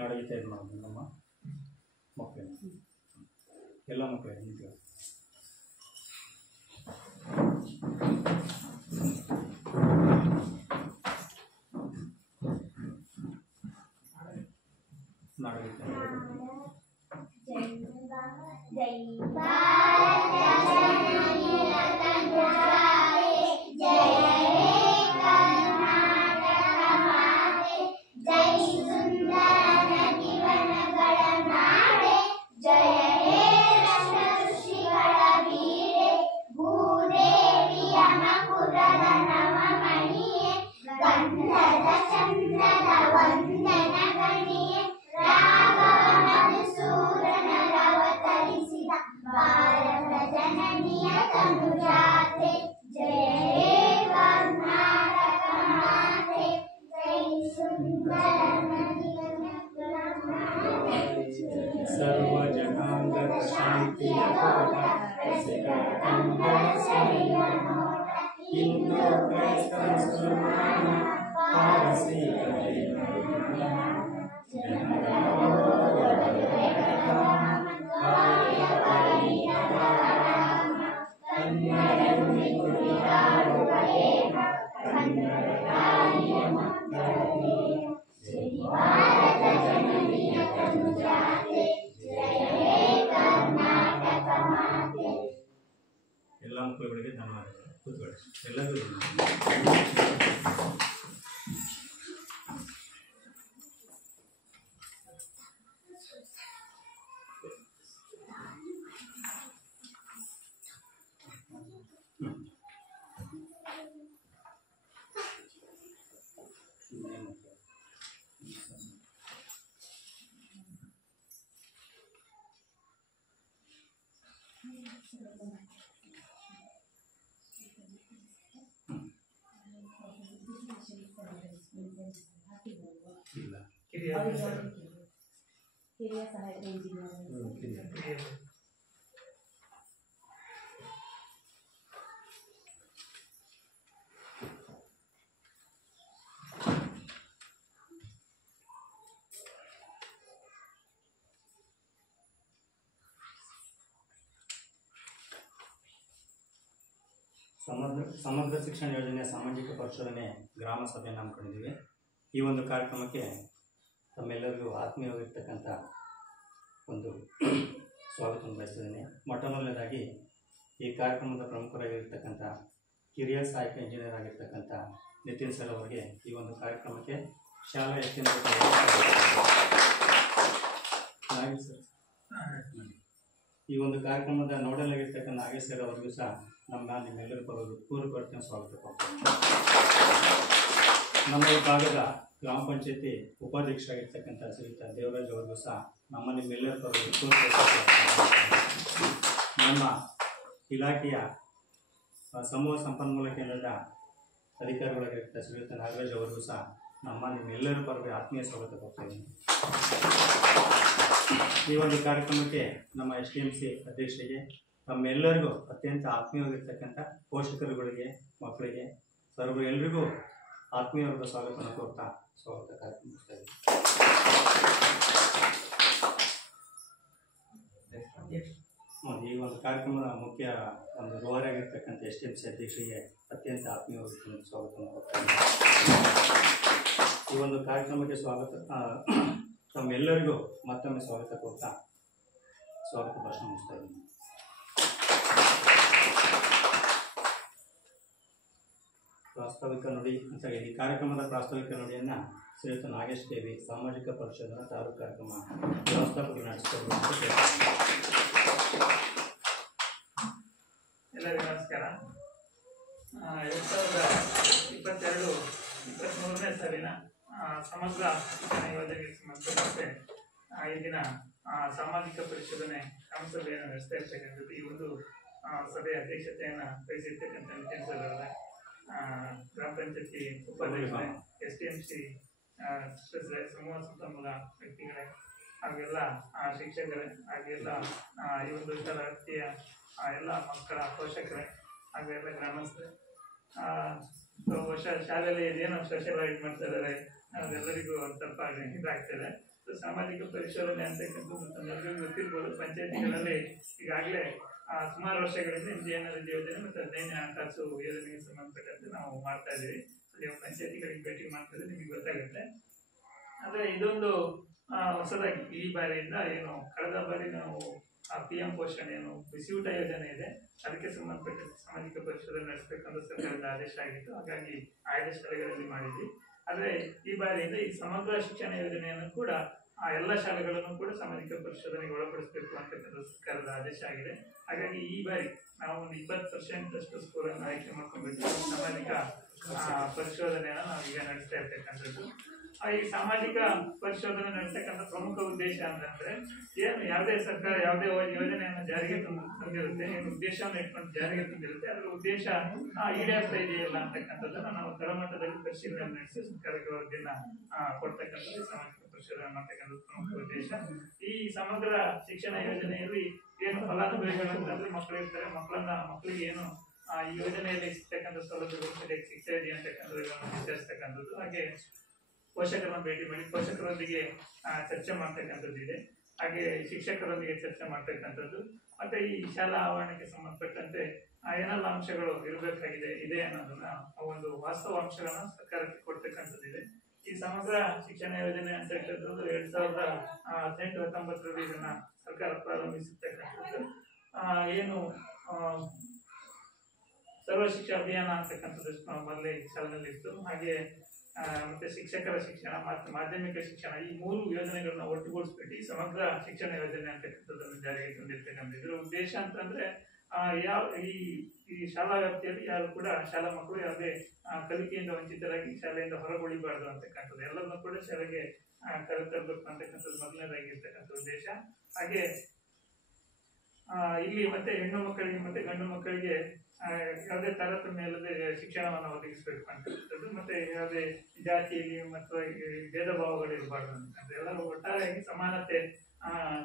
ನಾಡಗೀತೆ ಇದು ಮಾಡೋದು ನಮ್ಮ ಮಕ್ಕಳು ಎಲ್ಲ ಮಕ್ಕಳಿಗೆ ನಿಂತು ನಾಡಗೀತೆ ಎಲ್ಲ ಮಕ್ಕಳುಗಳಿಗೆ ಧನ್ಯವಾದಗಳು. ಕೂತ್ಕೊಳ್ಳಿ ಎಲ್ಲರಿಗೂ ಹಿರಿಯ ಸಹಾಯಕ ಇಂಜಿನಿಯರ್ ಸಮಗ್ರ ಶಿಕ್ಷಣ ಯೋಜನೆಯ ಸಾಮಾಜಿಕ ಪರಿಶೋಧನೆ ಗ್ರಾಮ ಸಭೆಯನ್ನು ಹಮ್ಮಿಕೊಂಡಿದ್ದೀವಿ. ಈ ಒಂದು ಕಾರ್ಯಕ್ರಮಕ್ಕೆ ತಮ್ಮೆಲ್ಲರಿಗೂ ಆತ್ಮೀಯವಾಗಿರ್ತಕ್ಕಂಥ ಒಂದು ಸ್ವಾಗತವನ್ನು ಬಯಸಿದ್ದೇನೆ. ಮೊಟ್ಟ ಮೊದಲನೇದಾಗಿ ಈ ಕಾರ್ಯಕ್ರಮದ ಪ್ರಮುಖರಾಗಿರ್ತಕ್ಕಂಥ ಕಿರಿಯ ಸಹಾಯಕ ಇಂಜಿನಿಯರ್ ಆಗಿರ್ತಕ್ಕಂಥ ನಿತಿನ್ ಸರ್ ಅವರಿಗೆ ಈ ಒಂದು ಕಾರ್ಯಕ್ರಮಕ್ಕೆ ಶಾಲಾ ಎತ್ತಿನ ಈ ಒಂದು ಕಾರ್ಯಕ್ರಮದ ನೋಡಲ್ ಆಗಿರ್ತಕ್ಕಂಥ ನಾಗೇಶ್ ಸರ್ ಅವರಿಗೂ ಸಹ ನಿಮ್ಮೆಲ್ಲರ ಪರವಾಗಿ ಪೂರ್ವಕರ್ತ ಸ್ವಾಗತ ಕೊಡ್ತೇನೆ. ನಮ್ಮ ಈ ಭಾಗದ ಗ್ರಾಮ ಪಂಚಾಯತಿ ಉಪಾಧ್ಯಕ್ಷರಾಗಿರ್ತಕ್ಕಂಥ ಶ್ರೀಯುತ ದೇವರಾಜ್ ಅವರಿಗೂ ಸಹ ನಿಮ್ಮೆಲ್ಲರ ಪರವಾಗಿ ನಮ್ಮ ಇಲಾಖೆಯ ಸಮೂಹ ಸಂಪನ್ಮೂಲ ಕೇಂದ್ರದ ಅಧಿಕಾರಿಗಳಾಗಿರ್ತಕ್ಕಂಥ ಶ್ರೀಯುತ ನಾಗರಾಜ್ ಅವರಿಗೂ ಸಹ ನಿಮ್ಮೆಲ್ಲರ ಪರವಾಗಿ ಆತ್ಮೀಯ ಸ್ವಾಗತ ಕೊಡ್ತೇನೆ. ಈ ಒಂದು ಕಾರ್ಯಕ್ರಮಕ್ಕೆ ನಮ್ಮ STMC ಅಧ್ಯಕ್ಷರಿಗೆ ತಮ್ಮೆಲ್ಲರಿಗೂ ಅತ್ಯಂತ ಆತ್ಮೀಯವಾಗಿರ್ತಕ್ಕಂಥ ಪೋಷಕರುಗಳಿಗೆ ಮಕ್ಕಳಿಗೆ ಸರ್ವರು ಎಲ್ರಿಗೂ ಆತ್ಮೀಯವಾದ ಸ್ವಾಗತವನ್ನು ಕೊಡ್ತಾ ಸ್ವಾಗತ ಕಾರ್ಯಕ್ರಮ ಈ ಒಂದು ಕಾರ್ಯಕ್ರಮದ ಮುಖ್ಯ ಒಂದು ರೂವಾರಿಯಾಗಿರ್ತಕ್ಕಂಥ STMC ಅಧ್ಯಕ್ಷರಿಗೆ ಅತ್ಯಂತ ಆತ್ಮೀಯವಾಗಿ ಸ್ವಾಗತವನ್ನು ಕೊಡ್ತಾರೆ. ಈ ಒಂದು ಕಾರ್ಯಕ್ರಮಕ್ಕೆ ತಮ್ಮೆಲ್ಲರಿಗೂ ಮತ್ತೊಮ್ಮೆ ಸ್ವಾಗತ ಕೊಡ್ತಾ ಸ್ವಾಗತ ಭಾಷಣ ಮುಗಿಸ್ತಾ ಇದ್ದೀನಿ. ಪ್ರಾಸ್ತಾವಿಕ ನುಡಿ ಅಂತ ಈ ಕಾರ್ಯಕ್ರಮದ ಪ್ರಾಸ್ತಾವಿಕ ನುಡಿಯನ್ನು ಶ್ರೀಯುತ ನಾಗೇಶ್ ದೇವಿ ಸಾಮಾಜಿಕ ಪರಿಶೋಧನಾ ತಾಲೂಕು ಕಾರ್ಯಕ್ರಮ ವ್ಯವಸ್ಥಾಪಕರು ನಡೆಸಿಕೊಂಡು ಅಂತ ಕೇಳ್ತಾರೆ. ಎಲ್ಲರಿಗೂ ನಮಸ್ಕಾರ. 2022-23ನೇ ಸಾಲಿನ ಸಮಗ್ರ ಶಿಕ್ಷಣ ಯೋಜನೆಗೆ ಸಂಬಂಧಪಟ್ಟಂತೆ ಈ ದಿನ ಸಾಮಾಜಿಕ ಪರಿಶೋಧನೆ ಗ್ರಾಮಸಭೆಯನ್ನು ನಡೆಸ್ತಾ ಇರ್ತಕ್ಕಂಥದ್ದು. ಈ ಒಂದು ಸಭೆಯ ಅಧ್ಯಕ್ಷತೆಯನ್ನು ವಹಿಸಿರ್ತಕ್ಕಂಥ ನಿತಿನ್ ಸರ್ ಅವರ ಗ್ರಾಮ ಪಂಚಾಯತಿ ಉಪಾಧ್ಯಕ್ಷರೇ, STMC ಸಮೂಹ ಸಂಪನ್ಮೂಲ ವ್ಯಕ್ತಿಗಳೇ, ಹಾಗೆಲ್ಲ ಶಿಕ್ಷಕರೇ, ಹಾಗೆಲ್ಲ ಈ ಒಂದು ತರಗತಿಯ ಎಲ್ಲ ಮಕ್ಕಳ ಪೋಷಕರೇ, ಹಾಗೂ ಎಲ್ಲ ಗ್ರಾಮಸ್ಥರೇ, ಶಾಲೆಯಲ್ಲಿ ಇದೇನು ಸ್ಪೆಷಲ್ ಆಗಿ ಮಾಡ್ತಾ ಇದ್ದಾರೆ, ಎಲ್ಲರಿಗೂ ಒಂದು ಸ್ವಲ್ಪ ಇದಾಗ್ತದೆ. ಸಾಮಾಜಿಕ ಪರಿಶೋಧನೆ ಅಂತಕ್ಕಂಥದ್ದು ತಮ್ಮೆಲ್ಲರಿಗೂ ಗೊತ್ತಿರ್ಬೋದು. ಪಂಚಾಯತಿಗಳಲ್ಲಿ ಈಗಾಗಲೇ ಸುಮಾರು ವರ್ಷಗಳಿಂದ ಇಂದಿಯನ್ನದ ಯೋಜನೆ ಮತ್ತು 15ನೇ ಹಣಕಾಸು ಯೋಜನೆಗೆ ಸಂಬಂಧಪಟ್ಟಂತೆ ನಾವು ಮಾಡ್ತಾ ಇದ್ದೀವಿ. ನೀವು ಪಂಚಾಯತಿಗಳಿಗೆ ಭೇಟಿ ಮಾಡ್ತಿದ್ರೆ ನಿಮಗೆ ಗೊತ್ತಾಗುತ್ತೆ. ಆದರೆ ಇದೊಂದು ಹೊಸದಾಗಿ ಈ ಬಾರಿಯಿಂದ ಏನು ಕಳೆದ ಬಾರಿ ನಾವು PM ಪೋಷಣೆ ಏನು ಬಿಸಿಯೂಟ ಯೋಜನೆ ಇದೆ, ಅದಕ್ಕೆ ಸಂಬಂಧಪಟ್ಟಂತೆ ಸಾಮಾಜಿಕ ಪರಿಶೋಧನೆ ನಡೆಸಬೇಕಂತ ಸರ್ಕಾರದ ಆದೇಶ ಆಗಿತ್ತು. ಹಾಗಾಗಿ ಆಯ್ದ ಶಾಲೆಗಳಲ್ಲಿ ಮಾಡಿದ್ವಿ. ಆದರೆ ಈ ಬಾರಿಯಿಂದ ಈ ಸಮಗ್ರ ಶಿಕ್ಷಣ ಯೋಜನೆಯನ್ನು ಕೂಡ ಎಲ್ಲ ಶಾಲೆಗಳನ್ನು ಕೂಡ ಸಾಮಾಜಿಕ ಪರಿಶೋಧನೆಗೆ ಒಳಪಡಿಸಬೇಕು ಅಂತಕ್ಕಂಥ ಸರ್ಕಾರದ ಆದೇಶ ಆಗಿದೆ. ಹಾಗಾಗಿ ಈ ಬಾರಿ ನಾವು ಒಂದು 20% ಅಷ್ಟು ಸ್ಕೋರನ್ನು ಆಯ್ಕೆ ಮಾಡ್ಕೊಂಡ್ಬಿಟ್ಟು ಸಾಮಾಜಿಕ ಪರಿಶೋಧನೆಯನ್ನು ನಾವೀಗ ನಡೆಸ್ತಾ ಇರ್ತಕ್ಕಂಥದ್ದು. ಈ ಸಾಮಾಜಿಕ ಪರಿಶೋಧನೆ ನಡೆಸತಕ್ಕಂಥ ಪ್ರಮುಖ ಉದ್ದೇಶ ಅಂತಂದ್ರೆ ಏನು ಯಾವುದೇ ಸರ್ಕಾರ ಯಾವುದೇ ಯೋಜನೆಯನ್ನು ಜಾರಿಗೆ ತಂದಿರುತ್ತೆ, ಏನು ಉದ್ದೇಶವನ್ನು ಇಟ್ಕೊಂಡು ಜಾರಿಗೆ ತಂದಿರುತ್ತೆ, ಅದರ ಉದ್ದೇಶ ಈಡೇರ್ತಾ ಇದೆಯಲ್ಲ ಅಂತಕ್ಕಂಥದ್ದನ್ನು ನಾವು ತಳಮಟ್ಟದಲ್ಲಿ ಪರಿಶೀಲನೆ ನಡೆಸಿ ಸರ್ಕಾರಕ್ಕೆ ವರದಿಯನ್ನ ಕೊಡ್ತಕ್ಕಂಥದ್ದು ಸಾಮಾಜಿಕ ಪರಿಶೋಧನೆ ಮಾಡ್ತಕ್ಕಂಥದ್ದು ಪ್ರಮುಖ ಉದ್ದೇಶ. ಈ ಸಮಗ್ರ ಶಿಕ್ಷಣ ಯೋಜನೆಯಲ್ಲಿ ಏನು ಫಲಾನುಭವಿಗಳು ಅಂತಂದ್ರೆ ಮಕ್ಕಳಿರ್ತಾರೆ, ಮಕ್ಕಳಿಗೆ ಏನು ಈ ಯೋಜನೆಯಲ್ಲಿ ಸಿಗ್ತಕ್ಕಂಥ ಸೌಲಭ್ಯಗಳು ಸರಿಯಾಗಿ ಸಿಗ್ತಾ ಇದೆಯಾ ಅಂತಕ್ಕಂಥದ್ದನ್ನು ವಿಚಾರಿಸ್ತಕ್ಕಂಥದ್ದು. ಹಾಗೆ ಪೋಷಕರನ್ನು ಭೇಟಿ ಮಾಡಿ ಪೋಷಕರೊಂದಿಗೆ ಚರ್ಚೆ ಮಾಡ್ತಕ್ಕಂಥದ್ದು ಇದೆ. ಹಾಗೆ ಶಿಕ್ಷಕರೊಂದಿಗೆ ಚರ್ಚೆ ಮಾಡ್ತಕ್ಕಂಥದ್ದು. ಮತ್ತೆ ಈ ಶಾಲಾ ಆವರಣಕ್ಕೆ ಸಂಬಂಧಪಟ್ಟಂತೆ ಏನೆಲ್ಲ ಅಂಶಗಳು ಇದೆ ಅನ್ನೋದನ್ನ ಒಂದು ವಾಸ್ತವ ಅಂಶಗಳನ್ನ ಸರ್ಕಾರಕ್ಕೆ ಕೊಡ್ತಕ್ಕಂಥದ್ದಿದೆ. ಈ ಸಮಗ್ರ ಶಿಕ್ಷಣ ಯೋಜನೆ ಅಂತಕ್ಕಂಥದ್ದು 2018-19 ಇದನ್ನ ಸರ್ಕಾರ ಪ್ರಾರಂಭಿಸಿರ್ತಕ್ಕಂಥದ್ದು. ಏನು ಸರ್ವ ಶಿಕ್ಷಾ ಅಭಿಯಾನ ಅಂತಕ್ಕಂಥದ್ದು ಮೊದಲೇ ಚಾಲನೆಯಲ್ಲಿ ಇತ್ತು. ಹಾಗೆ ಮತ್ತೆ ಶಿಕ್ಷಕರ ಶಿಕ್ಷಣ ಮತ್ತು ಮಾಧ್ಯಮಿಕ ಶಿಕ್ಷಣ ಈ 3 ಯೋಜನೆಗಳನ್ನ ಒಟ್ಟುಗೂಡಿಸ್ಬಿಟ್ಟು ಈ ಸಮಗ್ರ ಶಿಕ್ಷಣ ಯೋಜನೆ ಅಂತಕ್ಕಂಥದ್ದನ್ನು ಜಾರಿಗೆ ತಂದಿರ್ತಕ್ಕಂಥ. ಇದರ ಉದ್ದೇಶ ಅಂತಂದ್ರೆ ಈ ಶಾಲಾ ವ್ಯಾಪ್ತಿಯಲ್ಲಿ ಯಾರು ಕೂಡ ಶಾಲಾ ಮಕ್ಕಳು ಯಾವುದೇ ಕಲಿಕೆಯಿಂದ ವಂಚಿತರಾಗಿ ಶಾಲೆಯಿಂದ ಹೊರಗುಳಿಬಾರ್ದು ಅಂತಕ್ಕಂಥದ್ದು, ಎಲ್ಲರನ್ನೂ ಕೂಡ ಶಾಲೆಗೆ ಕರೆತರಬೇಕು ಅಂತಕ್ಕಂಥದ್ದು ಮೊದಲನೇದಾಗಿರ್ತಕ್ಕಂಥ ಉದ್ದೇಶ. ಹಾಗೆ ಇಲ್ಲಿ ಮತ್ತೆ ಹೆಣ್ಣು ಮಕ್ಕಳಿಗೆ ಮತ್ತೆ ಗಂಡು ಮಕ್ಕಳಿಗೆ ಯಾವುದೇ ತಾರತಮ್ಯ ಇಲ್ಲದೆ ಶಿಕ್ಷಣವನ್ನು ಒದಗಿಸಬೇಕು ಅಂತಕ್ಕಂಥದ್ದು. ಮತ್ತೆ ಯಾವುದೇ ಜಾತಿಯಲ್ಲಿ ಮತ್ತು ಭೇದ ಭಾವಗಳು ಇರಬಾರ್ದು ಅಂತಕ್ಕಂಥದ್ದು, ಎಲ್ಲರೂ ಒಟ್ಟಾರೆಯಾಗಿ ಸಮಾನತೆ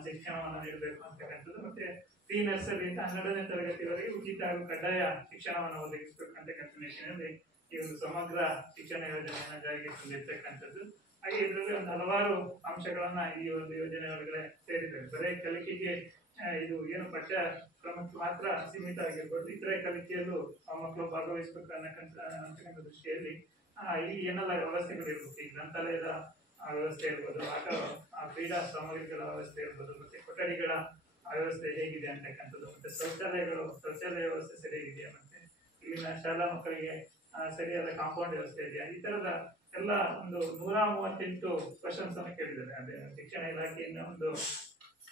ಶಿಕ್ಷಣವನ್ನು ನೀಡಬೇಕು ಅಂತಕ್ಕಂಥದ್ದು. ಮತ್ತೆ ಪ್ರೀ ನರ್ಸರಿಯಿಂದ 12ನೇ ತರಗತಿವರೆಗೆ ಉಚಿತ ಹಾಗೂ ಕಡ್ಡಾಯ ಶಿಕ್ಷಣವನ್ನು ಒದಗಿಸಬೇಕು ಅಂತಕ್ಕಂಥ ನಿಟ್ಟಿನಲ್ಲಿ ಈ ಒಂದು ಸಮಗ್ರ ಶಿಕ್ಷಣ ಯೋಜನೆಯನ್ನು ಜಾರಿಗೆ ತಂದಿರ್ತಕ್ಕಂಥದ್ದು. ಹಾಗೆ ಇದರಲ್ಲಿ ಒಂದು ಹಲವಾರು ಅಂಶಗಳನ್ನ ಈ ಒಂದು ಯೋಜನೆ ಒಳಗಡೆ ಸೇರಿದ್ದಾರೆ. ಬರೀ ಕಲಿಕೆಗೆ ಇದು ಏನು ಪಠ್ಯಕ್ರಮಕ್ಕೆ ಮಾತ್ರ ಸೀಮಿತ ಆಗಿರ್ಬೋದು, ಇತರೆ ಕಲಿಕೆಯಲ್ಲೂ ಮಕ್ಕಳು ಭಾಗವಹಿಸಬೇಕು ಅಂತಕ್ಕಂಥ ದೃಷ್ಟಿಯಲ್ಲಿ ಇಲ್ಲಿ ಏನೆಲ್ಲ ವ್ಯವಸ್ಥೆಗಳು ಇರ್ಬೋದು, ಈ ಗ್ರಂಥಾಲಯದ ವ್ಯವಸ್ಥೆ ಇರ್ಬೋದು, ಕ್ರೀಡಾ ಸಾಮಗ್ರಿಗಳ ವ್ಯವಸ್ಥೆ ಇರ್ಬೋದು, ಮತ್ತೆ ಕೊಠಡಿಗಳ ವ್ಯವಸ್ಥೆ ಹೇಗಿದೆ ಅಂತಕ್ಕಂಥದ್ದು, ಮತ್ತೆ ಶೌಚಾಲಯ ವ್ಯವಸ್ಥೆ ಸರಿಯಾಗಿದೆಯಾ, ಮತ್ತೆ ಇಲ್ಲಿನ ಶಾಲಾ ಮಕ್ಕಳಿಗೆ ಸರಿಯಾದ ಕಾಂಪೌಂಡ್ ವ್ಯವಸ್ಥೆ ಇದೆಯಾ, ಈ ತರದ ಎಲ್ಲ ಒಂದು 138 ಕ್ವಶನ್ಸ್ ಅನ್ನು ಕೇಳಿದ್ದಾರೆ. ಅದೇ ಶಿಕ್ಷಣ ಇಲಾಖೆಯಿಂದ ಒಂದು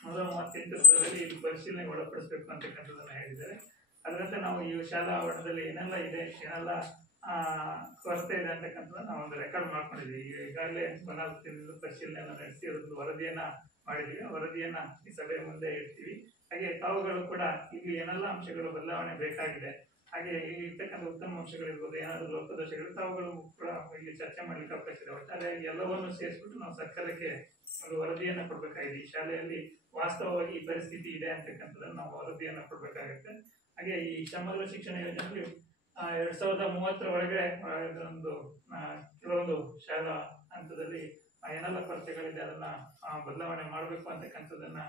138 ಇಲ್ಲಿ ಪರಿಶೀಲನೆಗೆ ಒಳಪಡಿಸಬೇಕು ಅಂತಕ್ಕಂಥದ್ದನ್ನ ಹೇಳಿದ್ದಾರೆ. ಅದರಂತೆ ನಾವು ಈ ಶಾಲಾ ಆವರಣದಲ್ಲಿ ಏನೆಲ್ಲ ಇದೆ, ಏನೆಲ್ಲ ಕೊರತೆ ಇದೆ ಅಂತಕ್ಕಂಥದ್ದು ನಾವು ಒಂದು ರೆಕಾರ್ಡ್ ಮಾಡ್ಕೊಂಡಿದ್ದೀವಿ. ಈಗಾಗಲೇ 14 ದಿನದ ಪರಿಶೀಲನೆಯನ್ನು ನಡೆಸಿ ಅದೊಂದು ವರದಿಯನ್ನ ಮಾಡಿದ್ದೀವಿ. ಆ ವರದಿಯನ್ನ ಈ ಸಭೆಯ ಮುಂದೆ ಇಡ್ತೀವಿ. ಹಾಗೆ ತಾವುಗಳು ಕೂಡ ಇಲ್ಲಿ ಏನೆಲ್ಲ ಅಂಶಗಳು ಬದಲಾವಣೆ ಬೇಕಾಗಿದೆ, ಹಾಗೆ ಇಲ್ಲಿ ಇರ್ತಕ್ಕಂಥ ಉತ್ತಮ ಅಂಶಗಳಿರ್ಬೋದು, ಏನಾದರೂ ಲೋಪದೋಷಗಳು ತಾವುಗಳು ಕೂಡ ಇಲ್ಲಿ ಚರ್ಚೆ ಮಾಡ್ಲಿಕ್ಕೆ ಅವಕಾಶ ಇದೆ. ಒಟ್ಟಾರೆ ಎಲ್ಲವನ್ನೂ ಸೇರಿಸ್ಬಿಟ್ಟು ನಾವು ಸರ್ಕಾರಕ್ಕೆ ಒಂದು ವರದಿಯನ್ನ ಕೊಡ್ಬೇಕಾಗಿದೆ. ಈ ಶಾಲೆಯಲ್ಲಿ ವಾಸ್ತವವಾಗಿ ಈ ಪರಿಸ್ಥಿತಿ ಇದೆ ಅಂತಕ್ಕಂಥದ್ದನ್ನು ನಾವು ವರದಿಯನ್ನ ಕೊಡ್ಬೇಕಾಗುತ್ತೆ. ಹಾಗೆ ಈ ಸಮಗ್ರ ಶಿಕ್ಷಣ ಯೋಜನೆಯಲ್ಲಿ 2030 ಒಳಗಡೆ ಕೆಲವೊಂದು ಶಾಲಾ ಹಂತದಲ್ಲಿ ಏನೆಲ್ಲ ಕೊರತೆಗಳಿದೆ ಅದನ್ನ ಬದಲಾವಣೆ ಮಾಡಬೇಕು ಅಂತಕ್ಕಂಥದ್ದನ್ನ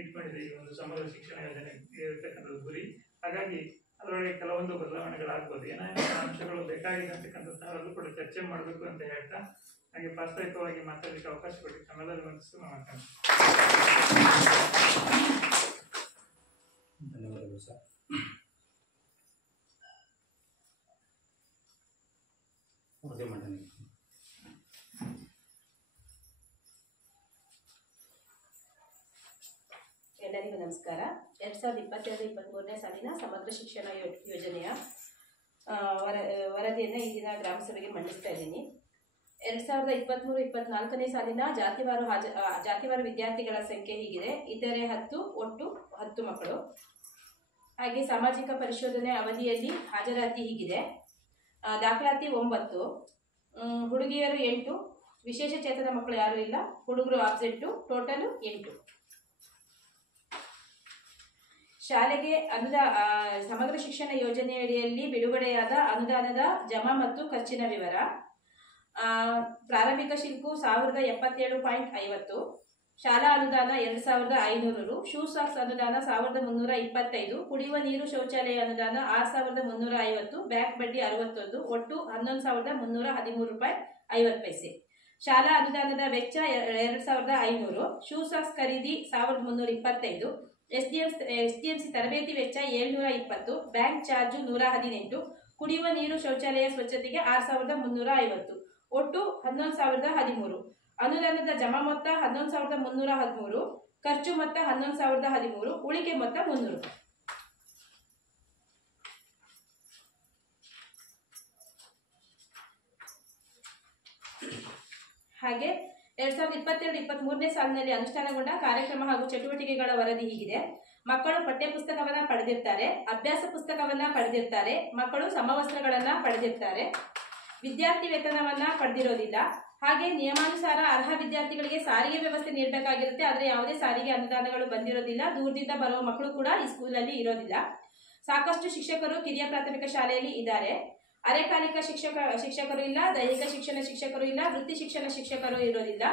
ಇಟ್ಕೊಂಡಿದೆ ಈ ಒಂದು ಸಮಗ್ರ ಶಿಕ್ಷಣ ಯೋಜನೆ ಇರತಕ್ಕಂಥದ್ದು ಗುರಿ. ಹಾಗಾಗಿ ಅದರೊಳಗೆ ಕೆಲವೊಂದು ಬದಲಾವಣೆಗಳಾಗ್ಬೋದು, ಏನೇನು ಅಂಶಗಳು ಬೇಕಾಗಿದೆ ಅಂತಕ್ಕಂಥದ್ದು ಕೂಡ ಚರ್ಚೆ ಮಾಡಬೇಕು ಅಂತ ಹೇಳ್ತಾ ಹಾಗೆ ಪ್ರಾಸ್ತಾವಿಕವಾಗಿ ಮಾತಾಡಲಿಕ್ಕೆ ಅವಕಾಶ ಕೊಡಿ. ನಮ್ಮೆಲ್ಲರಿಗೂ ಧನ್ಯವಾದಗಳು ಸರ್. ವರದಿ ಮಾಡಿ. ಎಲ್ಲರಿಗೂ ನಮಸ್ಕಾರ. 2022-23ನೇ ಸಾಲಿನ ಸಮಗ್ರ ಶಿಕ್ಷಣ ಯೋಜನೆಯ ವರದಿಯನ್ನು ಈ ದಿನ ಗ್ರಾಮ ಸಭೆಗೆ ಮಂಡಿಸ್ತಾ ಇದ್ದೀನಿ. 2023-24ನೇ ಸಾಲಿನ ಜಾತಿವಾರು ವಿದ್ಯಾರ್ಥಿಗಳ ಸಂಖ್ಯೆ ಹೀಗಿದೆ. ಇತರೆ 10, ಒಟ್ಟು 10 ಮಕ್ಕಳು. ಹಾಗೆ ಸಾಮಾಜಿಕ ಪರಿಶೋಧನೆ ಅವಧಿಯಲ್ಲಿ ಹಾಜರಾತಿ ಹೀಗಿದೆ. ದಾಖಲಾತಿ 9, ಹುಡುಗಿಯರು 8, ವಿಶೇಷ ಚೇತನ ಮಕ್ಕಳು ಯಾರೂ ಇಲ್ಲ, ಹುಡುಗರು ಆಬ್ಸೆಂಟು, ಟೋಟಲು 8. ಶಾಲೆಗೆ ಸಮಗ್ರ ಶಿಕ್ಷಣ ಯೋಜನೆಯಡಿಯಲ್ಲಿ ಬಿಡುಗಡೆಯಾದ ಅನುದಾನದ ಜಮಾ ಮತ್ತು ಖರ್ಚಿನ ವಿವರ. ಪ್ರಾರಂಭಿಕ ಶುಲ್ಕ 1077.50, ಶಾಲಾ ಅನುದಾನ 2,500 ರು, ಶೂ ಸಾಕ್ಸ್ ಅನುದಾನ 1,325, ಕುಡಿಯುವ ನೀರು ಶೌಚಾಲಯ ಅನುದಾನ 6,350, ಬ್ಯಾಂಕ್ ಬಡ್ಡಿ 61, ಒಟ್ಟು 11,313 ರೂಪಾಯಿ 50 ಪೈಸೆ. ಶಾಲಾ ಅನುದಾನದ ವೆಚ್ಚ 2,500, ಶೂ ಸಾಕ್ಸ್ ಖರೀದಿ 1,325, ಎಸ್ಡಿಎಂಸಿ ತರಬೇತಿ ವೆಚ್ಚ 720, ಬ್ಯಾಂಕ್ ಚಾರ್ಜು 118, ಕುಡಿಯುವ ನೀರು ಶೌಚಾಲಯ ಸ್ವಚ್ಛತೆಗೆ 6,350, ಒಟ್ಟು 11,013. ಅನುದಾನದ ಜಮಾ ಮೊತ್ತ 11,313, ಖರ್ಚು ಮೊತ್ತ 11,013, ಉಳಿಕೆ ಮೊತ್ತ 300. ಹಾಗೆ 2022-23ನೇ ಸಾಲಿನಲ್ಲಿ ಅನುಷ್ಠಾನಗೊಂಡ ಕಾರ್ಯಕ್ರಮ ಹಾಗೂ ಚಟುವಟಿಕೆಗಳ ವರದಿ ಹೀಗಿದೆ. ಮಕ್ಕಳು ಪಠ್ಯ ಪುಸ್ತಕವನ್ನ ಪಡೆದಿರ್ತಾರೆ, ಅಭ್ಯಾಸ ಪುಸ್ತಕವನ್ನ ಪಡೆದಿರ್ತಾರೆ, ಮಕ್ಕಳು ಸಮವಸ್ತ್ರಗಳನ್ನ ಪಡೆದಿರ್ತಾರೆ, ವಿದ್ಯಾರ್ಥಿ ವೇತನವನ್ನ ಪಡೆದಿರೋದಿಲ್ಲ. ಹಾಗೆ ನಿಯಮಾನುಸಾರ ಅರ್ಹ ವಿದ್ಯಾರ್ಥಿಗಳಿಗೆ ಸಾರಿಗೆ ವ್ಯವಸ್ಥೆ ನೀಡಬೇಕಾಗಿರುತ್ತೆ, ಆದರೆ ಯಾವುದೇ ಸಾರಿಗೆ ಅನುದಾನಗಳು ಬಂದಿರೋದಿಲ್ಲ. ದೂರದಿಂದ ಬರುವ ಮಕ್ಕಳು ಕೂಡ ಈ ಸ್ಕೂಲಲ್ಲಿ ಇರೋದಿಲ್ಲ. ಸಾಕಷ್ಟು ಶಿಕ್ಷಕರು ಕಿರಿಯ ಪ್ರಾಥಮಿಕ ಶಾಲೆಯಲ್ಲಿ ಇದ್ದಾರೆ. ಅರೆಕಾಲಿಕ ಶಿಕ್ಷಕರು ಇಲ್ಲ, ದೈಹಿಕ ಶಿಕ್ಷಣ ಶಿಕ್ಷಕರು ಇಲ್ಲ, ವೃತ್ತಿ ಶಿಕ್ಷಣ ಶಿಕ್ಷಕರು ಇರೋದಿಲ್ಲ.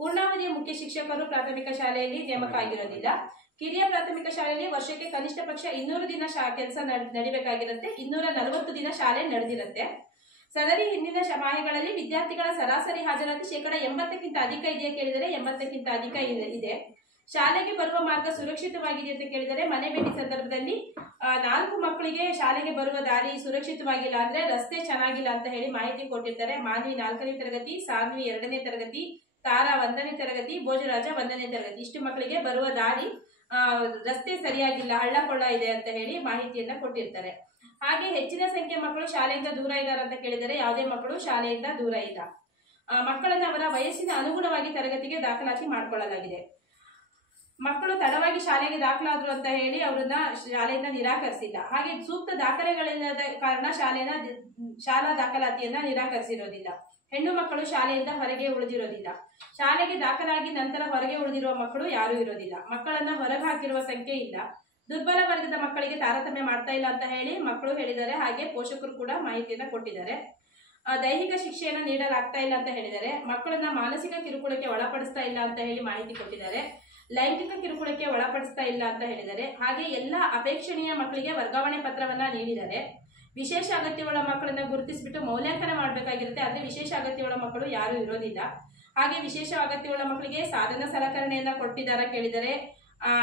ಪೂರ್ಣಾವಧಿಯ ಮುಖ್ಯ ಶಿಕ್ಷಕರು ಪ್ರಾಥಮಿಕ ಶಾಲೆಯಲ್ಲಿ ನೇಮಕ ಆಗಿರೋದಿಲ್ಲ. ಕಿರಿಯ ಪ್ರಾಥಮಿಕ ಶಾಲೆಯಲ್ಲಿ ವರ್ಷಕ್ಕೆ ಕನಿಷ್ಠ ಪಕ್ಷ 200 ದಿನ ಕೆಲಸ ನಡಿಬೇಕಾಗಿರುತ್ತೆ, 240 ದಿನ ಶಾಲೆ ನಡೆದಿರುತ್ತೆ. ಸದರಿ ಹಿಂದಿನ ಮಾಹಿತಿಗಳಲ್ಲಿ ವಿದ್ಯಾರ್ಥಿಗಳ ಸರಾಸರಿ ಹಾಜರಾತಿ 80%ಕ್ಕಿಂತ ಅಧಿಕ ಇದೆಯಾ ಕೇಳಿದರೆ 80%ಕ್ಕಿಂತ ಅಧಿಕ ಇದೆ. ಶಾಲೆಗೆ ಬರುವ ಮಾರ್ಗ ಸುರಕ್ಷಿತವಾಗಿದೆ ಅಂತ ಕೇಳಿದರೆ ಮನೆ ಭೇಟಿ ಸಂದರ್ಭದಲ್ಲಿ 4 ಮಕ್ಕಳಿಗೆ ಶಾಲೆಗೆ ಬರುವ ದಾರಿ ಸುರಕ್ಷಿತವಾಗಿಲ್ಲ ಅಂದ್ರೆ ರಸ್ತೆ ಚೆನ್ನಾಗಿಲ್ಲ ಅಂತ ಹೇಳಿ ಮಾಹಿತಿ ಕೊಟ್ಟಿರ್ತಾರೆ. ಮಾನ್ವಿ 4ನೇ ತರಗತಿ, ಸಾನ್ವಿ 2ನೇ ತರಗತಿ, ತಾರಾ 1ನೇ ತರಗತಿ, ಭೋಜರಾಜ 1ನೇ ತರಗತಿ ಇಷ್ಟು ಮಕ್ಕಳಿಗೆ ಬರುವ ದಾರಿ ರಸ್ತೆ ಸರಿಯಾಗಿಲ್ಲ, ಹಳ್ಳ ಕೊಳ್ಳ ಇದೆ ಅಂತ ಹೇಳಿ ಮಾಹಿತಿಯನ್ನ ಕೊಟ್ಟಿರ್ತಾರೆ. ಹಾಗೆ ಹೆಚ್ಚಿನ ಸಂಖ್ಯೆ ಮಕ್ಕಳು ಶಾಲೆಯಿಂದ ದೂರ ಇದ್ದಾರೆ ಅಂತ ಕೇಳಿದರೆ ಯಾವುದೇ ಮಕ್ಕಳು ಶಾಲೆಯಿಂದ ದೂರ ಇಲ್ಲ. ಮಕ್ಕಳನ್ನ ಅವರ ವಯಸ್ಸಿನ ಅನುಗುಣವಾಗಿ ತರಗತಿಗೆ ದಾಖಲಾತಿ ಮಾಡಿಕೊಳ್ಳಲಾಗಿದೆ. ಮಕ್ಕಳು ತಡವಾಗಿ ಶಾಲೆಗೆ ದಾಖಲಾದ್ರು ಅಂತ ಹೇಳಿ ಅವರನ್ನ ಶಾಲೆಯಿಂದ ನಿರಾಕರಿಸಿಲ್ಲ. ಹಾಗೆ ಸೂಕ್ತ ದಾಖಲೆಗಳಿಲ್ಲದ ಕಾರಣ ಶಾಲಾ ದಾಖಲಾತಿಯನ್ನ ನಿರಾಕರಿಸಿರೋದಿಲ್ಲ. ಹೆಣ್ಣು ಮಕ್ಕಳು ಶಾಲೆಯಿಂದ ಹೊರಗೆ ಉಳಿದಿರೋದಿಲ್ಲ. ಶಾಲೆಗೆ ದಾಖಲಾಗಿ ನಂತರ ಹೊರಗೆ ಉಳಿದಿರುವ ಮಕ್ಕಳು ಯಾರೂ ಇರೋದಿಲ್ಲ. ಮಕ್ಕಳನ್ನ ಹೊರಗೆ ಹಾಕಿರುವ ಸಂಖ್ಯೆ ಇಲ್ಲ. ದುರ್ಬಲ ವರ್ಗದ ಮಕ್ಕಳಿಗೆ ತಾರತಮ್ಯ ಮಾಡ್ತಾ ಇಲ್ಲ ಅಂತ ಹೇಳಿ ಮಕ್ಕಳು ಹೇಳಿದ್ದಾರೆ. ಹಾಗೆ ಪೋಷಕರು ಕೂಡ ಮಾಹಿತಿಯನ್ನ ಕೊಟ್ಟಿದ್ದಾರೆ. ದೈಹಿಕ ಶಿಕ್ಷೆಯನ್ನ ನೀಡಲಾಗ್ತಾ ಇಲ್ಲ ಅಂತ ಹೇಳಿದ್ದಾರೆ. ಮಕ್ಕಳನ್ನ ಮಾನಸಿಕ ಕಿರುಕುಳಕ್ಕೆ ಒಳಪಡಿಸ್ತಾ ಇಲ್ಲ ಅಂತ ಹೇಳಿ ಮಾಹಿತಿ ಕೊಟ್ಟಿದ್ದಾರೆ. ಲೈಂಗಿಕ ಕಿರುಕುಳಕ್ಕೆ ಒಳಪಡಿಸ್ತಾ ಇಲ್ಲ ಅಂತ ಹೇಳಿದ್ದಾರೆ. ಹಾಗೆ ಎಲ್ಲ ಅಪೇಕ್ಷಣೀಯ ಮಕ್ಕಳಿಗೆ ವರ್ಗಾವಣೆ ಪತ್ರವನ್ನ ನೀಡಿದ್ದಾರೆ. ವಿಶೇಷ ಅಗತ್ಯವುಳ್ಳ ಮಕ್ಕಳನ್ನ ಗುರುತಿಸಿಬಿಟ್ಟು ಮೌಲ್ಯಾಂಕನ ಮಾಡಬೇಕಾಗಿರುತ್ತೆ. ಆದ್ರೆ ವಿಶೇಷ ಅಗತ್ಯವುಳ್ಳ ಮಕ್ಕಳು ಯಾರು ಇರೋದಿಲ್ಲ. ಹಾಗೆ ವಿಶೇಷ ಅಗತ್ಯವುಳ್ಳ ಮಕ್ಕಳಿಗೆ ಸಾಧನ ಸಲಕರಣೆಯನ್ನ ಕೊಟ್ಟಿದ್ದಾರೆ ಕೇಳಿದರೆ,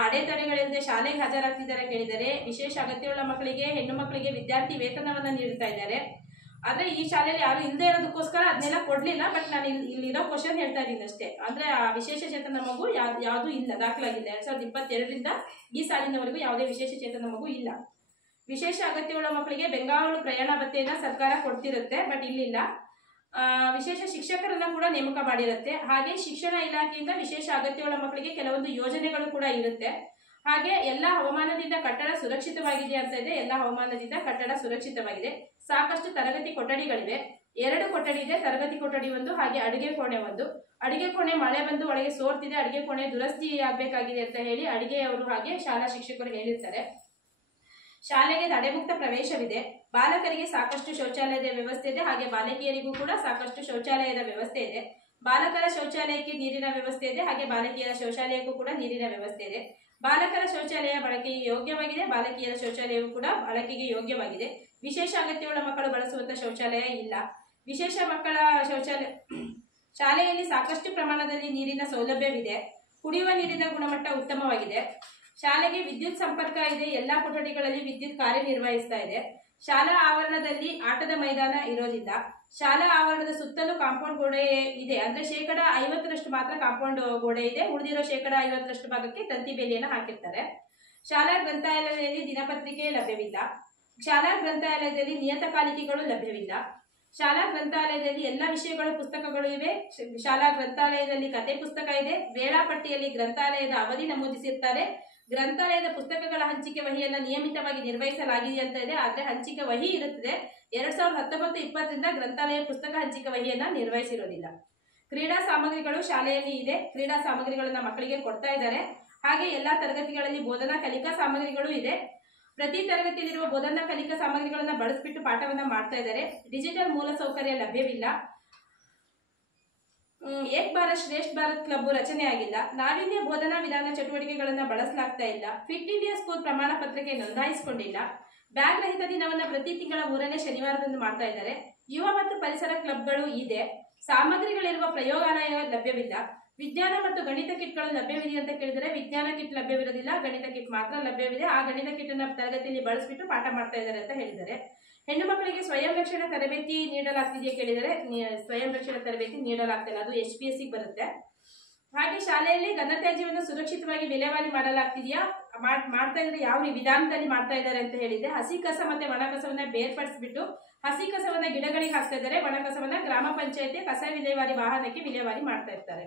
ಅಡೆತಡೆಗಳಿಲ್ಲದೆ ಶಾಲೆಗೆ ಹಾಜರಾಗ್ತಿದ್ದಾರೆ ಕೇಳಿದರೆ, ವಿಶೇಷ ಅಗತ್ಯವುಳ್ಳ ಮಕ್ಕಳಿಗೆ ಹೆಣ್ಣು ಮಕ್ಕಳಿಗೆ ವಿದ್ಯಾರ್ಥಿ ವೇತನವನ್ನ ನೀಡ್ತಾ ಇದ್ದಾರೆ. ಆದ್ರೆ ಈ ಶಾಲೆಯಲ್ಲಿ ಯಾರು ಇಲ್ಲದೆ ಇರೋದಕ್ಕೋಸ್ಕರ ಅದನ್ನೆಲ್ಲ ಕೊಡ್ಲಿಲ್ಲ. ಬಟ್ ನಾನು ಇಲ್ಲಿರೋ ಕ್ವಶನ್ ಹೇಳ್ತಾ ಇದ್ದೀನಿ ಅಷ್ಟೇ. ಅಂದ್ರೆ ಆ ವಿಶೇಷ ಚೇತನ ಮಗು ಯಾವುದು ಇಲ್ಲ, ದಾಖಲಾಗಿಲ್ಲ. 2022ರಿಂದ ಈ ಸಾಲಿನವರೆಗೂ ಯಾವುದೇ ವಿಶೇಷ ಚೇತನ ಮಗು ಇಲ್ಲ. ವಿಶೇಷ ಅಗತ್ಯವುಳ್ಳ ಮಕ್ಕಳಿಗೆ ಬೆಂಗಾವಲು ಪ್ರಯಾಣ ಭತ್ಯೆಯನ್ನ ಸರ್ಕಾರ ಕೊಡ್ತಿರುತ್ತೆ, ಬಟ್ ಇಲ್ಲಿಲ್ಲ. ವಿಶೇಷ ಶಿಕ್ಷಕರನ್ನ ಕೂಡ ನೇಮಕ ಮಾಡಿರುತ್ತೆ. ಹಾಗೆ ಶಿಕ್ಷಣ ಇಲಾಖೆಯಿಂದ ವಿಶೇಷ ಅಗತ್ಯವುಳ್ಳ ಮಕ್ಕಳಿಗೆ ಕೆಲವೊಂದು ಯೋಜನೆಗಳು ಕೂಡ ಇರುತ್ತೆ. ಹಾಗೆ ಎಲ್ಲ ಹವಾಮಾನದಿಂದ ಕಟ್ಟಡ ಸುರಕ್ಷಿತವಾಗಿದೆ ಅಂತ ಇದೆ. ಎಲ್ಲ ಹವಾಮಾನದಿಂದ ಕಟ್ಟಡ ಸುರಕ್ಷಿತವಾಗಿದೆ. ಸಾಕಷ್ಟು ತರಗತಿ ಕೊಠಡಿಗಳಿವೆ. 2 ಕೊಠಡಿ ಇದೆ. ತರಗತಿ ಕೊಠಡಿ 1, ಹಾಗೆ ಅಡುಗೆ ಕೋಣೆ 1. ಅಡುಗೆ ಕೋಣೆ ಮಳೆ ಬಂದು ಒಳಗೆ ಸೋರ್ತಿದೆ, ಅಡುಗೆ ಕೋಣೆ ದುರಸ್ತಿ ಆಗ್ಬೇಕಾಗಿದೆ ಅಂತ ಹೇಳಿ ಅಡುಗೆಯವರು ಹಾಗೆ ಶಾಲಾ ಶಿಕ್ಷಕರು ಹೇಳಿರ್ತಾರೆ. ಶಾಲೆಗೆ ತಡೆಮುಕ್ತ ಪ್ರವೇಶವಿದೆ. ಬಾಲಕರಿಗೆ ಸಾಕಷ್ಟು ಶೌಚಾಲಯದ ವ್ಯವಸ್ಥೆ ಇದೆ. ಹಾಗೆ ಬಾಲಕಿಯರಿಗೂ ಕೂಡ ಸಾಕಷ್ಟು ಶೌಚಾಲಯದ ವ್ಯವಸ್ಥೆ ಇದೆ. ಬಾಲಕರ ಶೌಚಾಲಯಕ್ಕೆ ನೀರಿನ ವ್ಯವಸ್ಥೆ ಇದೆ. ಹಾಗೆ ಬಾಲಕಿಯರ ಶೌಚಾಲಯಕ್ಕೂ ಕೂಡ ನೀರಿನ ವ್ಯವಸ್ಥೆ ಇದೆ. ಬಾಲಕರ ಶೌಚಾಲಯ ಬಳಕೆಗೆ ಯೋಗ್ಯವಾಗಿದೆ. ಬಾಲಕಿಯರ ಶೌಚಾಲಯವೂ ಕೂಡ ಬಳಕೆಗೆ ಯೋಗ್ಯವಾಗಿದೆ. ವಿಶೇಷ ಅಗತ್ಯವುಳ್ಳ ಮಕ್ಕಳು ಬಳಸುವಂತ ಶೌಚಾಲಯ ಇಲ್ಲ. ವಿಶೇಷ ಮಕ್ಕಳ ಶೌಚಾಲಯ ಶಾಲೆಯಲ್ಲಿ ಸಾಕಷ್ಟು ಪ್ರಮಾಣದಲ್ಲಿ ನೀರಿನ ಸೌಲಭ್ಯವಿದೆ. ಕುಡಿಯುವ ನೀರಿನ ಗುಣಮಟ್ಟ ಉತ್ತಮವಾಗಿದೆ. ಶಾಲೆಗೆ ವಿದ್ಯುತ್ ಸಂಪರ್ಕ ಇದೆ. ಎಲ್ಲಾ ಕೊಠಡಿಗಳಲ್ಲಿ ವಿದ್ಯುತ್ ಕಾರ್ಯನಿರ್ವಹಿಸ್ತಾ ಇದೆ. ಶಾಲಾ ಆವರಣದಲ್ಲಿ ಆಟದ ಮೈದಾನ ಇರೋದಿಲ್ಲ. ಶಾಲಾ ಆವರಣದ ಸುತ್ತಲೂ ಕಾಂಪೌಂಡ್ ಗೋಡೆ ಇದೆ. ಅಂದ್ರೆ 50% ಮಾತ್ರ ಕಾಂಪೌಂಡ್ ಗೋಡೆ ಇದೆ. ಉಳಿದಿರೋ 50% ಭಾಗಕ್ಕೆ ತಂತಿ ಬೇಲಿಯನ್ನು ಹಾಕಿರ್ತಾರೆ. ಶಾಲಾ ಗ್ರಂಥಾಲಯದಲ್ಲಿ ದಿನಪತ್ರಿಕೆ ಲಭ್ಯವಿಲ್ಲ. ಶಾಲಾ ಗ್ರಂಥಾಲಯದಲ್ಲಿ ನಿಯತಕಾಲಿಕೆಗಳು ಲಭ್ಯವಿಲ್ಲ. ಶಾಲಾ ಗ್ರಂಥಾಲಯದಲ್ಲಿ ಎಲ್ಲ ವಿಷಯಗಳ ಪುಸ್ತಕಗಳು ಇವೆ. ಶಾಲಾ ಗ್ರಂಥಾಲಯದಲ್ಲಿ ಕತೆ ಪುಸ್ತಕ ಇದೆ. ವೇಳಾಪಟ್ಟಿಯಲ್ಲಿ ಗ್ರಂಥಾಲಯದ ಅವಧಿ ನಮೂದಿಸಿರ್ತಾರೆ. ಗ್ರಂಥಾಲಯದ ಪುಸ್ತಕಗಳ ಹಂಚಿಕೆ ವಹಿಯನ್ನ ನಿಯಮಿತವಾಗಿ ನಿರ್ವಹಿಸಲಾಗಿದೆ ಅಂತ ಇದೆ. ಆದ್ರೆ ಹಂಚಿಕೆ ವಹಿ ಇರುತ್ತದೆ. 2019-20ರಿಂದ ಗ್ರಂಥಾಲಯ ಪುಸ್ತಕ ಹಂಚಿಕೆ ವಹಿಯನ್ನ ನಿರ್ವಹಿಸಿರೋದಿಲ್ಲ. ಕ್ರೀಡಾ ಸಾಮಗ್ರಿಗಳು ಶಾಲೆಯಲ್ಲಿ ಇದೆ. ಕ್ರೀಡಾ ಸಾಮಗ್ರಿಗಳನ್ನ ಮಕ್ಕಳಿಗೆ ಕೊಡ್ತಾ ಇದ್ದಾರೆ. ಹಾಗೆ ಎಲ್ಲಾ ತರಗತಿಗಳಲ್ಲಿ ಬೋಧನಾ ಕಲಿಕಾ ಸಾಮಗ್ರಿಗಳು ಇದೆ. ಪ್ರತಿ ತರಗತಿಯಲ್ಲಿರುವ ಬೋಧನಾ ಕಲಿಕಾ ಸಾಮಗ್ರಿಗಳನ್ನ ಬಳಸಿಬಿಟ್ಟು ಪಾಠವನ್ನ ಮಾಡ್ತಾ ಇದ್ದಾರೆ. ಡಿಜಿಟಲ್ ಮೂಲಸೌಕರ್ಯ ಲಭ್ಯವಿಲ್ಲ. ಏಕ್ ಭಾರತ್ ಶ್ರೇಷ್ಠ ಭಾರತ್ ಕ್ಲಬ್ ರಚನೆ ಆಗಿಲ್ಲ, ನಾವೀನ್ಯ ಬೋಧನಾ ವಿಧಾನ ಚಟುವಟಿಕೆಗಳನ್ನ ಬಳಸಲಾಗ್ತಾ ಇಲ್ಲ, ಫಿಟ್ ಇಂಡಿಯಾ ಸ್ಕೂಲ್ ಪ್ರಮಾಣ ಪತ್ರಕ್ಕೆ ನೋಂದಾಯಿಸಿಕೊಂಡಿಲ್ಲ, ಬ್ಯಾಗ್ ರಹಿತ ದಿನವನ್ನ ಪ್ರತಿ ತಿಂಗಳ 3ನೇ ಶನಿವಾರದಂದು ಮಾಡ್ತಾ ಇದ್ದಾರೆ, ಯುವ ಮತ್ತು ಪರಿಸರ ಕ್ಲಬ್ಗಳು ಇದೆ, ಸಾಮಗ್ರಿಗಳಿರುವ ಪ್ರಯೋಗಾಲಯ ಲಭ್ಯವಿಲ್ಲ, ವಿಜ್ಞಾನ ಮತ್ತು ಗಣಿತ ಕಿಟ್ಗಳು ಲಭ್ಯವಿದೆ ಅಂತ ಕೇಳಿದರೆ ವಿಜ್ಞಾನ ಕಿಟ್ ಲಭ್ಯವಿರೋದಿಲ್ಲ, ಗಣಿತ ಕಿಟ್ ಮಾತ್ರ ಲಭ್ಯವಿದೆ. ಆ ಗಣಿತ ಕಿಟ್ ಅನ್ನ ತರಗತಿಯಲ್ಲಿ ಬಳಸಿಬಿಟ್ಟು ಪಾಠ ಮಾಡ್ತಾ ಇದ್ದಾರೆ ಅಂತ ಹೇಳಿದ್ದಾರೆ. ಹೆಣ್ಣು ಮಕ್ಕಳಿಗೆ ಸ್ವಯಂ ರಕ್ಷಣಾ ತರಬೇತಿ ನೀಡಲಾಗ್ತಿದೆಯಾ ಕೇಳಿದರೆ ಸ್ವಯಂ ರಕ್ಷಣಾ ತರಬೇತಿ ನೀಡಲಾಗ್ತಿಲ್ಲ, ಅದು HPSC ಬರುತ್ತೆ. ಹಾಗೆ ಶಾಲೆಯಲ್ಲಿ ಘನತ್ಯಾಜ್ಯವನ್ನು ಸುರಕ್ಷಿತವಾಗಿ ವಿಲೇವಾರಿ ಮಾಡಲಾಗ್ತಿದೆಯಾ, ಮಾಡ್ತಾ ಇದ್ರೆ ಯಾವ ವಿಧಾನದಲ್ಲಿ ಮಾಡ್ತಾ ಇದ್ದಾರೆ ಅಂತ ಹೇಳಿದ್ರೆ ಹಸಿ ಕಸ ಮತ್ತೆ ಒಣ ಕಸವನ್ನ ಬೇರ್ಪಡಿಸ್ಬಿಟ್ಟು ಹಸಿ ಕಸವನ್ನ ಗಿಡಗಳಿಗೆ ಹಾಕ್ತಾ ಇದ್ದಾರೆ, ಒಣ ಕಸವನ್ನ ಗ್ರಾಮ ಪಂಚಾಯತಿ ಕಸ ವಿಲೇವಾರಿ ವಾಹನಕ್ಕೆ ವಿಲೇವಾರಿ ಮಾಡ್ತಾ ಇರ್ತಾರೆ.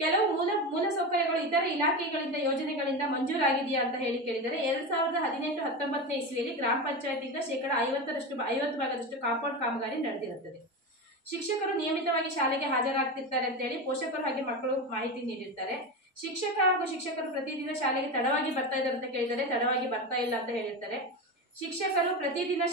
ಕೆಲವು ಮೂಲ ಸೌಕರ್ಯಗಳು ಇತರ ಇಲಾಖೆಗಳಿಂದ ಯೋಜನೆಗಳಿಂದ ಮಂಜೂರಾಗಿದೆಯಾ ಅಂತ ಹೇಳಿ ಕೇಳಿದರೆ 2018-19 ಇಸ್ವಿಯಲ್ಲಿ ಗ್ರಾಮ ಪಂಚಾಯತಿಯಿಂದ ಶೇಕಡ 50% ಕಾಂಪೌಂಡ್ ಕಾಮಗಾರಿ ನಡೆದಿರುತ್ತದೆ. ಶಿಕ್ಷಕರು ನಿಯಮಿತವಾಗಿ ಶಾಲೆಗೆ ಹಾಜರಾಗ್ತಿರ್ತಾರೆ ಅಂತ ಹೇಳಿ ಪೋಷಕರು ಹಾಗೆ ಮಕ್ಕಳು ಮಾಹಿತಿ ನೀಡಿರ್ತಾರೆ. ಶಿಕ್ಷಕ ಹಾಗೂ ಶಿಕ್ಷಕರು ಪ್ರತಿದಿನ ಶಾಲೆಗೆ ತಡವಾಗಿ ಬರ್ತಾ ಇದ್ದಾರೆ ಅಂತ ಕೇಳಿದರೆ ತಡವಾಗಿ ಬರ್ತಾ ಇಲ್ಲ ಅಂತ ಹೇಳಿರ್ತಾರೆ. ಶಿಕ್ಷಕರು ಪ್ರತಿದಿನ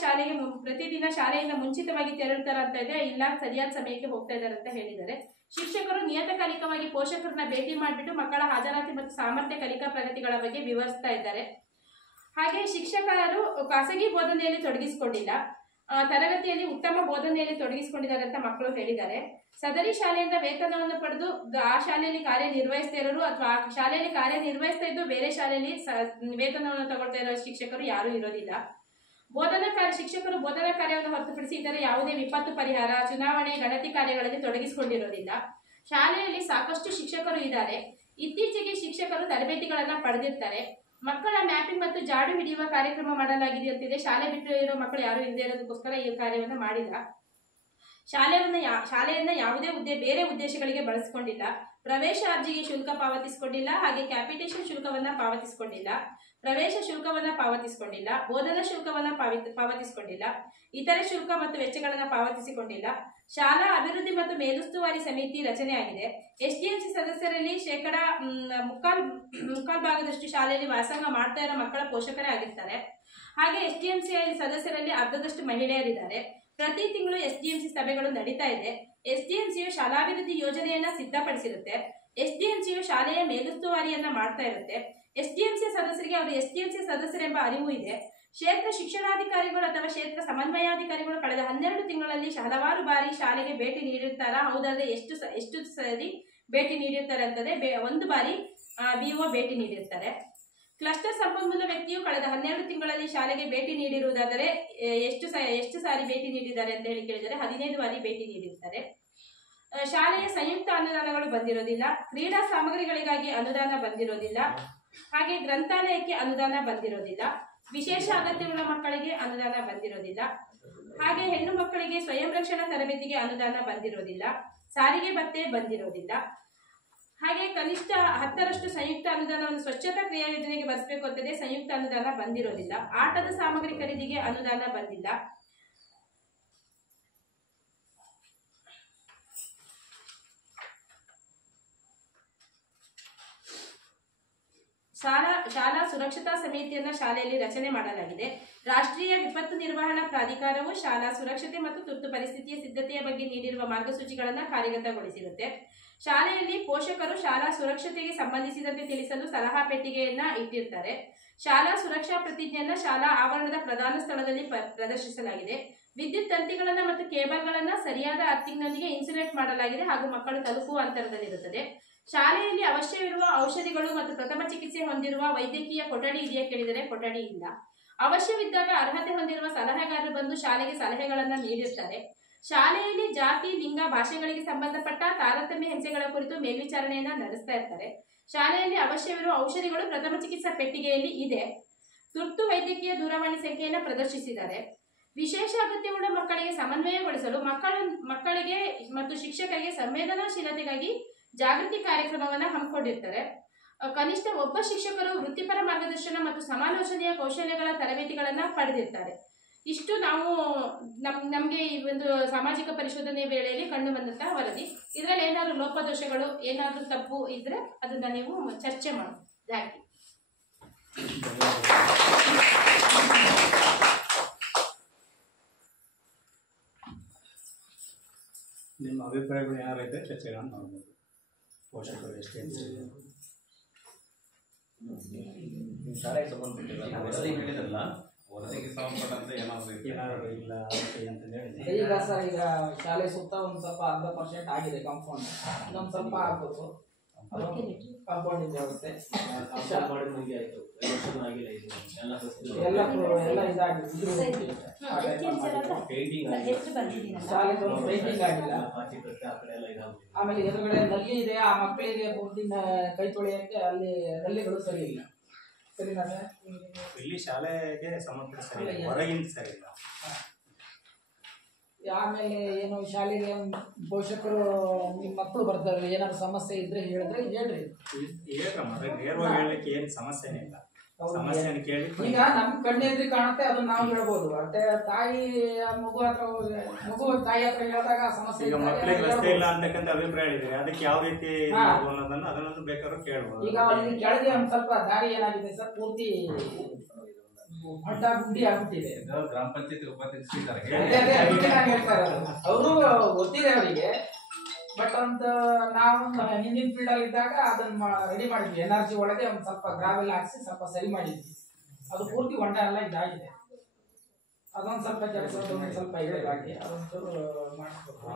ಶಾಲೆಯಿಂದ ಮುಂಚಿತವಾಗಿ ತೆರಳುತ್ತಾರ ಅಂತ ಇದೆ, ಇಲ್ಲ ಸರಿಯಾದ ಸಮಯಕ್ಕೆ ಹೋಗ್ತಾ ಇದ್ದಾರೆ ಅಂತ ಹೇಳಿದ್ದಾರೆ. ಶಿಕ್ಷಕರು ನಿಯತಕಾಲಿಕವಾಗಿ ಪೋಷಕರನ್ನ ಭೇಟಿ ಮಾಡಿಬಿಟ್ಟು ಮಕ್ಕಳ ಹಾಜರಾತಿ ಮತ್ತು ಸಾಮರ್ಥ್ಯ ಕಲಿಕಾ ಪ್ರಗತಿಗಳ ಬಗ್ಗೆ ವಿವರಿಸ್ತಾ ಇದ್ದಾರೆ. ಹಾಗೆ ಶಿಕ್ಷಕರು ಖಾಸಗಿ ಬೋಧನೆಯಲ್ಲಿ ತೊಡಗಿಸಿಕೊಂಡಿಲ್ಲ, ತರಗತಿಯಲ್ಲಿ ಉತ್ತಮ ಬೋಧನೆಯಲ್ಲಿ ತೊಡಗಿಸಿಕೊಂಡಿದ್ದಾರೆ ಅಂತ ಮಕ್ಕಳು ಹೇಳಿದ್ದಾರೆ. ಸದರಿ ಶಾಲೆಯಿಂದ ವೇತನವನ್ನು ಪಡೆದು ಆ ಶಾಲೆಯಲ್ಲಿ ಕಾರ್ಯನಿರ್ವಹಿಸ್ತಾ ಇರೋರು ಅಥವಾ ಆ ಶಾಲೆಯಲ್ಲಿ ಕಾರ್ಯನಿರ್ವಹಿಸ್ತಾ ಇದ್ದು ಬೇರೆ ಶಾಲೆಯಲ್ಲಿ ವೇತನವನ್ನು ತಗೊಳ್ತಾ ಇರೋ ಶಿಕ್ಷಕರು ಯಾರೂ ಇರೋದಿಲ್ಲ. ಶಿಕ್ಷಕರು ಬೋಧನಾ ಕಾರ್ಯವನ್ನು ಹೊರತುಪಡಿಸಿ ಇತರೆ ಯಾವುದೇ ವಿಪತ್ತು ಪರಿಹಾರ, ಚುನಾವಣೆ, ಗಣತಿ ಕಾರ್ಯಗಳಲ್ಲಿ ತೊಡಗಿಸಿಕೊಂಡಿರೋದಿಲ್ಲ. ಶಾಲೆಯಲ್ಲಿ ಸಾಕಷ್ಟು ಶಿಕ್ಷಕರು ಇದ್ದಾರೆ. ಇತ್ತೀಚೆಗೆ ಶಿಕ್ಷಕರು ತರಬೇತಿಗಳನ್ನ ಪಡೆದಿರ್ತಾರೆ. ಮಕ್ಕಳ ಮ್ಯಾಪಿಂಗ್ ಮತ್ತು ಜಾಡು ಹಿಡಿಯುವ ಕಾರ್ಯಕ್ರಮ ಮಾಡಲಾಗಿದೆ ಅಂತಿದೆ. ಶಾಲೆ ಬಿಟ್ಟು ಇರೋ ಮಕ್ಕಳು ಯಾರು ಇಲ್ಲದೆ ಇರೋದಕ್ಕೋಸ್ಕರ ಈ ಕಾರ್ಯವನ್ನು ಮಾಡಿಲ್ಲ. ಶಾಲೆಯನ್ನ ಯಾವುದೇ ಬೇರೆ ಉದ್ದೇಶಗಳಿಗೆ ಬಳಸಿಕೊಂಡಿಲ್ಲ. ಪ್ರವೇಶ ಅರ್ಜಿಗೆ ಶುಲ್ಕ ಪಾವತಿಸಿಕೊಂಡಿಲ್ಲ, ಹಾಗೆ ಕ್ಯಾಪಿಟೇಷನ್ ಶುಲ್ಕವನ್ನ ಪಾವತಿಸಿಕೊಂಡಿಲ್ಲ, ಪ್ರವೇಶ ಶುಲ್ಕವನ್ನ ಪಾವತಿಸಿಕೊಂಡಿಲ್ಲ, ಬೋಧನಾ ಶುಲ್ಕವನ್ನ ಪಾವತಿಸಿಕೊಂಡಿಲ್ಲ, ಇತರೆ ಶುಲ್ಕ ಮತ್ತು ವೆಚ್ಚಗಳನ್ನು ಪಾವತಿಸಿಕೊಂಡಿಲ್ಲ. ಶಾಲಾ ಅಭಿವೃದ್ಧಿ ಮತ್ತು ಮೇಲುಸ್ತುವಾರಿ ಸಮಿತಿ ರಚನೆಯಾಗಿದೆ. SDMC ಸದಸ್ಯರಲ್ಲಿ ಶೇಕಡ 3/4 ಶಾಲೆಯಲ್ಲಿ ವ್ಯಾಸಂಗ ಮಾಡ್ತಾ ಇರೋ ಮಕ್ಕಳ ಪೋಷಕರೇ ಆಗಿರ್ತಾರೆ. ಹಾಗೆ SDMC ಸದಸ್ಯರಲ್ಲಿ ಅರ್ಧದಷ್ಟು ಮಹಿಳೆಯರಿದ್ದಾರೆ. ಪ್ರತಿ ತಿಂಗಳು SDMC ಸಭೆಗಳು ನಡೀತಾ ಇದೆ. SDMCಯು ಶಾಲಾಭಿವೃದ್ಧಿ ಯೋಜನೆಯನ್ನ ಸಿದ್ಧಪಡಿಸಿರುತ್ತೆ. SDMCಯು ಶಾಲೆಯ ಮೇಲುಸ್ತುವಾರಿಯನ್ನ ಮಾಡ್ತಾ ಇರುತ್ತೆ. SDMC ಸದಸ್ಯರಿಗೆ ಅವರು SDMC ಸದಸ್ಯರೆಂಬ ಅರಿವು ಇದೆ. ಕ್ಷೇತ್ರ ಶಿಕ್ಷಣಾಧಿಕಾರಿಗಳು ಅಥವಾ ಕ್ಷೇತ್ರ ಸಮನ್ವಯಾಧಿಕಾರಿಗಳು ಕಳೆದ 12 ತಿಂಗಳಲ್ಲಿ ಹಲವಾರು ಬಾರಿ ಶಾಲೆಗೆ ಭೇಟಿ ನೀಡಿರ್ತಾರಾ? ಹೌದಾದ್ರೆ ಎಷ್ಟು ಸರಿ ಭೇಟಿ ನೀಡಿರ್ತಾರೆ ಅಂತಂದ್ರೆ 1 ಬಾರಿ BO ಭೇಟಿ ನೀಡಿರ್ತಾರೆ. ಕ್ಲಸ್ಟರ್ ಸಂಪನ್ಮೂಲ ವ್ಯಕ್ತಿಯು ಕಳೆದ 12 ತಿಂಗಳಲ್ಲಿ ಶಾಲೆಗೆ ಭೇಟಿ ನೀಡಿರುವುದಾದರೆ ಎಷ್ಟು ಸಾರಿ ಭೇಟಿ ನೀಡಿದ್ದಾರೆ ಅಂತ ಹೇಳಿ ಕೇಳಿದರೆ 15 ಬಾರಿ ಭೇಟಿ ನೀಡಿರ್ತಾರೆ. ಶಾಲೆಯ ಸಂಯುಕ್ತ ಅನುದಾನಗಳು ಬಂದಿರೋದಿಲ್ಲ. ಕ್ರೀಡಾ ಸಾಮಗ್ರಿಗಳಿಗಾಗಿ ಅನುದಾನ ಬಂದಿರೋದಿಲ್ಲ. ಹಾಗೆ ಗ್ರಂಥಾಲಯಕ್ಕೆ ಅನುದಾನ ಬಂದಿರೋದಿಲ್ಲ. ವಿಶೇಷ ಅಗತ್ಯವುಳ್ಳ ಮಕ್ಕಳಿಗೆ ಅನುದಾನ ಬಂದಿರೋದಿಲ್ಲ. ಹಾಗೆ ಹೆಣ್ಣು ಮಕ್ಕಳಿಗೆ ಸ್ವಯಂ ರಕ್ಷಣಾ ತರಬೇತಿಗೆ ಅನುದಾನ ಬಂದಿರೋದಿಲ್ಲ. ಸಾರಿಗೆ ಭತ್ಯೆ ಬಂದಿರೋದಿಲ್ಲ. ಹಾಗೆ ಕನಿಷ್ಠ 10ರಷ್ಟು ಸಂಯುಕ್ತ ಅನುದಾನವನ್ನು ಸ್ವಚ್ಛತಾ ಕ್ರಿಯಾ ಯೋಜನೆಗೆ ಬರೆಸಬೇಕು ಅಂತಿದೆ. ಸಂಯುಕ್ತ ಅನುದಾನ ಬಂದಿರೋದಿಲ್ಲ. ಆಟದ ಸಾಮಗ್ರಿ ಖರೀದಿಗೆ ಅನುದಾನ ಬಂದಿಲ್ಲ. ಶಾಲಾ ಸುರಕ್ಷತಾ ಸಮಿತಿಯನ್ನ ಶಾಲೆಯಲ್ಲಿ ರಚನೆ ಮಾಡಲಾಗಿದೆ. ರಾಷ್ಟ್ರೀಯ ವಿಪತ್ತು ನಿರ್ವಹಣಾ ಪ್ರಾಧಿಕಾರವು ಶಾಲಾ ಸುರಕ್ಷತೆ ಮತ್ತು ತುರ್ತು ಪರಿಸ್ಥಿತಿಯ ಸಿದ್ಧತೆಯ ಬಗ್ಗೆ ನೀಡಿರುವ ಮಾರ್ಗಸೂಚಿಗಳನ್ನು ಕಾರ್ಯಗತಗೊಳಿಸಿರುತ್ತೆ. ಶಾಲೆಯಲ್ಲಿ ಪೋಷಕರು ಶಾಲಾ ಸುರಕ್ಷತೆಗೆ ಸಂಬಂಧಿಸಿದಂತೆ ತಿಳಿಸಲು ಸಲಹಾ ಪೆಟ್ಟಿಗೆಯನ್ನ ಇಟ್ಟಿರ್ತಾರೆ. ಶಾಲಾ ಸುರಕ್ಷಾ ಪ್ರತಿಜ್ಞೆಯನ್ನ ಶಾಲಾ ಆವರಣದ ಪ್ರಧಾನ ಸ್ಥಳದಲ್ಲಿ ಪ್ರದರ್ಶಿಸಲಾಗಿದೆ. ವಿದ್ಯುತ್ ತಂತಿಗಳನ್ನ ಮತ್ತು ಕೇಬಲ್ಗಳನ್ನ ಸರಿಯಾದ ಅರ್ಥಿಂಗ್ನೊಂದಿಗೆ ಇನ್ಸುಲೇಟ್ ಮಾಡಲಾಗಿದೆ ಹಾಗೂ ಮಕ್ಕಳು ತಲುಪುವ ಅಂತರದಲ್ಲಿರುತ್ತದೆ. ಶಾಲೆಯಲ್ಲಿ ಅವಶ್ಯವಿರುವ ಔಷಧಿಗಳು ಮತ್ತು ಪ್ರಥಮ ಚಿಕಿತ್ಸೆ ಹೊಂದಿರುವ ವೈದ್ಯಕೀಯ ಕೊಠಡಿ ಇದೆಯಾ ಕೇಳಿದರೆ ಕೊಠಡಿ ಇಲ್ಲ. ಅವಶ್ಯವಿದ್ದಾಗ ಅರ್ಹತೆ ಹೊಂದಿರುವ ಸಲಹೆಗಾರರು ಬಂದು ಶಾಲೆಗೆ ಸಲಹೆಗಳನ್ನು ನೀಡಿರ್ತಾರೆ. ಶಾಲೆಯಲ್ಲಿ ಜಾತಿ, ಲಿಂಗ, ಭಾಷೆಗಳಿಗೆ ಸಂಬಂಧಪಟ್ಟ ತಾರತಮ್ಯ ಹಿಂಸೆಗಳ ಕುರಿತು ಮೇಲ್ವಿಚಾರಣೆಯನ್ನ ನಡೆಸ್ತಾ ಇರ್ತಾರೆ. ಶಾಲೆಯಲ್ಲಿ ಅವಶ್ಯವಿರುವ ಔಷಧಿಗಳು ಪ್ರಥಮ ಚಿಕಿತ್ಸಾ ಪೆಟ್ಟಿಗೆಯಲ್ಲಿ ಇದೆ. ತುರ್ತು ವೈದ್ಯಕೀಯ ದೂರವಾಣಿ ಸಂಖ್ಯೆಯನ್ನು ಪ್ರದರ್ಶಿಸಿದ್ದಾರೆ. ವಿಶೇಷ ಅಗತ್ಯವುಳ್ಳ ಮಕ್ಕಳಿಗೆ ಸಮನ್ವಯಗೊಳಿಸಲು ಮಕ್ಕಳಿಗೆ ಮತ್ತು ಶಿಕ್ಷಕರಿಗೆ ಸಂವೇದನಾಶೀಲತೆಗಾಗಿ ಜಾಗೃತಿ ಕಾರ್ಯಕ್ರಮವನ್ನು ಹಮ್ಮಿಕೊಂಡಿರ್ತಾರೆ. ಕನಿಷ್ಠ ಒಬ್ಬ ಶಿಕ್ಷಕರು ವೃತ್ತಿಪರ ಮಾರ್ಗದರ್ಶನ ಮತ್ತು ಸಮಾಲೋಚನೆಯ ಕೌಶಲ್ಯಗಳ ತರಬೇತಿಗಳನ್ನು ಪಡೆದಿರ್ತಾರೆ. ಇಷ್ಟು ನಾವು ನಮಗೆ ಈ ಒಂದು ಸಾಮಾಜಿಕ ಪರಿಶೋಧನೆ ವೇಳೆಯಲ್ಲಿ ಕಂಡು ಬಂದಂತಹ ವರದಿ. ಇದರಲ್ಲಿ ಏನಾದರೂ ಲೋಪದೋಷಗಳು, ಏನಾದರೂ ತಪ್ಪು ಇದ್ರೆ ಅದನ್ನ ನೀವು ಚರ್ಚೆ ಮಾಡಿ. ನಿಮ್ಮ ಅಭಿಪ್ರಾಯಗಳು ಯಾರೈತೆ ಚರ್ಚೆಗಳನ್ನು ಮಾಡ್ಬೋದು. ಪೋಷಕರು ಎಷ್ಟೇ ಶಾಲೆಗೆ ಸಂಬಂಧಪಟ್ಟಿಲ್ಲ ವರದಿ ಹೇಳಿದ್ರಲ್ಲ, ವರದಿಗೆ ಸಂಬಂಧಪಟ್ಟಂತೆ ಏನಾದರೂ ಇಲ್ಲ ಅಂತ ಹೇಳಿ ಈಗ ಸರ್ ಈಗ ಶಾಲೆ ಸುತ್ತ ಒಂದು ಸ್ವಲ್ಪ 10% ಆಗಿದೆ ಕಾಂಪೌಂಡ್, ಇನ್ನೊಂದು ಸ್ವಲ್ಪ ಆಗ್ಬೇಕು. ಕಾಂಪೌಂಡ್ ಇದೆ ಆಗುತ್ತೆ ಎಲ್ಲ ಇದಾಗಿದೆ. ಶಾಲೆ ಪೇಂಟಿಂಗ್ ಆಗಿಲ್ಲ. ಆಮೇಲೆ ಎದುರುಗಡೆ ನಲ್ಲಿ ಇದೆ, ಆ ಮಕ್ಕಳಿಗೆ ಪೂರ್ತಿ ಕೈ ತೊಳೆಯಕ್ಕೆ ಅಲ್ಲಿ ನಲ್ಲಿಗಳು ಸರಿ ಇಲ್ಲ. ಸರಿನಾ ಸರ್? ಇಲ್ಲಿ ಶಾಲೆಗೆ ಸಂಬಂಧಪಟ್ಟ ಸರಿ ಇಲ್ಲ, ಹೊರಗಿಂದ ಸರಿ ಇಲ್ಲ. ಆಮೇಲೆ ಏನು ಶಾಲೆಗೆ ಪೋಷಕರು ನಿಮ್ಮ ಮಕ್ಕಳು ಬರ್ತಾರೆ, ಏನಾದ್ರು ಸಮಸ್ಯೆ ಇದ್ರೆ ಹೇಳಿದ್ರೆ ಹೇಳ್ರಿ. ಹೇಳ್ರಮ್ಮ, ನೇರವಾಗಿ ಹೇಳಲಿಕ್ಕೆ ಏನು ಸಮಸ್ಯೆನೇ ಇಲ್ಲ. ಸಮಸ್ಯೆನ ಕೇಳಿ ಈಗ ನಮ್ ಕಣ್ಣೆದ್ರಿ ಕಾಣುತ್ತೆ, ಅದನ್ನ ನಾವು ಹೇಳ್ಬೋದು. ಮತ್ತೆ ತಾಯಿ ಮಗು ಹತ್ರ ತಾಯಿ ಹತ್ರ ಹೇಳಿದಾಗ ಸಮಸ್ಯೆ ಈಗ ಮಕ್ಕಳಿಗೆ ರಸ್ತೆ ಇಲ್ಲ ಅಂತಕ್ಕಂಥ ಅಭಿಪ್ರಾಯ ಇದೆ, ಅದಕ್ಕೆ ಯಾವ ರೀತಿ ಅನ್ನೋದನ್ನ ಅದನ್ನೊಂದು ಬೇಕಾದ್ರೂ ಕೇಳ್ಬೋದು. ಈಗ ಅಲ್ಲಿ ಕೆಳಗೆ ಒಂದ್ ಸ್ವಲ್ಪ ದಾರಿ ಏನಾಗಿದೆ ಸರ್, ಪೂರ್ತಿ ಹೊಂಟ ಗುಡ್ಡಿ ಆಗ್ಬಿಟ್ಟಿದೆ. ಗ್ರಾಮ ಪಂಚಾಯತಿ ಉಪಾಧ್ಯಕ್ಷರಿದ್ದಾರೆ, ಅವರು ಗೊತ್ತಿದೆ ಅವರಿಗೆ. ಬಟ್ ಒಂದು ನಾವು ಹಿಂದಿನ ಫೀಲ್ಡ್ ಅಲ್ಲಿ ಇದ್ದಾಗ ಅದನ್ನ ರೆಡಿ ಮಾಡಿದ್ವಿ. NRG ಒಳಗೆ ಒಂದ್ ಸ್ವಲ್ಪ ಗ್ರಾವೆಲ್ ಹಾಕ್ಸಿ ಸ್ವಲ್ಪ ಸರಿ ಮಾಡಿದ್ವಿ. ಅದು ಪೂರ್ತಿ ಹೊಂಟ ಎಲ್ಲ ಇದಾಗಿದೆ. ಅದೊಂದು ಸ್ವಲ್ಪ ಕೆಲಸ ಸ್ವಲ್ಪ ಇದೆ ಬಾಕಿ, ಅದೊಂಚೂರು ಮಾಡಿಸ್ಬೇಕು.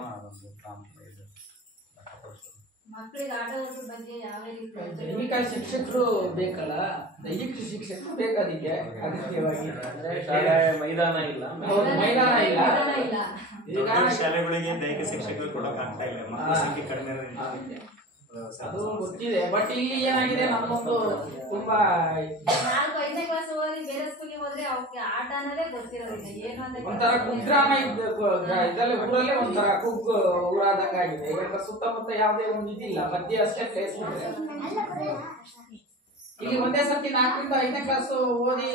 ಮಕ್ಕಳಿಗೆ ಆಟೋದ್ರ ಬಗ್ಗೆ ಯಾವ ರೀತಿ ದೈಹಿಕ ಶಿಕ್ಷಕರು ಬೇಕಲ್ಲ, ದೈಹಿಕ ಶಿಕ್ಷಕರು ಬೇಕು ಅದಕ್ಕೆ ಅಗತ್ಯವಾಗಿ. ಶಾಲೆ ಮೈದಾನ ಇಲ್ಲ, ಮೈದಾನ ಇಲ್ಲ. ಈಗ ಶಾಲೆಗಳಿಗೆ ದೈಹಿಕ ಶಿಕ್ಷಕರು ಕೊಡಕ್ ಆಗ್ತಾ ಇಲ್ಲ, ಮಕ್ಕಳ ಸಂಖ್ಯೆ ಕಡಿಮೆ ಇರೋದ್ರಿಂದ. ಅದು ಗೊತ್ತಿದೆ. ಬಟ್ ಇಲ್ಲಿ ಏನಾಗಿದೆ, ನಮ್ದೊಂದು ತುಂಬಾ 4-5ನೇ ಕ್ಲಾಸ್ ಓದಿ ಬೇರೆ ಸ್ಕೂಲಿಗೆ ಹೋದ್ರೆ ಅವಕ್ಕೆ ಆಟ ಅನ್ನೋದೇ ಗೊತ್ತಿರೋದಿಲ್ಲ, ಏನು ಅಂತ ಒಂಥರ ಕುಗ್ರಾಮ ಇದರಲ್ಲಿ ಊರಲ್ಲೇ ಒಂಥರ ಕುಗ್ ಊರಾದಂಗ ಆಗಿದೆ. ಈಗ ಸುತ್ತಮುತ್ತ ಯಾವುದೇ ಒಂದು ಇದಿಲ್ಲ, ಮಧ್ಯೆ ಅಷ್ಟೇ ಪ್ಲೇಸ್ ಇದೆ. ಇಲ್ಲಿ ಒಂದೇ ಸರ್ತಿ 4ರಿಂದ 5ನೇ ಕ್ಲಾಸ್ ಓದಿ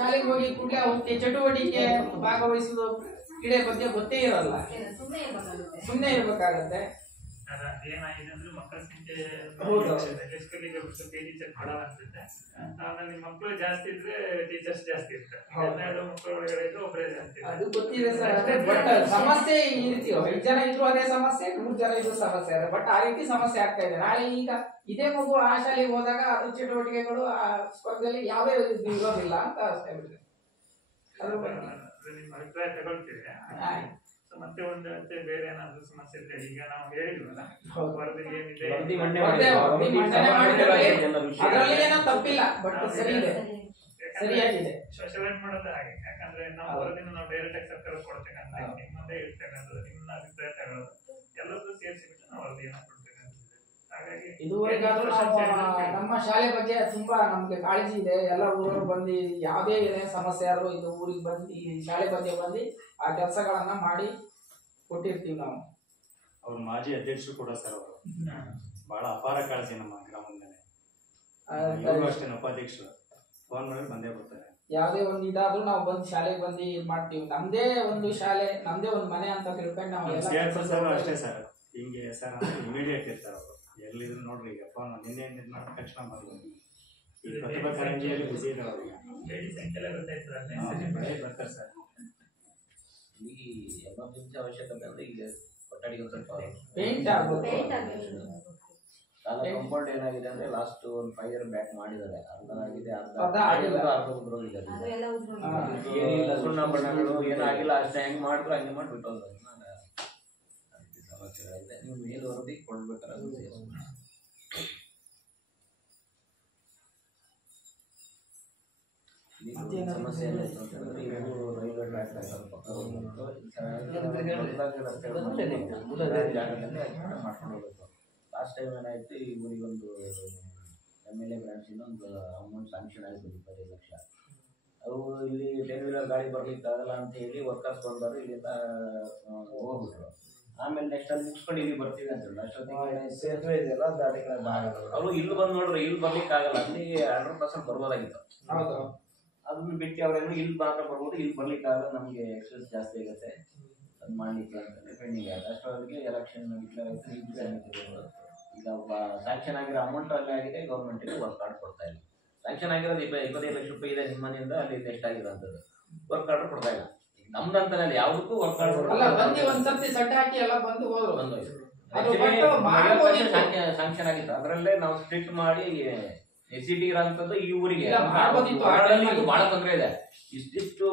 ಶಾಲೆಗೆ ಹೋಗಿ ಕೂಡಲೇ ಅವಕ್ಕೆ ಚಟುವಟಿಕೆ ಭಾಗವಹಿಸುವುದು ಕ್ರೀಡೆ ಬಗ್ಗೆ ಗೊತ್ತೇ ಇರಲ್ಲ, ಸುಮ್ಮನೆ ಇರ್ಬೇಕಾಗತ್ತೆ. ಏನಾಗಿದೆ ಅಂದ್ರೆ ಮಕ್ಕಳ ಸಂಖ್ಯೆ ಸ್ಕೂಲಿಗೆ ಟೀಚರ್ ಕೊಡಲ್ಲ ಅನ್ಸುತ್ತೆ. ಆಮೇಲೆ ಮಕ್ಕಳು ಜಾಸ್ತಿ ಇದ್ರೆ ಟೀಚರ್ಸ್ ಜಾಸ್ತಿ ಇರ್ತಾರೆ. 12 ಮಕ್ಕಳು ಒಳಗಡೆ ಇದ್ರೆ ಒಬ್ಬರೇ ಜಾಸ್ತಿ. ಅದು ಗೊತ್ತಿದೆ ಸರ್. ಬಟ್ ಸಮಸ್ಯೆ ಈ ರೀತಿ 5 ಜನ ಇದ್ರು ಅದೇ ಸಮಸ್ಯೆ, 3 ಜನ ಇದ್ರು ಸಮಸ್ಯೆ ಇದೆ. ಬಟ್ ಆ ರೀತಿ ಸಮಸ್ಯೆ ಆಗ್ತಾ ಇದೆ. ನಾಳೆ ಈಗ ಇದೇ ಮಗು ಆ ಶಾಲೆಗೆ ಹೋದಾಗ ಅದ್ರ ಚಟುವಟಿಕೆಗಳು ಆ ಸ್ಪರ್ಧೆಯಲ್ಲಿ ಯಾವುದೇ ಇರೋದಿಲ್ಲ ಅಂತ ಅಷ್ಟೇ. ಅದ್ರ ಬಗ್ಗೆ ನಿಮ್ಮ ಅಭಿಪ್ರಾಯ ತಗೊಳ್ತೀವಿ. ಮತ್ತೆ ಒಂದು ಬೇರೆ ಏನಾದ್ರು ಸಮಸ್ಯೆ ಇದ್ರೆ ಈಗ ನಾವು ಹೇಳಿದ್ವಲ್ಲ, ವರದಿ ಏನಿದೆ ಅದರಲ್ಲಿ ಏನೋ ತಪ್ಪಿಲ್ಲ, ಬಟ್ ಸರಿ ಇದೆ, ಸರಿಯಾಗಿದೆ. ಸೆಲೆಕ್ಟ್ ಮಾಡೋದು ಹಾಗೆ. ಯಾಕಂದ್ರೆ ನಾವು ವರದಿನ ನಾವು ಡೈರೆಕ್ಟ್ ಆಗಿ ಸರ್ಕಾರ ಕೊಡ್ತಕ್ಕಂಥ ನಿಮ್ಮದೇ ಇರ್ತಕ್ಕಂಥದ್ದು, ನಿಮ್ಮ ಅಭಿಪ್ರಾಯ ತಗೊಳ್ಳೋದು ಎಲ್ಲದೂ ಸೇರಿಸಿಬಿಟ್ಟು ನಾವು ವರದಿಯನ್ನು ಕೊಡ್ತಕ್ಕಂಥದ್ದು. ಹಾಗಾಗಿ ಇದುವರೆಗಾದ್ರೂ ನಮ್ಮ ಶಾಲೆ ಬಗ್ಗೆ ತುಂಬಾ ನಮ್ಗೆ ಕಾಳಜಿ ಇದೆ. ಎಲ್ಲ ಊರವರು ಬಂದು ಯಾವುದೇ ಏನೇ ಸಮಸ್ಯೆ ಆದ್ರೂ ಇದು ಊರಿಗೆ ಬಂದು ಈ ಶಾಲೆ ಬಗ್ಗೆ ಬಂದು ಆ ಕೆಲಸಗಳನ್ನ ಮಾಡಿ ಕೊಟ್ಟಿರ್ತೀವಿ ನಾವು. ಅವ್ರ ಮಾಜಿ ಅಧ್ಯಕ್ಷರು ಕೂಡ ಸರ್, ಅವರು ಬಹಳ ಅಪಾರ ಕಾಳಜಿ ನಮ್ಮ ಗ್ರಾಮದ ಮೇಲೆ. ಅಷ್ಟೇ ಉಪಾಧ್ಯಕ್ಷರು ಫೋನ್ ಮಾಡಿ ಬಂದೇ ಬರ್ತಾರೆ. ಯಾವುದೇ ಒಂದು ಇದಾದ್ರೂ ನಾವು ಬಂದು ಶಾಲೆಗೆ ಬಂದು ಇದು ಮಾಡ್ತೀವಿ. ನಮ್ದೇ ಒಂದು ಶಾಲೆ, ನಮ್ದೇ ಒಂದು ಮನೆ ಅಂತ ತಿಳ್ಕೊಂಡು ನಾವು ಸರ್ ಅಷ್ಟೇ ಸರ್. ಹಿಂಗೆ ಸರ್ ಇಮಿಡಿಯೇಟ್ ಇರ್ತಾರೆ ಅವರು, ಎಲ್ಲಿದ್ರು ನೋಡ್ರಿ. ಈಗ ಫೋನ್ ನಿನ್ನೆ ಮಾಡಿದ ತಕ್ಷಣ ಬರ್ಬೋದು. ಈ ಪ್ರತಿಭಾ ಕಾರಂಜಿಯಲ್ಲಿ ಬಿಸಿ ಇದ್ದಾರೆ ಅವ್ರಿಗೆ, ಬರ್ತಾರೆ ಸರ್. ಈ ಎಮರ್ಜೆನ್ಸಿ ಅವಶ್ಯಕತೆ ಅಂದ್ರೆ ಈಗ ಕೊಠಡಿಗೆ ಸ್ವಲ್ಪ ಪೇಂಟ್ ಕಾಂಪೌಂಡ್ ಏನಾಗಿದೆ ಅಂದ್ರೆ ಲಾಸ್ಟ್ ಒಂದು 5 years ಬ್ಯಾಕ್ ಮಾಡಿದ್ದಾರೆ. ಅರ್ಧ ಆಗಿದೆ, ಅರ್ಧ ಉದ್ರೋಗಿದೆ. ಏನಿಲ್ಲ, ಸುಣ್ಣ ಬಣ್ಣಗಳು ಏನಾಗಿಲ್ಲ, ಅಷ್ಟೇ ಹೆಂಗ್ ಮಾಡಿದ್ರು ಹಂಗೆ ಮಾಡಿಬಿಟ್ಟು ಸಮಸ್ಯೆ ಇದೆ. ನೀವು ಮೇಲ್ ವರದಿ ಕೊಡ್ಬೇಕಾದ್ರೆ ಸಮಸ್ಯೆ ಏನಾಯ್ತು ಅಂತಂದ್ರೆ, ಇದು ರೈಲ್ವೆ ಟ್ರ್ಯಾಕ್ ಪಕ್ಕ ಮಾಡ್ಕೊಂಡು ಹೋಗ್ಬೇಕು. ಲಾಸ್ಟ್ ಟೈಮ್ ಏನಾಯ್ತು, ಈ ಊರಿಗೊಂದು MLA ಬ್ರಾಂಚಿಂದ ಒಂದು ಅಮೌಂಟ್ ಸ್ಯಾಂಕ್ಷನ್ ಆಯಿತು 25 ಲಕ್ಷ. ಅವು ಇಲ್ಲಿ 10 wheeler ಗಾಡಿ ಬರ್ಲಿಕ್ಕೆ ಆಗಲ್ಲ ಅಂತ ಹೇಳಿ ವರ್ಕರ್ಸ್ ಬಂದರು, ಇಲ್ಲಿಂದ ಹೋಗ್ಬಿಟ್ರು. ಆಮೇಲೆ ನೆಕ್ಸ್ಟ್ ಅಲ್ಲಿ ಮುಗಿಸ್ಕೊಂಡು ಇಲ್ಲಿ ಬರ್ತೀವಿ ಅಂತ ಹೇಳಿ ಅಷ್ಟೊತ್ತಿಗೆ ಸೇತುವೆ ಇದೆಯಲ್ಲ, ಗಾಡಿಗಳ ಭಾಗ ಅವರು ಇಲ್ಲಿ ಬಂದು ನೋಡ್ರಿ, ಇಲ್ಲಿ ಬರ್ಲಿಕ್ಕೆ ಆಗಲ್ಲ, ಅಲ್ಲಿ 100% ಬರ್ಬೋದಾಗಿತ್ತು. ಅದನ್ನ ಬಿಟ್ಟು ಅವ್ರೇನು ಇಲ್ಲಿ ಮಾತ್ರ ಬರ್ಬೋದು, ಇಲ್ಲಿ ಬರ್ಲಿಕ್ಕೆ ಆಗಲ್ಲ, ನಮಗೆ ಎಕ್ಸ್ಪೆನ್ಸ್ ಜಾಸ್ತಿ ಆಗುತ್ತೆ, ಅದು ಮಾಡ್ಲಿಕ್ಕೆ ಅಂತಂದ್ರೆ ಪೆಂಡಿಂಗ್ ಆಗುತ್ತೆ. ಅಷ್ಟೊತ್ತಿಗೆ ಎಲೆಕ್ಷನ್ ಡಿಕ್ಲೇರ್ ಆಯ್ತು. ಈಗ ಸ್ಯಾಂಕ್ಷನ್ ಆಗಿರೋ ಅಮೌಂಟ್ ಅಲ್ಲಿ ಆಗಿದೆ, ಗೌರ್ಮೆಂಟಿಗೆ ವರ್ಕ್ ಕಾರ್ಡ್ ಕೊಡ್ತಾ ಇಲ್ಲ. ಸ್ಯಾಂಕ್ಷನ್ ಆಗಿರೋದು 25 ಲಕ್ಷ ರೂಪಾಯಿ ಇದೆ ನಿಮ್ಮ ಮನೆಯಿಂದ, ಅಲ್ಲಿ ಎಷ್ಟಾಗಿರೋಂಥದ್ದು ವರ್ಕ್ ಕಾರ್ಡ್ ಕೊಡ್ತಾ ಇಲ್ಲ. ನಮ್ದಂತಾನೆ ಯಾವುದಕ್ಕೂ ವರ್ಕ್ ಅಲ್ಲ ಬಂದು ಒಂದ್ಸರ್ತಿ ಸೆಟ್ ಹಾಕಿ ಎಲ್ಲ ಬಂದು ಹೋದ್ರು. ಬಂದೋಯ್ತು. ಅದು ಬಿಟ್ಟು ಮಾಡ್ಬೋದಿತ್ತು. ಸ್ಯಾಂಕ್ಷನ್ ಆಗಿತ್ತು, ಅದರಲ್ಲೇ ನಾವು ಸ್ಟ್ರಿಕ್ಟ್ ಮಾಡಿ ಎಸಿಟಿ ಇರೋಂಥದ್ದು ಈ ಊರಿಗೆ ಇಲ್ಲ, ಮಾಡ್ಬೋದಿತ್ತು. ಬಹಳ ತೊಂದರೆ ಇದೆ. ಇಷ್ಟಿಷ್ಟು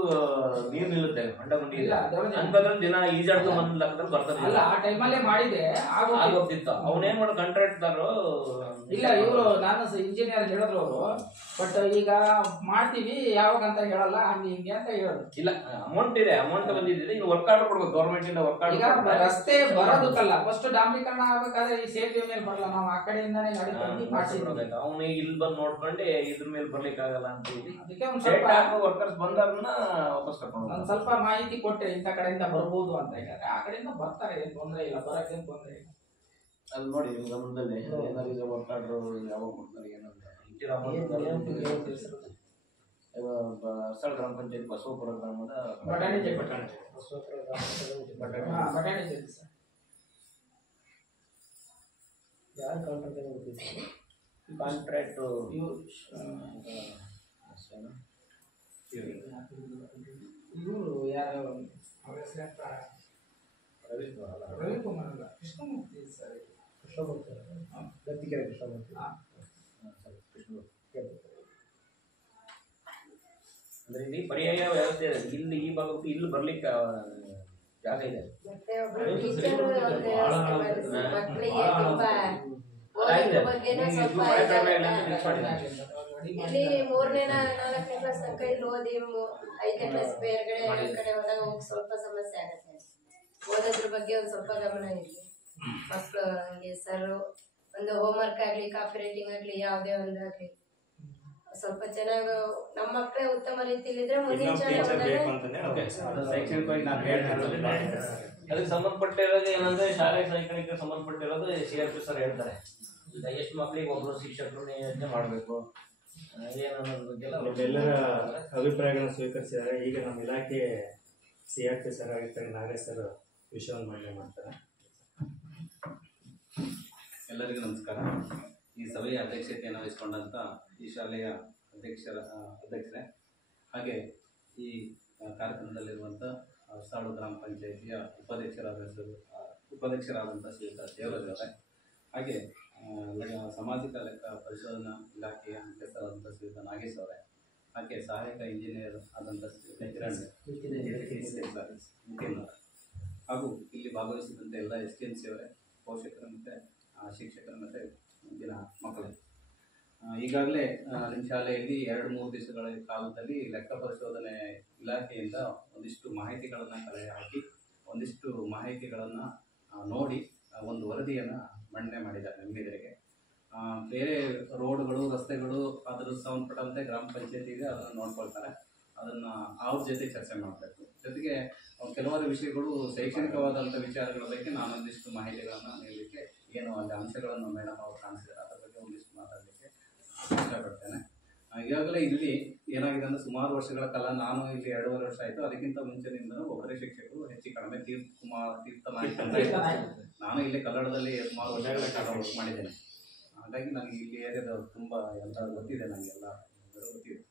ನೀರು ನಿಲ್ಲುತ್ತೆ ಹೊಂಡ ಗುಂಡಿ ಇಲ್ಲ, ಅಂತದ್ರಲ್ಲಿ ದಿನ ಈಜಾಡ್ದು ಒಂದ್ ಲೆಕ್ಕದಲ್ಲಿ ಬರ್ತದೆ. ಅಲ್ಲ ಆ ಟೈಮಲ್ಲೇ ಮಾಡಿದೆ ಆಗೋಗ್ತಿತ್ತು. ಅವನೇನ್ ಮಾಡೋ ಕಾಂಟ್ರಾಕ್ಟ್ದಾರು ಇಲ್ಲ ಇವರು ನಾನು ಇಂಜಿನಿಯರ್ ಹೇಳಿದ್ರು ಅವರು. ಬಟ್ ಈಗ ಮಾಡ್ತೀವಿ ಯಾವಾಗ ಅಂತ ಹೇಳಲ್ಲ, ಹಂಗೆ ಹಿಂಗೆ ಅಂತ ಹೇಳೋದು. ಇಲ್ಲ, ಅಮೌಂಟ್ ಇದೆ, ಅಮೌಂಟ್ ಬಂದಿದೆ. ಇನ್ನು ವರ್ಕ್ ಆರ್ಡರ್ ಕೊಡ್ಬೇಕು ಗೌರ್ಮೆಂಟ್ ಇಂದ. ವರ್ಕ್ ಈಗ ರಸ್ತೆ ಬರೋದಕ್ಕಲ್ಲ, ಫಸ್ಟ್ ಡಾಂಬರೀಕರಣ ಆಗ್ಬೇಕಾದ್ರೆ ಈ ಸೇತುವೆ ಮೇಲೆ ಬರಲ್ಲ, ನಾವು ಆ ಕಡೆಯಿಂದಾನೇ ಗಾಡಿ ತಂದು ಮಾಡ್ಸಿದ್ವಿ. ಅವನು ಇಲ್ಲಿ ಬಂದು ನೋಡ್ಕೊಂಡೆ ಇದ್ರ ಮೇಲೆ ಬರ್ಲಿಕ್ಕೆ ಆಗಲ್ಲ ಅಂತ ಹೇಳಿ ಅದಕ್ಕೆ ಒಂದ್ ಸ್ವಲ್ಪ ವರ್ಕರ್ಸ್ ಬಂದಾರನ್ನ ವಾಪಸ್ ಕರ್ಕೊಂಡು ಒಂದ್ ಸ್ವಲ್ಪ ಮಾಹಿತಿ ಕೊಟ್ಟೆ ಇಂಥ ಕಡೆಯಿಂದ ಬರ್ಬೋದು ಅಂತ ಹೇಳಿದ್ರೆ ಆ ಕಡೆಯಿಂದ ಬರ್ತಾರೆ, ಏನ್ ತೊಂದ್ರೆ ಇಲ್ಲ, ಬರಕ್ಕೇನ್ ತೊಂದ್ರೆ ಇಲ್ಲ. ಅಲ್ಲಿ ನೋಡಿ ನಿಮ್ಮ ಗಮನದಲ್ಲಿ ಏನಾದ್ರು ವರ್ಕ್ ಆರ್ಡರ್ ಯಾವಾಗ ಕೊಡ್ತಾರೆ ಏನಂತ. ಅರ್ಸಾಳ್ ಗ್ರಾಮ ಪಂಚಾಯತ್ ಬಸವಪುರ ಗ್ರಾಮದ ಬಟಾಣಿ ಜಲ್ದಿ ಸರ್. ಯಾರು ಕಾಂಟ್ರಾಕ್ಟ್ ಇವರು ಯಾರು ಅವ್ರ ಹೆಸರು ರವಿಕುಮಾರ್ ಅಲ್ಲ, ಕೃಷ್ಣಮೂರ್ತಿ ಸರ್. ಕೃಷ್ಣಮೂರ್ತಿ ಗತ್ತಿಕೆರೆ ಕೃಷ್ಣಮೂರ್ತಿ. ಅಂದ್ರೆ ಇಲ್ಲಿ ಪರ್ಯಾಯ ವ್ಯವಸ್ಥೆ ಇದೆ. ಇಲ್ಲಿ ಈ ಭಾಗಕ್ಕೂ ಇಲ್ಲಿ ಬರ್ಲಿಕ್ಕೆ ಜಾಗ ಇದೆ. ಮತ್ತೆ ಒಬ್ರು ಟೀಚರ್ ವ್ಯವಸ್ಥೆ ಮಾಡಿ ಮಕ್ಕಳಿಗೆ ತುಂಬಾ ಓದೋದ್ರ ಬಗ್ಗೆನೂ ಸ್ವಲ್ಪ ಇಲ್ಲಿ 3ನೇ 4ನೇ ಕ್ಲಾಸ್ ತನಕ ಇಲ್ಲಿ ಓದಿ 5ನೇ ಕ್ಲಾಸ್ ಬೇರೆ ಕಡೆ ಹೋದಾಗ ಹೋಗಿ ಸ್ವಲ್ಪ ಸಮಸ್ಯೆ ಆಗುತ್ತೆ. ಓದೋದ್ರ ಬಗ್ಗೆ ಒಂದು ಸ್ವಲ್ಪ ಗಮನ ಇರಲಿ ಮಕ್ಕಳು. ಹಂಗೆ ಸರ್ ಒಂದು ಹೋಮ್ವರ್ಕ್ ಆಗ್ಲಿ, ಕಾಪಿ ರೈಟಿಂಗ್ ಆಗ್ಲಿ, ಯಾವುದೇ ಒಂದು ಆಗ್ಲಿ ಸ್ವಲ್ಪ ಚೆನ್ನಾಗಿ ನಮ್ಮ ಮಕ್ಕಳೇ ಉತ್ತಮ ರೀತಿಯಲ್ಲಿದ್ರೆ ಮುಂದಿನ ಶೈಕ್ಷಣಿಕವಾಗಿ ನಾನು ಹೇಳ್ತಿರೋದಿಲ್ಲ. ಅದಕ್ಕೆ ಸಂಬಂಧಪಟ್ಟಿರೋದು ಏನಂದ್ರೆ ಶಾಲೆ ಶೈಕ್ಷಣಿಕ ಸಂಬಂಧಪಟ್ಟಿರೋದು CRP ಸರ್ ಹೇಳ್ತಾರೆ. ಈಗ ಎಷ್ಟು ಮಕ್ಕಳಿಗೆ ಒಬ್ರು ಶಿಕ್ಷಕರು ನಿಯೋಜನೆ ಮಾಡಬೇಕು ಎಲ್ಲರ ಅಭಿಪ್ರಾಯಗಳನ್ನು ಸ್ವೀಕರಿಸಿದ್ದಾರೆ. ಈಗ ನಮ್ಮ ಇಲಾಖೆ CRP ಸರ್ ಆಗಿರ್ತಾರೆ, ನಾಗೇಶ್ ಸರ್ ವಿಷಯವನ್ನು ಮಂಡನೆ ಮಾಡ್ತಾರೆ. ಎಲ್ಲರಿಗೂ ನಮಸ್ಕಾರ. ಈ ಸಭೆಯ ಅಧ್ಯಕ್ಷತೆಯನ್ನು ವಹಿಸಿಕೊಂಡಂಥ ಈ ಶಾಲೆಯ ಅಧ್ಯಕ್ಷರೇ ಹಾಗೆ ಈ ಕಾರ್ಯಕ್ರಮದಲ್ಲಿರುವಂಥ ಅರ್ಸಾಳು ಗ್ರಾಮ ಪಂಚಾಯಿತಿಯ ಉಪಾಧ್ಯಕ್ಷರಾದಂಥ ಶ್ರೀಯುತ ದೇವರಾಜ್ ಅವರೇ, ಹಾಗೆ ಸಾಮಾಜಿಕ ಲೆಕ್ಕ ಪರಿಶೋಧನಾ ಇಲಾಖೆಯ ಮುಖ್ಯಸ್ಥರಾದಂಥ ಶ್ರೀಯುತ ನಾಗೇಶ್ ಅವರೇ, ಹಾಗೆ ಸಹಾಯಕ ಇಂಜಿನಿಯರ್ ಆದಂಥ ಶ್ರೀಯುತ ನಿತಿನ್ ಅವರೇ, ಹಾಗೂ ಇಲ್ಲಿ ಭಾಗವಹಿಸಿದಂಥ ಎಲ್ಲ STMC ಅವರೇ, ಪೋಷಕರು ಮತ್ತು ಶಿಕ್ಷಕರು ಮತ್ತು ಮುಂದಿನ ಮಕ್ಕಳು. ಈಗಾಗಲೇ ನಿಮ್ಮ ಶಾಲೆಯಲ್ಲಿ 2-3 ದಿವಸಗಳ ಕಾಲದಲ್ಲಿ ಲೆಕ್ಕ ಪರಿಶೋಧನೆ ಇಲಾಖೆಯಿಂದ ಒಂದಿಷ್ಟು ಮಾಹಿತಿಗಳನ್ನು ಕಲೆ ಹಾಕಿ ಒಂದಿಷ್ಟು ಮಾಹಿತಿಗಳನ್ನು ನೋಡಿ ಒಂದು ವರದಿಯನ್ನು ಮಂಡನೆ ಮಾಡಿದ್ದಾರೆ ನಿಮ್ಮೆದುರಿಗೆ. ಬೇರೆ ರೋಡ್ಗಳು, ರಸ್ತೆಗಳು ಅದರ ಸಂಬಂಧಪಟ್ಟಂತೆ ಗ್ರಾಮ ಪಂಚಾಯತಿ ಇದೆ, ಅದನ್ನು ನೋಡ್ಕೊಳ್ತಾರೆ. ಅದನ್ನು ಅವ್ರ ಜೊತೆ ಚರ್ಚೆ ಮಾಡಬೇಕು. ಜೊತೆಗೆ ಕೆಲವಾರು ವಿಷಯಗಳು ಶೈಕ್ಷಣಿಕವಾದಂಥ ವಿಚಾರಗಳ ಬಗ್ಗೆ ನಾನೊಂದಿಷ್ಟು ಮಾಹಿತಿಗಳನ್ನು ನೀಡಲಿಕ್ಕೆ ಏನು ಅಲ್ಲಿ ಅಂಶಗಳನ್ನು ಮೇಡಮ್ ಅವರು ಕಾಣಿಸಿದ್ದಾರೆ, ಅದರ ಬಗ್ಗೆ ಒಂದಿಷ್ಟು ಮಾತಾಡಲಿಕ್ಕೆ ಇಷ್ಟಪಡ್ತೇನೆ. ಈಗಾಗಲೇ ಇಲ್ಲಿ ಏನಾಗಿದೆ ಅಂದರೆ ಸುಮಾರು ವರ್ಷಗಳ ಕಾಲ ನಾನು ಇಲ್ಲಿ 2.5 ವರ್ಷ ಆಯಿತು. ಅದಕ್ಕಿಂತ ಮುಂಚೆನಿಂದಲೂ ಒಬ್ಬರೇ ಶಿಕ್ಷಕರು ಹೆಚ್ಚು ಕಡಿಮೆ ತೀರ್ಥ ನಾಯ್ಕ ಅಂತ ನಾನು ಇಲ್ಲಿ ಕನ್ನಡದಲ್ಲಿ ಸುಮಾರು ವರ್ಷಗಳ ಕಾಲ ವರ್ಕ್ ಮಾಡಿದ್ದೇನೆ. ಹಾಗಾಗಿ ನನಗೆ ಇಲ್ಲಿ ಏರಿಯಾದ ತುಂಬ ಎಲ್ಲ ಗೊತ್ತಿದೆ, ನನಗೆಲ್ಲ ಗೊತ್ತಿದೆ.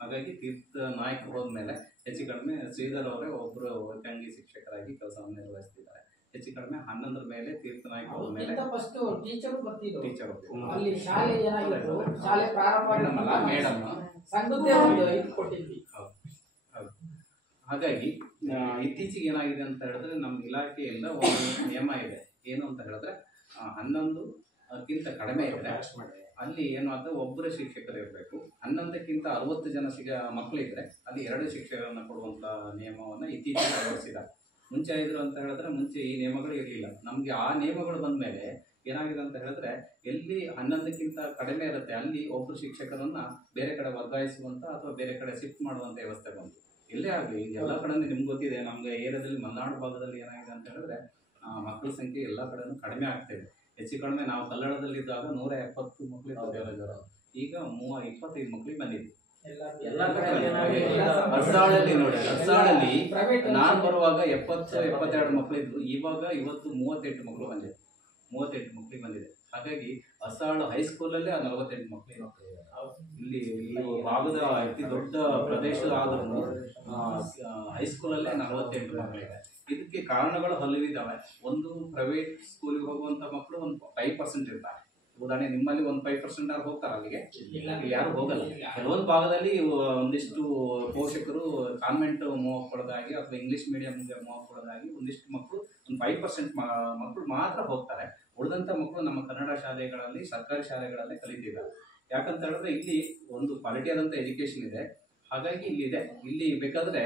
ಹಾಗಾಗಿ ತೀರ್ಥ ನಾಯ್ಕ ಹೋದ್ಮೇಲೆ ಹೆಚ್ಚು ಕಡಿಮೆ ಶ್ರೀಧರ್ ಅವರೇ ಒಬ್ಬರು ಏಕಾಂಗಿ ಶಿಕ್ಷಕರಾಗಿ ಕೆಲಸವನ್ನು ನಿರ್ವಹಿಸ್ತಿದ್ದಾರೆ. ಹೆಚ್ಚು ಕಡಿಮೆ 11 ಮೇಲೆ ತೀರ್ಥ ನಾಯ್ಕ ಹೋದ್ಮೇಲೆ ಟೀಚರ್ ಅಲ್ಲಿ ಶಾಲೆ ಏನಾಗಿತ್ತು, ಶಾಲೆ ಪ್ರಾರಂಭ ಮೇಡಮ್ ಸಂಘದ್ದೇ ಒಂದು ಇದು ಕೊಟ್ಟಿದ್ವಿ. ಹೌದು. ಹಾಗಾಗಿ ಇತ್ತೀಚೆಗೆ ಏನಾಗಿದೆ ಅಂತ ಹೇಳಿದ್ರೆ ನಮ್ಮ ಇಲಾಖೆಯಿಂದ ಒಂದು ನಿಯಮ ಇದೆ. ಏನು ಅಂತ ಹೇಳಿದ್ರೆ 11ಕ್ಕಿಂತ ಕಡಿಮೆ ಇದ್ರೆ ಅಲ್ಲಿ ಏನು ಅಂತ ಒಬ್ಬರು ಶಿಕ್ಷಕರು ಇರಬೇಕು. 11ಕ್ಕಿಂತ 60 ಜನ ಮಕ್ಕಳಿದ್ರೆ ಅಲ್ಲಿ 2 ಶಿಕ್ಷಕರನ್ನು ಕೊಡುವಂಥ ನಿಯಮವನ್ನು ಇತ್ತೀಚೆಗೆ ಅಳವಡಿಸಿದ್ದಾರೆ. ಮುಂಚೆ ಇದ್ರು ಅಂತ ಹೇಳಿದ್ರೆ ಮುಂಚೆ ಈ ನಿಯಮಗಳು ಇರಲಿಲ್ಲ. ನಮಗೆ ಆ ನಿಯಮಗಳು ಬಂದ ಮೇಲೆ ಏನಾಗಿದೆ ಅಂತ ಹೇಳಿದ್ರೆ ಎಲ್ಲಿ 11ಕ್ಕಿಂತ ಕಡಿಮೆ ಇರುತ್ತೆ ಅಲ್ಲಿ ಒಬ್ಬರು ಶಿಕ್ಷಕರನ್ನ ಬೇರೆ ಕಡೆ ವರ್ಗಾಯಿಸುವಂಥ ಅಥವಾ ಬೇರೆ ಕಡೆ ಶಿಫ್ಟ್ ಮಾಡುವಂಥ ವ್ಯವಸ್ಥೆ ಬಂತು. ಎಲ್ಲೇ ಆಗಲಿ ಎಲ್ಲ ಕಡೆ ನಿಮ್ಗೆ ಗೊತ್ತಿದೆ, ನಮಗೆ ಏರಿಯಾದಲ್ಲಿ ಮಲೆನಾಡು ಭಾಗದಲ್ಲಿ ಏನಾಗಿದೆ ಅಂತ ಹೇಳಿದ್ರೆ ಮಕ್ಕಳ ಸಂಖ್ಯೆ ಎಲ್ಲ ಕಡೆನೂ ಕಡಿಮೆ ಆಗ್ತಾಯಿದೆ. ಹೆಚ್ಚು ಕಡಿಮೆ ನಾವು ಕಲ್ಲಡದಲ್ಲಿದ್ದಾಗ 170 ಮಕ್ಕಳಿಗೆ ದೇವರಾಜರು, ಈಗ 25 ಮಕ್ಕಳಿಗೆ ಬಂದಿದೆ. ಎಲ್ಲ ಕಡೆ ಅರ್ಸಾಳಲ್ಲಿ ನೋಡಿ, ಅರ್ಸಾಳಲ್ಲಿ ನಾನು ಬರುವಾಗ 70-72 ಮಕ್ಕಳಿದ್ರು. ಇವತ್ತು 38 ಮಕ್ಕಳು ಬಂದಿದೆ. 38 ಮಕ್ಕಳಿಗೆ ಬಂದಿದೆ. ಹಾಗಾಗಿ ಹೊಸಹಳ್ಳಿ ಹೈಸ್ಕೂಲಲ್ಲೇ 48 ಮಕ್ಕಳಿಗೆ ಇಲ್ಲಿ ಈ ಭಾಗದ ಅತಿ ದೊಡ್ಡ ಪ್ರದೇಶ ಆದ್ರೂ ಹೈಸ್ಕೂಲಲ್ಲೇ 48 ಮಕ್ಕಳಿದೆ. ಇದಕ್ಕೆ ಕಾರಣಗಳು ಹಲವಿದಾವೆ. ಒಂದು ಪ್ರೈವೇಟ್ ಸ್ಕೂಲಿಗೆ ಹೋಗುವಂತ ಮಕ್ಕಳು ಒಂದು 5% ಇರ್ತಾರೆ. ಉದಾಹರಣೆ ನಿಮ್ಮಲ್ಲಿ ಒಂದು 5% ಹೋಗ್ತಾರೆ ಅಲ್ಲಿಗೆ, ಯಾರು ಹೋಗಲ್ಲ. ಕೆಲವೊಂದು ಭಾಗದಲ್ಲಿ ಒಂದಿಷ್ಟು ಪೋಷಕರು ಕಾನ್ವೆಂಟ್ ಮಕ್ಕಳದಾಗಿ ಅಥವಾ ಇಂಗ್ಲಿಷ್ ಮೀಡಿಯಂಗೆ ಮಕ್ಕಳದಾಗಿ ಒಂದಿಷ್ಟು ಮಕ್ಕಳು ಒಂದು 5% ಮಕ್ಕಳು ಮಾತ್ರ ಹೋಗ್ತಾರೆ. ಉಳಿದಂಥ ಮಕ್ಕಳು ನಮ್ಮ ಕನ್ನಡ ಶಾಲೆಗಳಲ್ಲಿ, ಸರ್ಕಾರಿ ಶಾಲೆಗಳಲ್ಲೇ ಕಲಿತಿದ್ದಾರೆ. ಯಾಕಂತ ಹೇಳಿದ್ರೆ ಇಲ್ಲಿ ಒಂದು ಕ್ವಾಲಿಟಿ ಆದಂಥ ಎಜುಕೇಶನ್ ಇದೆ. ಹಾಗಾಗಿ ಇಲ್ಲಿದೆ. ಇಲ್ಲಿ ಬೇಕಾದ್ರೆ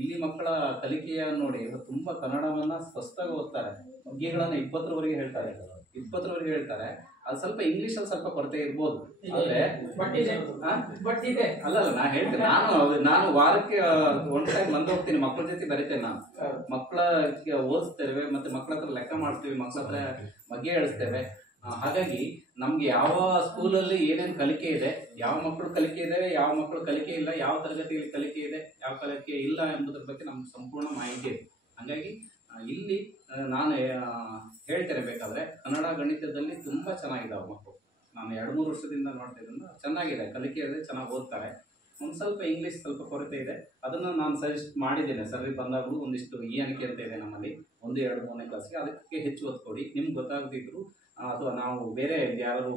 ಇಲ್ಲಿ ಮಕ್ಕಳ ಕಲಿಕೆಯ ನೋಡಿ ತುಂಬಾ ಕನ್ನಡವನ್ನ ಸ್ಪಷ್ಟವಾಗಿ ಓದ್ತಾರೆ. ಬಗ್ಗೆಗಳನ್ನ 20ರವರೆಗೆ ಹೇಳ್ತಾರೆ. ಅದು ಸ್ವಲ್ಪ ಇಂಗ್ಲಿಷ್ ಅಲ್ಲಿ ಸ್ವಲ್ಪ ಕೊರತೆ ಇರ್ಬೋದು. ಆದ್ರೆ ಅಲ್ಲ ನಾ ಹೇಳ್ತೇನೆ, ನಾನು ವಾರಕ್ಕೆ ಒಂದ್ ಟೈಮ್ ಬಂದು ಹೋಗ್ತೀನಿ, ಮಕ್ಕಳ ಜೊತೆ ಬರೀತೇನೆ. ನಾನು ಮಕ್ಕಳ ಓದಿಸ್ತೇವೆ, ಮತ್ತೆ ಮಕ್ಕಳ ಹತ್ರ ಲೆಕ್ಕ ಮಾಡ್ತೀವಿ, ಮಕ್ಕಳ ಹತ್ರ ಬಗ್ಗೆ ಹೇಳಿಸ್ತೇವೆ. ಹಾಗಾಗಿ ನಮ್ಗೆ ಯಾವ ಸ್ಕೂಲಲ್ಲಿ ಏನೇನು ಕಲಿಕೆ ಇದೆ, ಯಾವ ಮಕ್ಕಳು ಕಲಿಕೆ ಇದೆ, ಯಾವ ಮಕ್ಕಳು ಕಲಿಕೆ ಇಲ್ಲ, ಯಾವ ತರಗತಿಯಲ್ಲಿ ಕಲಿಕೆ ಇದೆ, ಯಾವ ಕಲಿಕೆ ಇಲ್ಲ ಎಂಬುದ್ರ ಬಗ್ಗೆ ನಮ್ಗೆ ಸಂಪೂರ್ಣ ಮಾಹಿತಿ ಇದೆ. ಹಾಗಾಗಿ ಇಲ್ಲಿ ನಾನು ಹೇಳ್ತೇನೆ, ಬೇಕಾದ್ರೆ ಕನ್ನಡ ಗಣಿತದಲ್ಲಿ ತುಂಬಾ ಚೆನ್ನಾಗಿದ್ದಾವೆ ಮಕ್ಕಳು. ನಾನು 2-3 ವರ್ಷದಿಂದ ನೋಡ್ತಾ ಇದ್ರಿಂದ ಚೆನ್ನಾಗಿದೆ, ಕಲಿಕೆ ಇದೆ, ಚೆನ್ನಾಗಿ ಓದ್ತಾರೆ. ಒಂದು ಸ್ವಲ್ಪ ಇಂಗ್ಲೀಷ್ ಸ್ವಲ್ಪ ಕೊರತೆ ಇದೆ, ಅದನ್ನು ನಾನು ಸಜೆಸ್ಟ್ ಮಾಡಿದ್ದೇನೆ. ಸರ್ವಿ ಬಂದಾಗಲೂ ಒಂದಿಷ್ಟು ಅಣಿಕೆ ಅಂತ ಇದೆ ನಮ್ಮಲ್ಲಿ 1, 2, 3ನೇ ಕ್ಲಾಸ್ಗೆ, ಅದಕ್ಕೆ ಹೆಚ್ಚು ಒತ್ತು ಕೊಡಿ. ನಿಮ್ಗೆ ಗೊತ್ತಾಗದಿದ್ರು ಅಥವಾ ನಾವು ಬೇರೆ ಯಾರು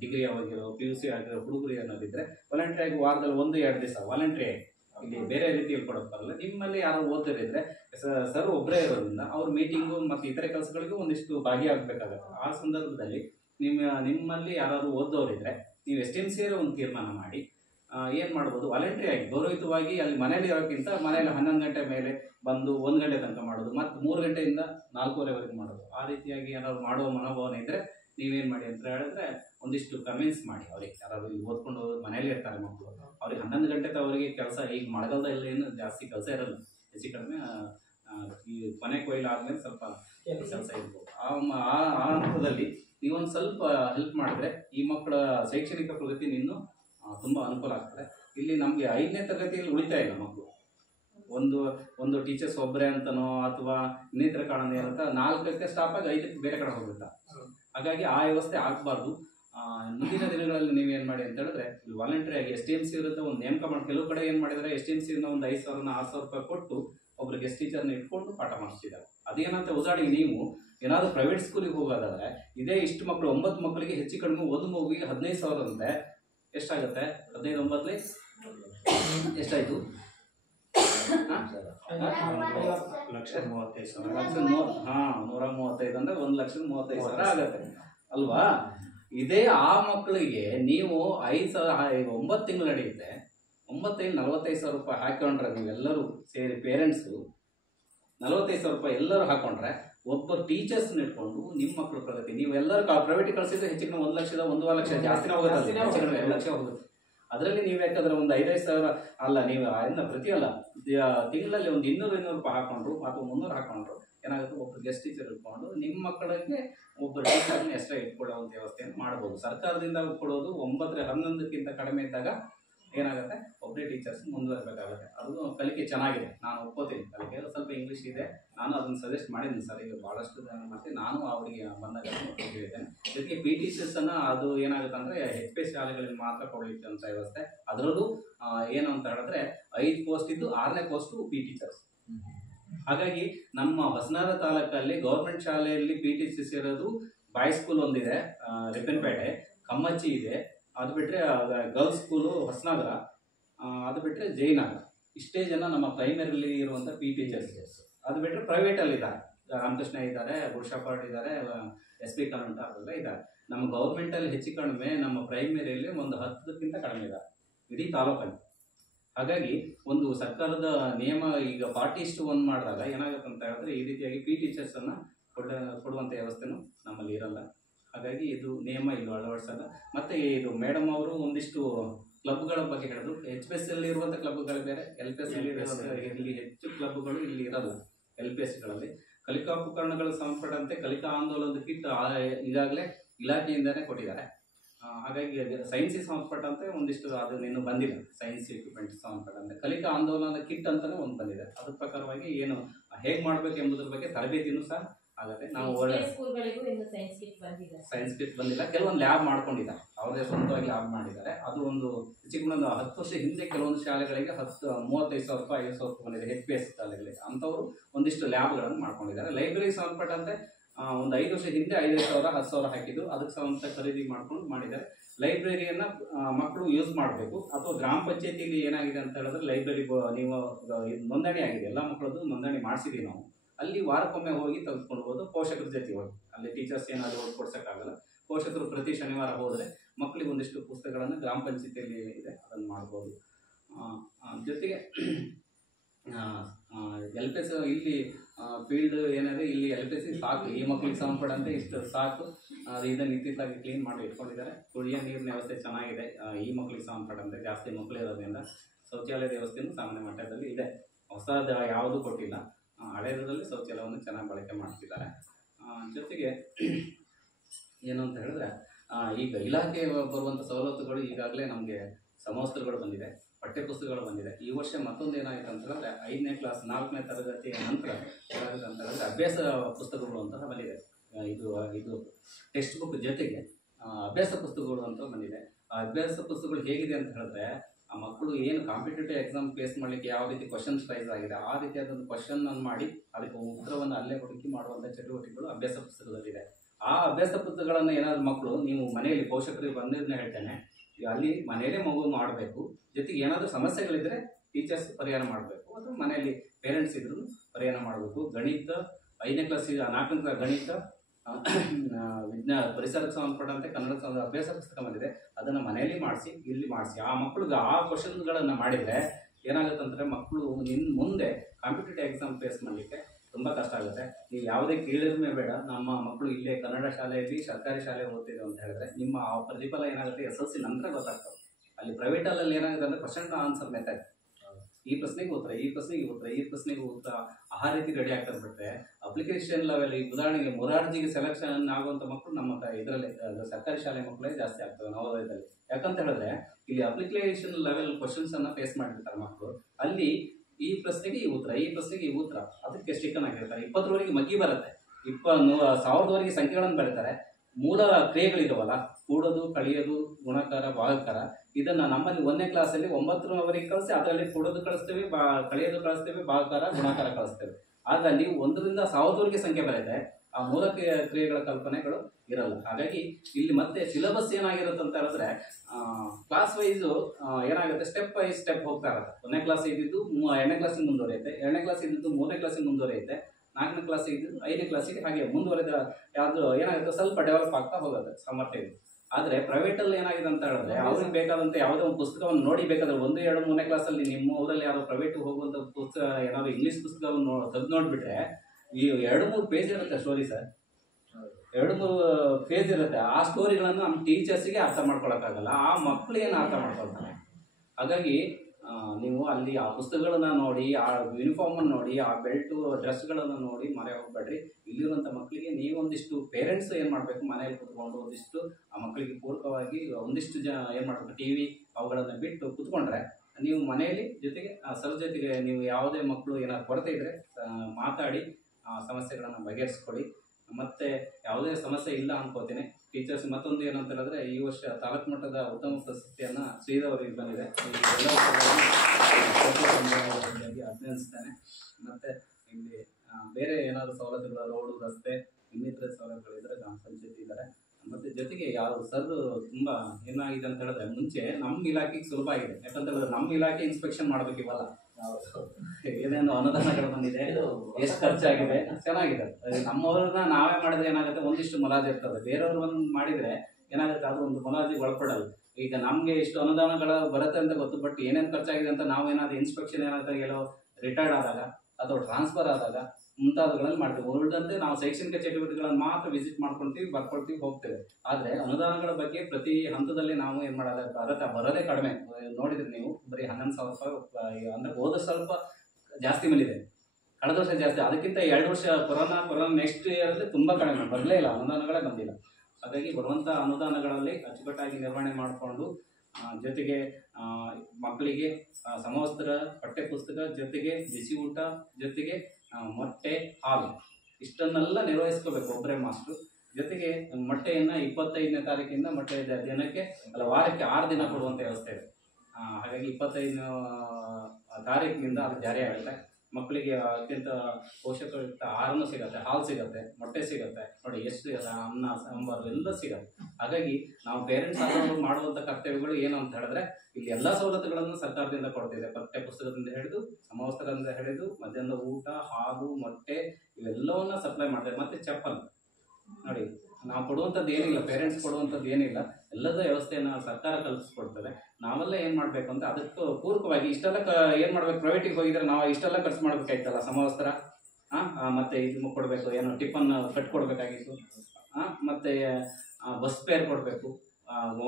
ಡಿಗ್ರಿ ಆಗಿರೋ PUC ಆಗಿರೋ ಹುಡುಗರು ಏನಾದಿದ್ರೆ ವಾಲಂಟ್ರಿ ಆಗಿ ವಾರದಲ್ಲಿ 1-2 ದಿವಸ ವಾಲಂಟ್ರಿ ಆಗಿ ಇಲ್ಲಿ ಬೇರೆ ರೀತಿಯಲ್ಲಿ ಕೊಡೋಕೆ ಬರಲ್ಲ. ನಿಮ್ಮಲ್ಲಿ ಯಾರೋ ಓದ್ತಿರಿದ್ರೆ ಸರ್ ಒಬ್ಬರೇ ಇರೋದ್ರಿಂದ ಅವ್ರ ಮೀಟಿಂಗು ಮತ್ತು ಇತರೆ ಕೆಲಸಗಳಿಗೂ ಒಂದಿಷ್ಟು ಭಾಗಿಯಾಗಬೇಕಾಗತ್ತೆ. ಆ ಸಂದರ್ಭದಲ್ಲಿ ನಿಮ್ಮಲ್ಲಿ ಯಾರಾದ್ರು ಓದೋರಿದ್ರೆ ನೀವು STMC ಒಂದು ತೀರ್ಮಾನ ಮಾಡಿ ಏನು ಮಾಡ್ಬೋದು, ವಾಲಂಟ್ರಿ ಆಗಿ ಗೌರವಿತವಾಗಿ ಅಲ್ಲಿ ಮನೇಲಿ ಇರೋಕ್ಕಿಂತ ಮನೇಲಿ 11 ಗಂಟೆ ಮೇಲೆ ಬಂದು 1 ಗಂಟೆ ತನಕ ಮಾಡೋದು, ಮತ್ತು 3 ಗಂಟೆಯಿಂದ 4:15ವರೆಗೆ ಮಾಡೋದು. ಆ ರೀತಿಯಾಗಿ ಏನಾದ್ರು ಮಾಡುವ ಮನೋಭಾವನೆ ಇದ್ದರೆ ನೀವೇನು ಮಾಡಿ ಅಂತ ಹೇಳಿದ್ರೆ ಒಂದಿಷ್ಟು ಕಮೆಂಟ್ಸ್ ಮಾಡಿ. ಅವ್ರಿಗೆ ಯಾರಾದ್ರು ಇಲ್ಲಿ ಓದ್ಕೊಂಡು ಮನೇಲಿ ಇರ್ತಾರೆ ಮಕ್ಕಳು, ಅವ್ರಿಗೆ 11 ಗಂಟೆ ಅವರಿಗೆ ಕೆಲಸ, ಈಗ ಮಳೆಗಾಲದಲ್ಲಿ ಏನು ಜಾಸ್ತಿ ಕೆಲಸ ಇರಲ್ಲ, ಹೆಚ್ಚು ಕಡಿಮೆ ಈ ಕೊನೆ ಕೊಯ್ಲು ಆದ್ಮೇಲೆ ಸ್ವಲ್ಪ ಕೆಲಸ ಇರ್ಬೋದು. ಆ ಹಂತದಲ್ಲಿ ನೀವೊಂದು ಸ್ವಲ್ಪ ಹೆಲ್ಪ್ ಮಾಡಿದ್ರೆ ಈ ಮಕ್ಕಳ ಶೈಕ್ಷಣಿಕ ಪ್ರಗತಿ ಇನ್ನೂ ತುಂಬ ಅನುಕೂಲ ಆಗ್ತದೆ. ಇಲ್ಲಿ ನಮಗೆ 5ನೇ ತರಗತಿಯಲ್ಲಿ ಉಳಿತಾ ಇಲ್ಲ ಮಕ್ಕಳು. ಒಂದು ಟೀಚರ್ಸ್ ಒಬ್ಬರೇ ಅಂತನೋ ಅಥವಾ ಇನ್ನಿತರ ಕಾರಣ ಏನಂತ 4ಕ್ಕೆ ಸ್ಟಾಪ್ ಆಗಿ 5ಕ್ಕೆ ಬೇರೆ ಕಡೆ ಹೋಗ್ಬಿಡ್ತಾರೆ. ಹಾಗಾಗಿ ಆ ವ್ಯವಸ್ಥೆ ಆಗಬಾರ್ದು. ಮುಂದಿನ ದಿನಗಳಲ್ಲಿ ನೀವೇನು ಮಾಡಿ ಅಂತ ಹೇಳಿದ್ರೆ ಇಲ್ಲಿ ವಾಲಂಟ್ರಿ ಆಗಿ STMC ಇರುತ್ತೆ ಒಂದು ನೇಮಕ ಮಾಡಿ. ಕೆಲವು ಕಡೆ ಏನು ಮಾಡಿದರೆ STMC ಒಂದು 5,000-6,000 ರೂಪಾಯಿ ಕೊಟ್ಟು ಒಬ್ರು ಗೆಸ್ಟ್ ಟೀಚರ್ನ ಇಟ್ಕೊಂಡು ಪಾಠ ಮಾಡಿಸ್ತಿದ್ದಾರೆ. ಅದೇನಂತ ಉದಾಹರಣೆಗೆ ನೀವು ಏನಾದರೂ ಪ್ರೈವೇಟ್ ಸ್ಕೂಲಿಗೆ ಹೋಗೋದಾದ್ರೆ ಇದೇ ಇಷ್ಟು ಮಕ್ಕಳು 9 ಮಕ್ಕಳಿಗೆ ಹೆಚ್ಚು ಕಡಿಮೆ ಒಂದು ಮಗುವಿಗೆ 15,000 ಅಂತೆ. ಎಷ್ಟಾಗುತ್ತೆ? 15 9 ಎಷ್ಟಾಯ್ತು? 1,35,000. 135 ಅಂದ್ರೆ 1,35,000 ಆಗತ್ತೆ ಅಲ್ವಾ? ಇದೇ ಆ ಮಕ್ಕಳಿಗೆ ನೀವು 9 ತಿಂಗಳು ನಡೆಯುತ್ತೆ, 9 45,000 ರೂಪಾಯಿ ಹಾಕೊಂಡ್ರೆ ನೀವೆಲ್ಲರೂ ಸೇರಿ ಪೇರೆಂಟ್ಸು 45,000 ರೂಪಾಯಿ ಎಲ್ಲರೂ ಹಾಕೊಂಡ್ರೆ ಒಬ್ಬ ಟೀಚರ್ಸ್ನ ಇಟ್ಕೊಂಡು ನಿಮ್ಮ ಮಕ್ಕಳ ಪ್ರಗತಿ ನೀವೆಲ್ಲರೂ ಪ್ರೈವೇಟ್ ಕಳಿಸಿದ್ರೆ ಹೆಚ್ಚಿನ 1 ಲಕ್ಷದ 1.5 ಲಕ್ಷ ಜಾಸ್ತಿನೇ ಹೋಗುತ್ತೆ, 2 ಲಕ್ಷ ಹೋಗುತ್ತೆ. ಅದರಲ್ಲಿ ನೀವು ಬೇಕಾದ್ರೆ ಒಂದು 5,000 ಅಲ್ಲ, ನೀವು ಅದನ್ನ ಪ್ರತಿಯಲ್ಲ ತಿಂಗಳಲ್ಲಿ ಒಂದು 200 ರೂಪಾಯಿ ಹಾಕೊಂಡ್ರು ಅಥವಾ 300 ಹಾಕೊಂಡ್ರು ಏನಾಗುತ್ತೆ, ಒಬ್ಬರು ಗೆಸ್ಟ್ ಟೀಚರ್ ಇಟ್ಕೊಂಡು ನಿಮ್ಮ ಮಕ್ಕಳಿಗೆ ಒಬ್ಬರು ಟೀಚರ್ನ ಎಕ್ಸ್ಟ್ರಾ ಇಟ್ಕೊಳ್ಳೋ ವ್ಯವಸ್ಥೆಯನ್ನು ಮಾಡ್ಬೋದು. ಸರ್ಕಾರದಿಂದ ಕೊಡೋದು 9-11ಕ್ಕಿಂತ ಕಡಿಮೆ ಇದ್ದಾಗ ಏನಾಗುತ್ತೆ, ಒಬ್ಬರೇ ಟೀಚರ್ಸ್ ಮುಂದುವರಬೇಕಾಗುತ್ತೆ. ಅದು ಕಲಿಕೆ ಚೆನ್ನಾಗಿದೆ, ನಾನು ಒಪ್ಕೋತೀನಿ. ಕಲಿಕೆ ಸ್ವಲ್ಪ ಇಂಗ್ಲೀಷ್ ಇದೆ, ನಾನು ಅದನ್ನು ಸಜೆಸ್ಟ್ ಮಾಡಿದ್ದೀನಿ ಸರ್. ಈಗ ಭಾಳಷ್ಟು ಜನ ಮತ್ತೆ ನಾನು ಅವರಿಗೆ ಬಂದಾಗ ಹೇಳಿದ್ದೇನೆ. ಜೊತೆಗೆ PTCS ಅದು ಏನಾಗುತ್ತೆ ಅಂದರೆ HP ಶಾಲೆಗಳಲ್ಲಿ ಮಾತ್ರ ಕೊಡಲಿಕ್ಕೆ ಅಂತ ವ್ಯವಸ್ಥೆ. ಅದರಲ್ಲೂ ಏನು ಅಂತ ಹೇಳಿದ್ರೆ 5 ಪೋಸ್ಟ್ ಇದ್ದು 6ನೇ ಪೋಸ್ಟು PTCS. ಹಾಗಾಗಿ ನಮ್ಮ ಹೊಸನಗರ ತಾಲೂಕಲ್ಲಿ ಗೌರ್ಮೆಂಟ್ ಶಾಲೆಯಲ್ಲಿ PTCS ಇರೋದು ಬಾಯ್ಸ್ ಸ್ಕೂಲ್ ಒಂದಿದೆ ರಿಪ್ಪನ್ಪೇಟೆ, ಕಮ್ಮಚ್ಚಿ ಇದೆ, ಅದು ಬಿಟ್ಟರೆ ಗರ್ಲ್ಸ್ ಸ್ಕೂಲು ಹೊಸನಗರ, ಅದು ಬಿಟ್ಟರೆ ಜಯನಗರ. ಇಷ್ಟೇ ಜನ ನಮ್ಮ ಪ್ರೈಮರಿಲಿ ಇರುವಂಥ PTCS. ಅದು ಬಿಟ್ಟರೆ ಪ್ರೈವೇಟಲ್ಲಿ ಇದ್ದಾರೆ, ರಾಮಕೃಷ್ಣ ಇದ್ದಾರೆ, ಗುರುಶಾಪಾಡ್ ಇದ್ದಾರೆ, SP ಕನ್ನಡ ಅದೆಲ್ಲ ಇದ್ದಾರೆ. ನಮ್ಮ ಗೌರ್ಮೆಂಟಲ್ಲಿ ಹೆಚ್ಚು ಕಡಿಮೆ ನಮ್ಮ ಪ್ರೈಮರಿಯಲ್ಲಿ ಒಂದು 10ಕ್ಕಿಂತ ಕಡಿಮೆ ಇದ್ದಾರೆ ಇಡೀ ತಾಲೂಕಲ್ಲಿ. ಹಾಗಾಗಿ ಒಂದು ಸರ್ಕಾರದ ನಿಯಮ ಈಗ 40:1 ಮಾಡಿದಾಗ ಏನಾಗುತ್ತೆ ಅಂತ ಹೇಳಿದ್ರೆ ಈ ರೀತಿಯಾಗಿ PTCS ಕೊಡುವಂಥ ವ್ಯವಸ್ಥೆನೂ ನಮ್ಮಲ್ಲಿ ಇರಲ್ಲ. ಹಾಗಾಗಿ ಇದು ನಿಯಮ ಇಲ್ಲಿ ಅಳವಡಿಸಲ್ಲ. ಮತ್ತು ಇದು ಮೇಡಮ್ ಅವರು ಒಂದಿಷ್ಟು ಕ್ಲಬ್ಗಳ ಬಗ್ಗೆ ಹೇಳಿದ್ರು. HPS ಅಲ್ಲಿ ಇರುವಂಥ ಕ್ಲಬ್ಗಳು ಬೇರೆ, LPS ಇಲ್ಲಿ ಹೆಚ್ಚು ಕ್ಲಬ್ಗಳು ಇಲ್ಲಿ ಇರಲ್ಲ. LPSಗಳಲ್ಲಿ ಕಲಿಕಾ ಸಂಪರ್ಕಂತೆ ಕಲಿಕಾ ಆಂದೋಲನದ ಕಿಟ್ ಈಗಾಗಲೇ ಇಲಾಖೆಯಿಂದನೇ ಕೊಟ್ಟಿದ್ದಾರೆ. ಹಾಗಾಗಿ ಸೈನ್ಸಿಗೆ ಸಂಬಂಧಪಟ್ಟಂತೆ ಒಂದಿಷ್ಟು ಅದನ್ನ ಇನ್ನೂ ಬಂದಿಲ್ಲ. ಸೈನ್ಸ್ ಎಕ್ವಿಪ್ಮೆಂಟ್ ಸಂಬಂಧಪಟ್ಟಂತೆ ಕಲಿಕಾ ಆಂದೋಲನದ ಕಿಟ್ ಅಂತಲೇ ಒಂದು ಬಂದಿದೆ. ಅದ್ರ ಪ್ರಕಾರವಾಗಿ ಏನು ಹೇಗೆ ಮಾಡಬೇಕು ಎಂಬುದ್ರ ಬಗ್ಗೆ ತರಬೇತಿನೂ ಸಹ ಆಗುತ್ತೆ. ನಾವು ಒಳ್ಳೆ ಸ್ಕೂಲ್ಗಳಿಗೂ ಇನ್ನು ಸೈನ್ಸ್ ಕಿಟ್ ಬಂದಿದೆ. ಸೈನ್ಸ್ ಕಿಟ್ ಬಂದಿಲ್ಲ, ಕೆಲವೊಂದು ಲ್ಯಾಬ್ ಮಾಡ್ಕೊಂಡಿದ್ದಾರೆ, ಅವ್ರದೇ ಸ್ವಂತವಾಗಿ ಲ್ಯಾಬ್ ಮಾಡಿದ್ದಾರೆ. ಅದು ಒಂದು ಚಿಕ್ಕಮಂದು 10 ವರ್ಷ ಹಿಂದೆ ಕೆಲವೊಂದು ಶಾಲೆಗಳಿಗೆ 35,000 ರೂಪಾಯಿ 50,000 ರೂಪಾಯಿ ಬಂದಿದೆ, HPS ಶಾಲೆಗಳಿಗೆ. ಅಂಥವ್ರು ಒಂದಿಷ್ಟು ಲ್ಯಾಬ್ಗಳನ್ನು ಮಾಡ್ಕೊಂಡಿದ್ದಾರೆ. ಲೈಬ್ರರಿಗೆ ಸಂಬಂಧಪಟ್ಟಂತೆ ಒಂದು 5 ವರ್ಷ ಹಿಂದೆ 5,000 10,000 ಹಾಕಿದ್ದು, ಅದಕ್ಕೆ ಸಂಬಂಧ ಖರೀದಿ ಮಾಡ್ಕೊಂಡು ಮಾಡಿದ್ದಾರೆ. ಲೈಬ್ರರಿಯನ್ನು ಮಕ್ಕಳು ಯೂಸ್ ಮಾಡಬೇಕು. ಅಥವಾ ಗ್ರಾಮ ಪಂಚಾಯತಿಲಿ ಏನಾಗಿದೆ ಅಂತ ಹೇಳಿದ್ರೆ, ಲೈಬ್ರರಿ ನೀವು ನೋಂದಣಿ ಆಗಿದೆ, ಎಲ್ಲ ಮಕ್ಕಳದ್ದು ನೋಂದಣಿ ಮಾಡಿಸಿದ್ದೀವಿ ನಾವು. ಅಲ್ಲಿ ವಾರಕ್ಕೊಮ್ಮೆ ಹೋಗಿ ತೆಗೆದುಕೊಳ್ಬೋದು, ಪೋಷಕರ ಜೊತೆ ಹೋಗಿ. ಅಲ್ಲಿ ಟೀಚರ್ಸ್ ಏನಾದರೂ ಓದ್ಕೊಡ್ಸೋಕ್ಕಾಗಲ್ಲ, ಪೋಷಕರು ಪ್ರತಿ ಶನಿವಾರ ಹೋದರೆ ಮಕ್ಕಳಿಗೆ ಒಂದಿಷ್ಟು ಪುಸ್ತಕಗಳನ್ನು ಗ್ರಾಮ ಪಂಚಾಯತಿಯಲ್ಲಿ ಇದೆ, ಅದನ್ನು ಮಾಡ್ಬೋದು. ಜೊತೆಗೆ LPS ಇಲ್ಲಿ ಫೀಲ್ಡ್ ಏನಾದರೆ ಇಲ್ಲಿ LPS ಸಾಕು, ಈ ಮಕ್ಕಳಿಗೆ ಸಂಬಂಧಪಟ್ಟಂತೆ ಇಷ್ಟು ಸಾಕು. ಇದನ್ನು ಇತ್ತಿತ್ತಲಾಗಿ ಕ್ಲೀನ್ ಮಾಡಿ ಇಟ್ಕೊಂಡಿದ್ದಾರೆ. ಕುಡಿಯೋ ನೀರಿನ ವ್ಯವಸ್ಥೆ ಚೆನ್ನಾಗಿದೆ ಈ ಮಕ್ಕಳಿಗೆ ಸಂಬಂಧಪಟ್ಟಂತೆ, ಜಾಸ್ತಿ ಮಕ್ಕಳು ಇರೋದ್ರಿಂದ. ಶೌಚಾಲಯದ ವ್ಯವಸ್ಥೆಯೂ ಸಾಮಾನ್ಯ ಮಟ್ಟದಲ್ಲಿ ಇದೆ, ಹೊಸದು ಯಾವುದೂ ಕೊಟ್ಟಿಲ್ಲ. ಹಳೆಯದಲ್ಲಿ ಶೌಚಾಲಯವನ್ನು ಚೆನ್ನಾಗಿ ಬಳಕೆ ಮಾಡ್ತಿದ್ದಾರೆ. ಜೊತೆಗೆ ಏನು ಅಂತ ಹೇಳಿದ್ರೆ, ಈಗ ಇಲಾಖೆ ಬರುವಂಥ ಸವಲತ್ತುಗಳು ಈಗಾಗಲೇ ನಮಗೆ ಸಮವಸ್ತ್ರಗಳು ಬಂದಿದೆ, ಪಠ್ಯಪುಸ್ತಕಗಳು ಬಂದಿದೆ. ಈ ವರ್ಷ ಮತ್ತೊಂದು ಏನಾಯಿತು ಅಂತ ಹೇಳಿದ್ರೆ, 5ನೇ ಕ್ಲಾಸ್ 4ನೇ ತರಗತಿಯ ನಂತರ ಏನಾಗುತ್ತೆ ಅಂತ ಹೇಳಿದ್ರೆ ಅಭ್ಯಾಸ ಪುಸ್ತಕಗಳು ಅಂತ ಬಂದಿದೆ. ಇದು ಟೆಕ್ಸ್ಟ್ ಬುಕ್ ಜೊತೆಗೆ ಅಭ್ಯಾಸ ಪುಸ್ತಕಗಳು ಅಂತ ಬಂದಿದೆ. ಆ ಅಭ್ಯಾಸ ಪುಸ್ತಕಗಳು ಹೇಗಿದೆ ಅಂತ ಹೇಳಿದ್ರೆ, ಆ ಮಕ್ಕಳು ಏನು ಕಾಂಪಿಟೇಟಿವ್ ಎಕ್ಸಾಮ್ ಫೇಸ್ ಮಾಡಲಿಕ್ಕೆ ಯಾವ ರೀತಿ ಕ್ವಶನ್ಸ್ ರೈಸ್ ಆಗಿದೆ, ಆ ರೀತಿಯಾದಂಥ ಕ್ವಶನ್ ಮಾಡಿ ಅದಕ್ಕೆ ಉತ್ತರವನ್ನು ಅಲ್ಲೇ ಹುಡುಕಿ ಮಾಡುವಂಥ ಚಟುವಟಿಕೆಗಳು ಅಭ್ಯಾಸ ಪುಸ್ತಕದಲ್ಲಿದೆ. ಆ ಅಭ್ಯಾಸ ಪುಸ್ತಕಗಳನ್ನು ಏನಾದರೂ ಮಕ್ಕಳು, ನೀವು ಮನೆಯಲ್ಲಿ ಪೋಷಕರಿಗೆ ಬಂದಿದ್ದನ್ನ ಹೇಳ್ತೇನೆ, ಅಲ್ಲಿ ಮನೆಯಲ್ಲೇ ಮಗು ಮಾಡಬೇಕು. ಜೊತೆಗೆ ಏನಾದರೂ ಸಮಸ್ಯೆಗಳಿದ್ದರೆ ಟೀಚರ್ಸ್ ಪರಿಹಾರ ಮಾಡಬೇಕು, ಅಥವಾ ಮನೆಯಲ್ಲಿ ಪೇರೆಂಟ್ಸ್ ಇದ್ರೂ ಪರಿಹಾರ ಮಾಡಬೇಕು. ಗಣಿತ 5ನೇ ಕ್ಲಾಸ್ 4ನೇ ಕ್ಲಾಸ್ ಗಣಿತ, ವಿಜ್ಞಾನ, ಪರಿಸರಕ್ಕೆ ಸಂಬಂಧಪಟ್ಟಂತೆ ಕನ್ನಡ ಅಭ್ಯಾಸ ಪುಸ್ತಕ ಬಂದಿದೆ, ಅದನ್ನು ಮನೆಯಲ್ಲಿ ಮಾಡಿಸಿ, ಇಲ್ಲಿ ಮಾಡಿಸಿ. ಆ ಮಕ್ಕಳಿಗೆ ಆ ಕ್ವಶನ್ಗಳನ್ನು ಮಾಡಿದರೆ ಏನಾಗುತ್ತೆ ಅಂತಂದರೆ, ಮಕ್ಕಳು ಮುಂದೆ ಕಾಂಪಿಟೇಟಿವ್ ಎಕ್ಸಾಮ್ ಫೇಸ್ ಮಾಡಲಿಕ್ಕೆ ತುಂಬ ಕಷ್ಟ ಆಗುತ್ತೆ. ನೀವು ಯಾವುದೇ ಕೀಳಿರಿಮೆ ಬೇಡ, ನಮ್ಮ ಮಕ್ಕಳು ಇಲ್ಲೇ ಕನ್ನಡ ಶಾಲೆಯಲ್ಲಿ ಸರ್ಕಾರಿ ಶಾಲೆ ಓದ್ತಿದೆ ಅಂತ ಹೇಳಿದ್ರೆ ನಿಮ್ಮ ಆ ಪ್ರತಿಫಲ ಏನಾಗುತ್ತೆ SLC ನಂತರ ಗೊತ್ತಾಗ್ತದೆ. ಅಲ್ಲಿ ಪ್ರೈವೇಟಲ್ಲಿ ಏನಾಗುತ್ತೆ ಅಂದರೆ ಕ್ವಶನ್ ಆನ್ಸರ್ ಮೆಥಡ್, ಈ ಪ್ರಶ್ನೆಗೆ ಉತ್ತರ, ಈ ಪ್ರಶ್ನೆಗೆ ಉತ್ತರ, ಈ ಪ್ರಶ್ನೆಗೆ ಉತ್ತರ, ಆ ರೀತಿ ರೆಡಿ ಆಗ್ತಾ ಬಿಟ್ಟರೆ ಅಪ್ಲಿಕೇಶನ್ ಲೆವೆಲ್, ಈ ಉದಾಹರಣೆಗೆ ಮೊರಾರ್ಜಿಗೆ ಸೆಲೆಕ್ಷನ್ ಆಗುವಂಥ ಮಕ್ಕಳು ನಮ್ಮ ಇದರಲ್ಲಿ ಸರ್ಕಾರಿ ಶಾಲೆ ಮಕ್ಕಳೇ ಜಾಸ್ತಿ ಆಗ್ತವೆ ನವೋದಯದಲ್ಲಿ. ಯಾಕಂತ ಹೇಳಿದ್ರೆ ಇಲ್ಲಿ ಅಪ್ಲಿಕೇಶನ್ ಲೆವೆಲ್ ಕ್ವಶನ್ಸನ್ನು ಫೇಸ್ ಮಾಡಿರ್ತಾರೆ ಮಕ್ಕಳು. ಅಲ್ಲಿ ಈ ಪ್ರಶ್ನೆಗೆ ಈ ಉತ್ತರ, ಈ ಪ್ರಶ್ನೆಗೆ ಈ ಉತ್ತರ, ಅದಕ್ಕೆ ಸ್ಟಿಕ್ಕನ್ ಆಗಿರ್ತಾರೆ. 20ರವರೆಗೆ ಮಗ್ಗಿ ಬರುತ್ತೆ, 1000ವರೆಗೆ ಸಂಖ್ಯೆಗಳನ್ನು ಬರೀತಾರೆ. ಮೂಲ ಕ್ರಿಯೆಗಳಿದಾವಲ್ಲ, ಕೂಡೋದು, ಕಳಿಯೋದು, ಗುಣಕಾರ, ಭಾಗಕಾರ, ಇದನ್ನು ನಮ್ಮಲ್ಲಿ 1ನೇ ಕ್ಲಾಸಲ್ಲಿ 9ರವರೆಗೆ ಕಳಿಸಿ ಅದರಲ್ಲಿ ಕೂಡೋದು ಕಳಿಸ್ತೇವೆ, ಕಳಿಯೋದು ಕಳಿಸ್ತೇವೆ, ಭಾಗಕಾರ, ಗುಣಕಾರ ಕಳಿಸ್ತೇವೆ. ಆಗ ನೀವು 1ರಿಂದ 1000ವರೆಗೆ ಸಂಖ್ಯೆ ಬರುತ್ತೆ, ಆ ಮೂಲ ಕ್ರಿಯೆಗಳ ಕಲ್ಪನೆಗಳು ಇರಲ್ಲ. ಹಾಗಾಗಿ ಇಲ್ಲಿ ಮತ್ತೆ ಸಿಲೆಬಸ್ ಏನಾಗಿರುತ್ತೆ ಅಂತ ಹೇಳಿದ್ರೆ, ಕ್ಲಾಸ್ ವೈಸು ಏನಾಗುತ್ತೆ, ಸ್ಟೆಪ್ ಬೈ ಸ್ಟೆಪ್ ಹೋಗ್ತಾ ಇರುತ್ತೆ. 1ನೇ ಕ್ಲಾಸ್ ಇದ್ದಿದ್ದು 2ನೇ ಕ್ಲಾಸಿಗೆ ಮುಂದುವರಿಯುತ್ತೆ, 2ನೇ ಕ್ಲಾಸ್ ಇದ್ದಿದ್ದು 3ನೇ ಕ್ಲಾಸಿಗೆ ಮುಂದುವರಿಯುತ್ತೆ, 4ನೇ ಕ್ಲಾಸ್ ಇದ್ದಿದ್ದು 5ನೇ ಕ್ಲಾಸಿಗೆ, ಹಾಗೆ ಮುಂದುವರೆದ ಯಾವುದು ಏನಾಗುತ್ತೆ ಸ್ವಲ್ಪ ಡೆವಲಪ್ ಆಗ್ತಾ ಹೋಗುತ್ತೆ ಸಾಮರ್ಥ್ಯ ಇದೆ. ಆದರೆ ಪ್ರೈವೇಟಲ್ಲಿ ಏನಾಗಿದೆ ಅಂತ ಹೇಳಿದ್ರೆ, ಅವ್ರಿಗೆ ಬೇಕಾದಂಥ ಯಾವುದೋ ಒಂದು ಪುಸ್ತಕವನ್ನು ನೋಡಿ, ಬೇಕಾದ್ರೆ 1, 2, 3ನೇ ಕ್ಲಾಸಲ್ಲಿ ನಿಮ್ಮ ಊರಲ್ಲಿ ಯಾರೋ ಪ್ರೈವೇಟ್ ಹೋಗುವಂಥ ಪುಸ್ತಕ ಏನಾದ್ರು ಇಂಗ್ಲೀಷ್ ಪುಸ್ತಕವನ್ನು ತೆಗೆದು ನೋಡಿಬಿಟ್ರೆ ಈ 2-3 ಪೇಜ್ ಇರುತ್ತೆ ಸ್ಟೋರಿ ಸರ್, 2-3 ಪೇಜ್ ಇರುತ್ತೆ. ಆ ಸ್ಟೋರಿಗಳನ್ನು ನಮ್ಮ ಟೀಚರ್ಸಿಗೆ ಅರ್ಥ ಮಾಡ್ಕೊಳಕ್ಕಾಗಲ್ಲ, ಆ ಮಕ್ಕಳು ಏನು ಅರ್ಥ ಮಾಡ್ಕೊಳ್ತಾರೆ. ಹಾಗಾಗಿ ನೀವು ಅಲ್ಲಿ ಆ ಪುಸ್ತಕಗಳನ್ನ ನೋಡಿ, ಆ ಯೂನಿಫಾರ್ಮನ್ನು ನೋಡಿ, ಆ ಬೆಲ್ಟು ಡ್ರೆಸ್ಗಳನ್ನು ನೋಡಿ ಮರೆ ಹೋಗ್ಬೇಡ್ರಿ. ಇಲ್ಲಿರುವಂಥ ಮಕ್ಕಳಿಗೆ ನೀವೊಂದಿಷ್ಟು ಪೇರೆಂಟ್ಸ್ ಏನು ಮಾಡಬೇಕು, ಮನೆಯಲ್ಲಿ ಕೂತ್ಕೊಂಡು ಒಂದಿಷ್ಟು ಆ ಮಕ್ಕಳಿಗೆ ಪೂರಕವಾಗಿ ಒಂದಿಷ್ಟು ಏನು ಮಾಡಬೇಕು, TV ಅವುಗಳನ್ನು ಬಿಟ್ಟು ಕೂತ್ಕೊಂಡ್ರೆ ನೀವು ಮನೆಯಲ್ಲಿ ಜೊತೆಗೆ ಸರ್ ಜೊತೆಗೆ ನೀವು ಯಾವುದೇ ಮಕ್ಕಳು ಏನಾದ್ರು ಕೊರತೆ ಇದ್ದರೆ ಮಾತಾಡಿ ಸಮಸ್ಯೆಗಳನ್ನು ಬಗೆಹರಿಸ್ಕೊಳ್ಳಿ. ಮತ್ತು ಯಾವುದೇ ಸಮಸ್ಯೆ ಇಲ್ಲ ಅನ್ಕೋತೀನಿ. ಟೀಚರ್ಸ್ ಮತ್ತೊಂದು ಏನಂತ ಹೇಳಿದ್ರೆ, ಈ ವರ್ಷ ತಾಲೂಕು ಮಟ್ಟದ ಉತ್ತಮ ಪ್ರಶಸ್ತಿಯನ್ನು ಶ್ರೀಧವರಿಗೆ ಬಂದಿದೆ, ಅಭಿನಂದಿಸ್ತೇನೆ. ಮತ್ತು ಇಲ್ಲಿ ಬೇರೆ ಏನಾದರೂ ಸವಲತ್ತುಗಳು, ರೋಡು, ರಸ್ತೆ, ಇನ್ನಿತರ ಸೌಲಭ್ಯಗಳಿದ್ದರೆ ಗ್ರಾಮ ಪಂಚಾಯತಿ ಇದ್ದಾರೆ. ಮತ್ತು ಜೊತೆಗೆ ಯಾವ ಸರ್ ತುಂಬ ಏನಾಗಿದೆ ಅಂತ ಹೇಳಿದ್ರೆ, ಮುಂಚೆ ನಮ್ಮ ಇಲಾಖೆಗೆ ಸುಲಭ ಆಗಿದೆ. ಯಾಕಂತ ಹೇಳಿದ್ರೆ ನಮ್ಮ ಇಲಾಖೆ ಇನ್ಸ್ಪೆಕ್ಷನ್ ಮಾಡಬೇಕಿವಲ್ಲ, ಏನೇನು ಅನುದಾನಗಳು ಬಂದಿದೆ, ಎಷ್ಟು ಖರ್ಚಾಗಿದೆ, ಚೆನ್ನಾಗಿದೆ. ನಮ್ಮವ್ರನ್ನ ನಾವೇ ಮಾಡಿದ್ರೆ ಏನಾಗುತ್ತೆ, ಒಂದಿಷ್ಟು ಮುಲಾಜಿ ಇರ್ತದೆ. ಬೇರೆಯವ್ರು ಒಂದು ಮಾಡಿದರೆ ಏನಾಗುತ್ತೆ, ಅದು ಒಂದು ಮುಲಾಜಿಗೆ ಒಳಪಡಲ್ಲ. ಈಗ ನಮಗೆ ಇಷ್ಟು ಅನುದಾನಗಳು ಬರುತ್ತೆ ಅಂತ ಗೊತ್ತು, ಬಟ್ ಏನೇನು ಖರ್ಚಾಗಿದೆ ಅಂತ ನಾವೇನಾದ್ರು ಇನ್ಸ್ಪೆಕ್ಷನ್ ಏನಾಗುತ್ತೆ, ಎಲ್ಲೋ ರಿಟೈರ್ಡ್ ಆದಾಗ ಅಥವಾ ಟ್ರಾನ್ಸ್ಫರ್ ಆದಾಗ ಮುಂತಾದವುಗಳನ್ನು ಮಾಡ್ತೀವಿ. ಉಳಿದಂತೆ ನಾವು ಶೈಕ್ಷಣಿಕ ಚಟುವಟಿಕೆಗಳನ್ನು ಮಾತ್ರ ವಿಸಿಟ್ ಮಾಡ್ಕೊಳ್ತೀವಿ, ಬರ್ಕೊಳ್ತೀವಿ, ಹೋಗ್ತೇವೆ. ಆದರೆ ಅನುದಾನಗಳ ಬಗ್ಗೆ ಪ್ರತಿ ಹಂತದಲ್ಲಿ ನಾವು ಏನು ಮಾಡೋದು, ಬರೋದೇ ಕಡಿಮೆ. ನೋಡಿದ್ರೆ ನೀವು ಬರೀ 11,000 ರೂಪಾಯಿ, ಅಂದರೆ ಹೋದ ಸ್ವಲ್ಪ ಜಾಸ್ತಿ ಬಂದಿದೆ, ಕಳೆದ ವರ್ಷ ಜಾಸ್ತಿ. ಅದಕ್ಕಿಂತ 2 ವರ್ಷ ಕೊರೋನಾ ನೆಕ್ಸ್ಟ್ ಇಯರಲ್ಲಿ ತುಂಬ ಕಡಿಮೆ, ಬರಲೇ ಇಲ್ಲ, ಅನುದಾನಗಳೇ ಬಂದಿಲ್ಲ. ಹಾಗಾಗಿ ಬರುವಂಥ ಅನುದಾನಗಳಲ್ಲಿ ಅಚ್ಚುಕಟ್ಟಾಗಿ ನಿರ್ವಹಣೆ ಮಾಡಿಕೊಂಡು, ಜೊತೆಗೆ ಮಕ್ಕಳಿಗೆ ಸಮವಸ್ತ್ರ, ಪಠ್ಯಪುಸ್ತಕ, ಜೊತೆಗೆ ಬಿಸಿ ಊಟ, ಜೊತೆಗೆ ಮೊಟ್ಟೆ, ಹಾಲು ಇಷ್ಟನ್ನೆಲ್ಲ ನಿರ್ವಹಿಸ್ಕೋಬೇಕು ಒಬ್ಬರೇ ಮಾಸ್ಟ್ರು. ಜೊತೆಗೆ ಮೊಟ್ಟೆಯನ್ನು 25ನೇ ತಾರೀಕಿಂದ ಮೊಟ್ಟೆ ದಿನಕ್ಕೆ ವಾರಕ್ಕೆ 6 ದಿನ ಕೊಡುವಂಥ ವ್ಯವಸ್ಥೆ ಇದೆ. ಹಾಗಾಗಿ 25ನೇ ತಾರೀಕಿನಿಂದ ಅದು ಜಾರಿ ಆಗುತ್ತೆ. ಮಕ್ಕಳಿಗೆ ಅತ್ಯಂತ ಪೋಷಕಯುಕ್ತ ಆಹಾರನೂ ಸಿಗುತ್ತೆ, ಹಾಲು ಸಿಗುತ್ತೆ, ಮೊಟ್ಟೆ ಸಿಗುತ್ತೆ, ನೋಡಿ ಎಷ್ಟು ಸಿಗುತ್ತೆ, ಅನ್ನ ಸಾಂಬಾರು ಎಲ್ಲ ಸಿಗುತ್ತೆ. ಹಾಗಾಗಿ ನಾವು ಪೇರೆಂಟ್ಸ್ ಆದವರು ಮಾಡುವಂಥ ಕರ್ತವ್ಯಗಳು ಏನು ಅಂತ ಹೇಳಿದ್ರೆ, ಇಲ್ಲಿ ಎಲ್ಲ ಸವಲತ್ತುಗಳನ್ನು ಸರ್ಕಾರದಿಂದ ಕೊಡ್ತಿದೆ. ಪಠ್ಯ ಪುಸ್ತಕದಿಂದ ಹಿಡಿದು ಸಮವಸ್ತ್ರದಿಂದ ಹಿಡಿದು ಮಧ್ಯಾಹ್ನದ ಊಟ, ಹಾಲು, ಮೊಟ್ಟೆ ಇವೆಲ್ಲವನ್ನ ಸಪ್ಲೈ ಮಾಡ್ತಾರೆ. ಮತ್ತು ಚಪ್ಪಲ್ ನೋಡಿ, ನಾವು ಕೊಡುವಂಥದ್ದು ಏನಿಲ್ಲ, ಪೇರೆಂಟ್ಸ್ ಕೊಡುವಂಥದ್ದು ಏನಿಲ್ಲ, ಎಲ್ಲದ ವ್ಯವಸ್ಥೆಯನ್ನು ಸರ್ಕಾರ ಕಲ್ಪಿಸ್ಕೊಡ್ತದೆ. ನಾವೆಲ್ಲ ಏನು ಮಾಡಬೇಕು ಅಂತ ಅದಕ್ಕೆ ಪೂರಕವಾಗಿ ಇಷ್ಟೆಲ್ಲ ಏನು ಮಾಡ್ಬೇಕು, ಪ್ರೈವೇಟಿಗೆ ಹೋಗಿದ್ರೆ ನಾವು ಇಷ್ಟೆಲ್ಲ ಖರ್ಚು ಮಾಡಬೇಕಾಯ್ತಲ್ಲ, ಸಮವಸ್ತ್ರ ಮತ್ತು ಇದು ಕೊಡಬೇಕು, ಏನೋ ಟಿಫನ್ ಕಟ್ಕೊಡ್ಬೇಕಾಗಿತ್ತು, ಮತ್ತು ಬಸ್ ಫೇರ್ ಕೊಡಬೇಕು,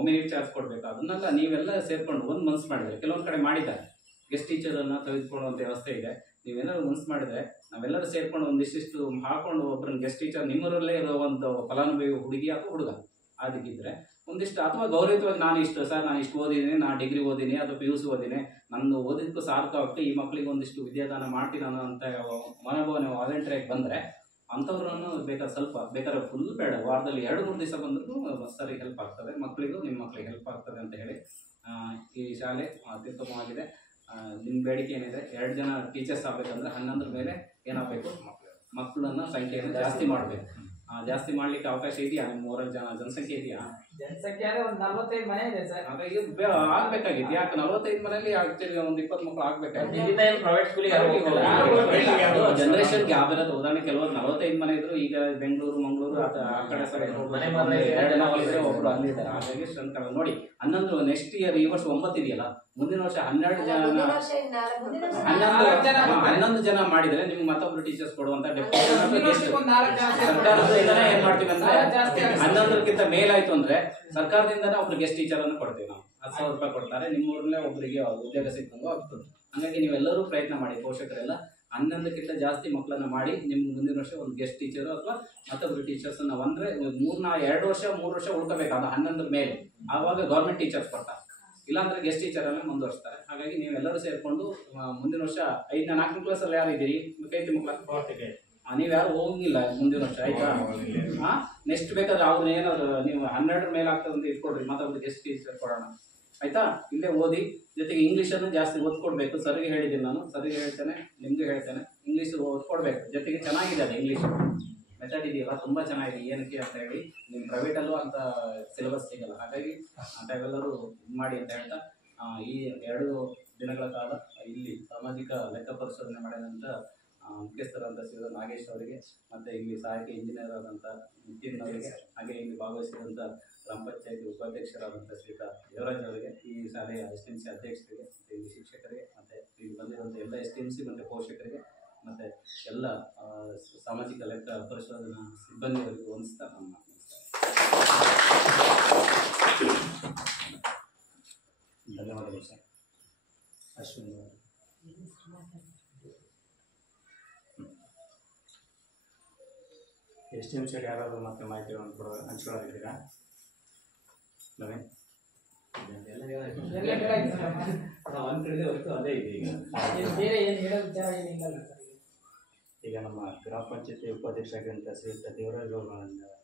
ಮಿನಿಟ್ ಚಾರ್ಜ್ ಕೊಡಬೇಕು. ಅದನ್ನೆಲ್ಲ ನೀವೆಲ್ಲ ಸೇರಿಕೊಂಡು ಒಂದು ಮನ್ಸು ಮಾಡಿದರೆ, ಕೆಲವೊಂದು ಕಡೆ ಮಾಡಿದ್ದಾರೆ ಗೆಸ್ಟ್ ಟೀಚರನ್ನು ತೆಗೆದುಕೊಳ್ಳುವಂಥ ವ್ಯವಸ್ಥೆ ಇದೆ. ನೀವೇನಾದ್ರು ಮನ್ಸು ಮಾಡಿದರೆ ನಾವೆಲ್ಲರೂ ಸೇರ್ಕೊಂಡು ಒಂದಿಷ್ಟು ಹಾಕೊಂಡು ಒಬ್ಬರನ್ನ ಗೆಸ್ಟ್ ಟೀಚರ್ ನಿಮ್ಮರಲ್ಲೇ ಇರೋ ಒಂದು ಫಲಾನುಭವಿ ಹುಡುಗಿ ಅಥವಾ ಹುಡುಗ ಅದಕ್ಕಿದ್ರೆ ಒಂದಿಷ್ಟು, ಅಥವಾ ಗೌರವಯುತವಾಗಿ ನಾನು ಇಷ್ಟು ಓದಿದ್ದೀನಿ, ನಾನು ಡಿಗ್ರಿ ಓದಿನಿ ಅಥವಾ PUC ಓದಿನಿ, ನನ್ನ ಓದಿದ್ದಕ್ಕೂ ಸಾರ್ಥಕವಾಗಿ ಈ ಮಕ್ಕಳಿಗೆ ಒಂದಿಷ್ಟು ವಿದ್ಯಾದಾನ ಮಾಡ್ತೀನಿ ಅನ್ನೋ ಅಂತ ಮನೋಭಾವನೆ ವಾಲಂಟಿಯರಾಗಿ ಬಂದರೆ ಅಂಥವ್ರನ್ನು ಬೇಕಾದ್ರೆ ಫುಲ್ ಬೇಡ, ವಾರದಲ್ಲಿ 2-3 ದಿವಸ ಬಂದರೂ ಸರಿ ಹೆಲ್ಪ್ ಆಗ್ತದೆ, ಮಕ್ಕಳಿಗೂ ನಿಮ್ಮ ಮಕ್ಕಳಿಗೆ ಹೆಲ್ಪ್ ಆಗ್ತದೆ ಅಂತ ಹೇಳಿ ಈ ಶಾಲೆ ಅತ್ಯುತ್ತಮವಾಗಿದೆ. ನಿಮ್ಮ ಬೇಡಿಕೆ ಏನಿದೆ, 2 ಜನ ಟೀಚರ್ಸ್ ಆಗಬೇಕಂದ್ರೆ 11 ಮೇಲೆ ಏನಾಗಬೇಕು, ಮಕ್ಕಳನ್ನ ಸಂಖ್ಯೆಯನ್ನು ಜಾಸ್ತಿ ಮಾಡಬೇಕು. ಜಾಸ್ತಿ ಮಾಡ್ಲಿಕ್ಕೆ ಅವಕಾಶ ಇದೆಯಾ? ನಿಮ್ಮ ಊರಲ್ಲಿ ಜನಸಂಖ್ಯೆ ಇದೆಯಾ? ಜನಸಂಖ್ಯೆ ಒಂದು 45 ಮನೆ ಇದೆ ಸರ್. ಹಾಗಾಗಿ ಆಗ್ಬೇಕಾಗಿತ್ತು. ಯಾಕೆ 45 ಮನೆಯಲ್ಲಿ ಆಕ್ಚುಲಿ ಒಂದು 20 ಮಕ್ಕಳು ಆಗ್ಬೇಕಾಗಿತ್ತು. ಪ್ರೈವೇಟ್ ಸ್ಕೂಲಿಗೆ ಜನರೇಷನ್ ಗ್ಯಾಪ್ ಇರೋದು. ಉದಾಹರಣೆ ಕೆಲವರು 45 ಮನೆ ಇದ್ರು, ಈಗ ಬೆಂಗಳೂರು, ಮಂಗಳೂರು ಆ ಕಡೆ ಸೈಡ್ 2 ಜನ ಒಬ್ರು ಅಲ್ಲಿದ್ದಾರೆ. ಹಾಗಾಗಿ ಸ್ಟ್ರೆಂತ್ ನೋಡಿ 11 ನೆಕ್ಸ್ಟ್ ಇಯರ್, ಈ ವರ್ಷ 9 ಇದೆಯಲ್ಲ, ಮುಂದಿನ ವರ್ಷ 12 ಜನ ಮಾಡಿದ್ರೆ ನಿಮ್ಗೆ ಮತ್ತೊಬ್ರು ಟೀಚರ್ಸ್ ಕೊಡುವಂತ ಸರ್ಕಾರದಿಂದ ಏನ್ ಮಾಡ್ತೀವಿ ಅಂದ್ರೆ 11ಕ್ಕಿಂತ ಮೇಲಾಯ್ತು ಅಂದ್ರೆ ಸರ್ಕಾರದಿಂದನೇ ಒಬ್ರು ಗೆಸ್ಟ್ ಟೀಚರ್ ಅನ್ನು ಕೊಡ್ತೀವಿ ನಾವು. 10,000 ರೂಪಾಯಿ ಕೊಡ್ತಾರೆ, ನಿಮ್ಮೂರಲ್ಲೇ ಒಬ್ಬರಿಗೆ ಉದ್ಯೋಗ ಸಿಕ್ಕಂಗೂ ಆಗ್ತದೆ. ಹಾಗಾಗಿ ನೀವೆಲ್ಲರೂ ಪ್ರಯತ್ನ ಮಾಡಿ, ಪೋಷಕರೆಲ್ಲ 11ಕ್ಕಿಂತ ಜಾಸ್ತಿ ಮಕ್ಕಳನ್ನ ಮಾಡಿ ನಿಮ್ಗೆ ಮುಂದಿನ ವರ್ಷ ಒಂದು ಗೆಸ್ಟ್ ಟೀಚರ್ ಅಥವಾ ಮತ್ತೊಬ್ರು ಟೀಚರ್ಸ್ ಅನ್ನ ಅಂದ್ರೆ 2 ವರ್ಷ 3 ವರ್ಷ ಉಳ್ಕೋಬೇಕು. ಅದು 11 ಮೇಲೆ ಆವಾಗ ಗೌರ್ಮೆಂಟ್ ಟೀಚರ್ಸ್ ಕೊಡ್ತಾರೆ, ಇಲ್ಲಾಂದ್ರೆ ಗೆಸ್ಟ್ ಟೀಚರ್ ಅನ್ನ ಮುಂದುವರಿಸ್ತಾರೆ. ಹಾಗಾಗಿ ನೀವೆಲ್ಲರೂ ಸೇರ್ಕೊಂಡು ಮುಂದಿನ ವರ್ಷ 4ನೇ ಕ್ಲಾಸಲ್ಲಿ ಯಾರು ಇದ್ದೀರಿ? ಕೈತಿ ಮಕ್ಕಳ ನೀವು ಯಾರು ಹೋಗಿಲ್ಲ ಮುಂದಿನ ವರ್ಷ, ಆಯ್ತಾ? ನೆಕ್ಸ್ಟ್ ಬೇಕಾದ್ರೆ ಅವ್ರು ಏನಾದ್ರು ನೀವು 12 ಮೇಲೆ ಆಗ್ತದೆ ಅಂತ ಇಟ್ಕೊಡ್ರಿ, ಮತ್ತೊಬ್ರು ಗೆಸ್ಟ್ ಟೀಚರ್ ಕೊಡೋಣ, ಆಯ್ತಾ? ಇಲ್ಲೇ ಓದಿ, ಜೊತೆಗೆ ಇಂಗ್ಲೀಷನ್ನು ಜಾಸ್ತಿ ಓದ್ಕೊಡ್ಬೇಕು. ಸರ್ಗೆ ಹೇಳಿದ್ದೀನಿ ನಾನು, ಸರ್ಗೆ ಹೇಳ್ತೇನೆ, ನಿಮ್ಗೆ ಹೇಳ್ತೇನೆ, ಇಂಗ್ಲೀಷ್ ಓದ್ಕೊಡ್ಬೇಕು. ಜೊತೆಗೆ ಚೆನ್ನಾಗಿದೆ ಅದು ಇಂಗ್ಲೀಷ್ ಮೆಥಡ್ ಇದೆಯಲ್ಲ, ತುಂಬ ಚೆನ್ನಾಗಿದೆ. ಏನಕ್ಕೆ ಅಂತ ಹೇಳಿ ನಿಮ್ಮ ಪ್ರೈವೇಟಲ್ಲೂ ಅಂತ ಸಿಲೆಬಸ್ ಸಿಗಲ್ಲ. ಹಾಗಾಗಿ ತಾವೆಲ್ಲರೂ ಇದು ಮಾಡಿ ಅಂತ ಹೇಳ್ತಾ, ಈ 2 ದಿನಗಳ ಕಾಲ ಇಲ್ಲಿ ಸಾಮಾಜಿಕ ಲೆಕ್ಕ ಪರಿಶೋಧನೆ ಮಾಡಿದಂಥ ಮುಖ್ಯಸ್ಥರಾದಂಥ ಶ್ರೀ ನಾಗೇಶ್ ಅವರಿಗೆ, ಮತ್ತು ಇಲ್ಲಿ ಸಹಾಯಕ ಇಂಜಿನಿಯರ್ ಆದಂಥ ನಿತಿನ್ ಅವರಿಗೆ, ಹಾಗೆ ಇಲ್ಲಿ ಭಾಗವಹಿಸಿದಂಥ ಗ್ರಾಮ ಪಂಚಾಯತಿ ಉಪಾಧ್ಯಕ್ಷರಾದಂಥ ಶ್ರೀಯುತ ದೇವರಾಜ್ ಅವರಿಗೆ, ಈ ಶಾಲೆಯ STMC ಅಧ್ಯಕ್ಷರಿಗೆ, ಮತ್ತು ಇಲ್ಲಿ ಶಿಕ್ಷಕರಿಗೆ, ಮತ್ತು ಇಲ್ಲಿ ಬಂದಿರುವಂಥ ಎಲ್ಲ STMC ಮತ್ತು ಪೋಷಕರಿಗೆ, ಮತ್ತು ಎಲ್ಲ ಸಾಮಾಜಿಕ ಲೆಕ್ಕ ಪರಿಶೋಧನಾ ಸಿಬ್ಬಂದಿಯವರಿಗೆ ವಂದಿಸ್ತಾ ನಾನು ಧನ್ಯವಾದಗಳು ಸರ್. ಅಶ್ವಿನಿ STMC ಯಾರಾದರೂ ಮತ್ತೆ ಮಾಹಿತಿಗಳನ್ನು ಹಂಚ್ಕೊಳ್ಳೋದಿದ್ದೀರಾ? ನವೀನ್ ಅದೇ ಇದೆ. ಬೇರೆ ಏನು ಹೇಳೋ ವಿಚಾರ ಏನಿಲ್ಲ ಸರ್. ಈಗ ನಮ್ಮ ಗ್ರಾಮ ಪಂಚಾಯತಿ ಉಪಾಧ್ಯಕ್ಷರಾಗಿರುವಂಥ ಶ್ರೀಯುತ ದೇವರಾಜ್ ಅವರು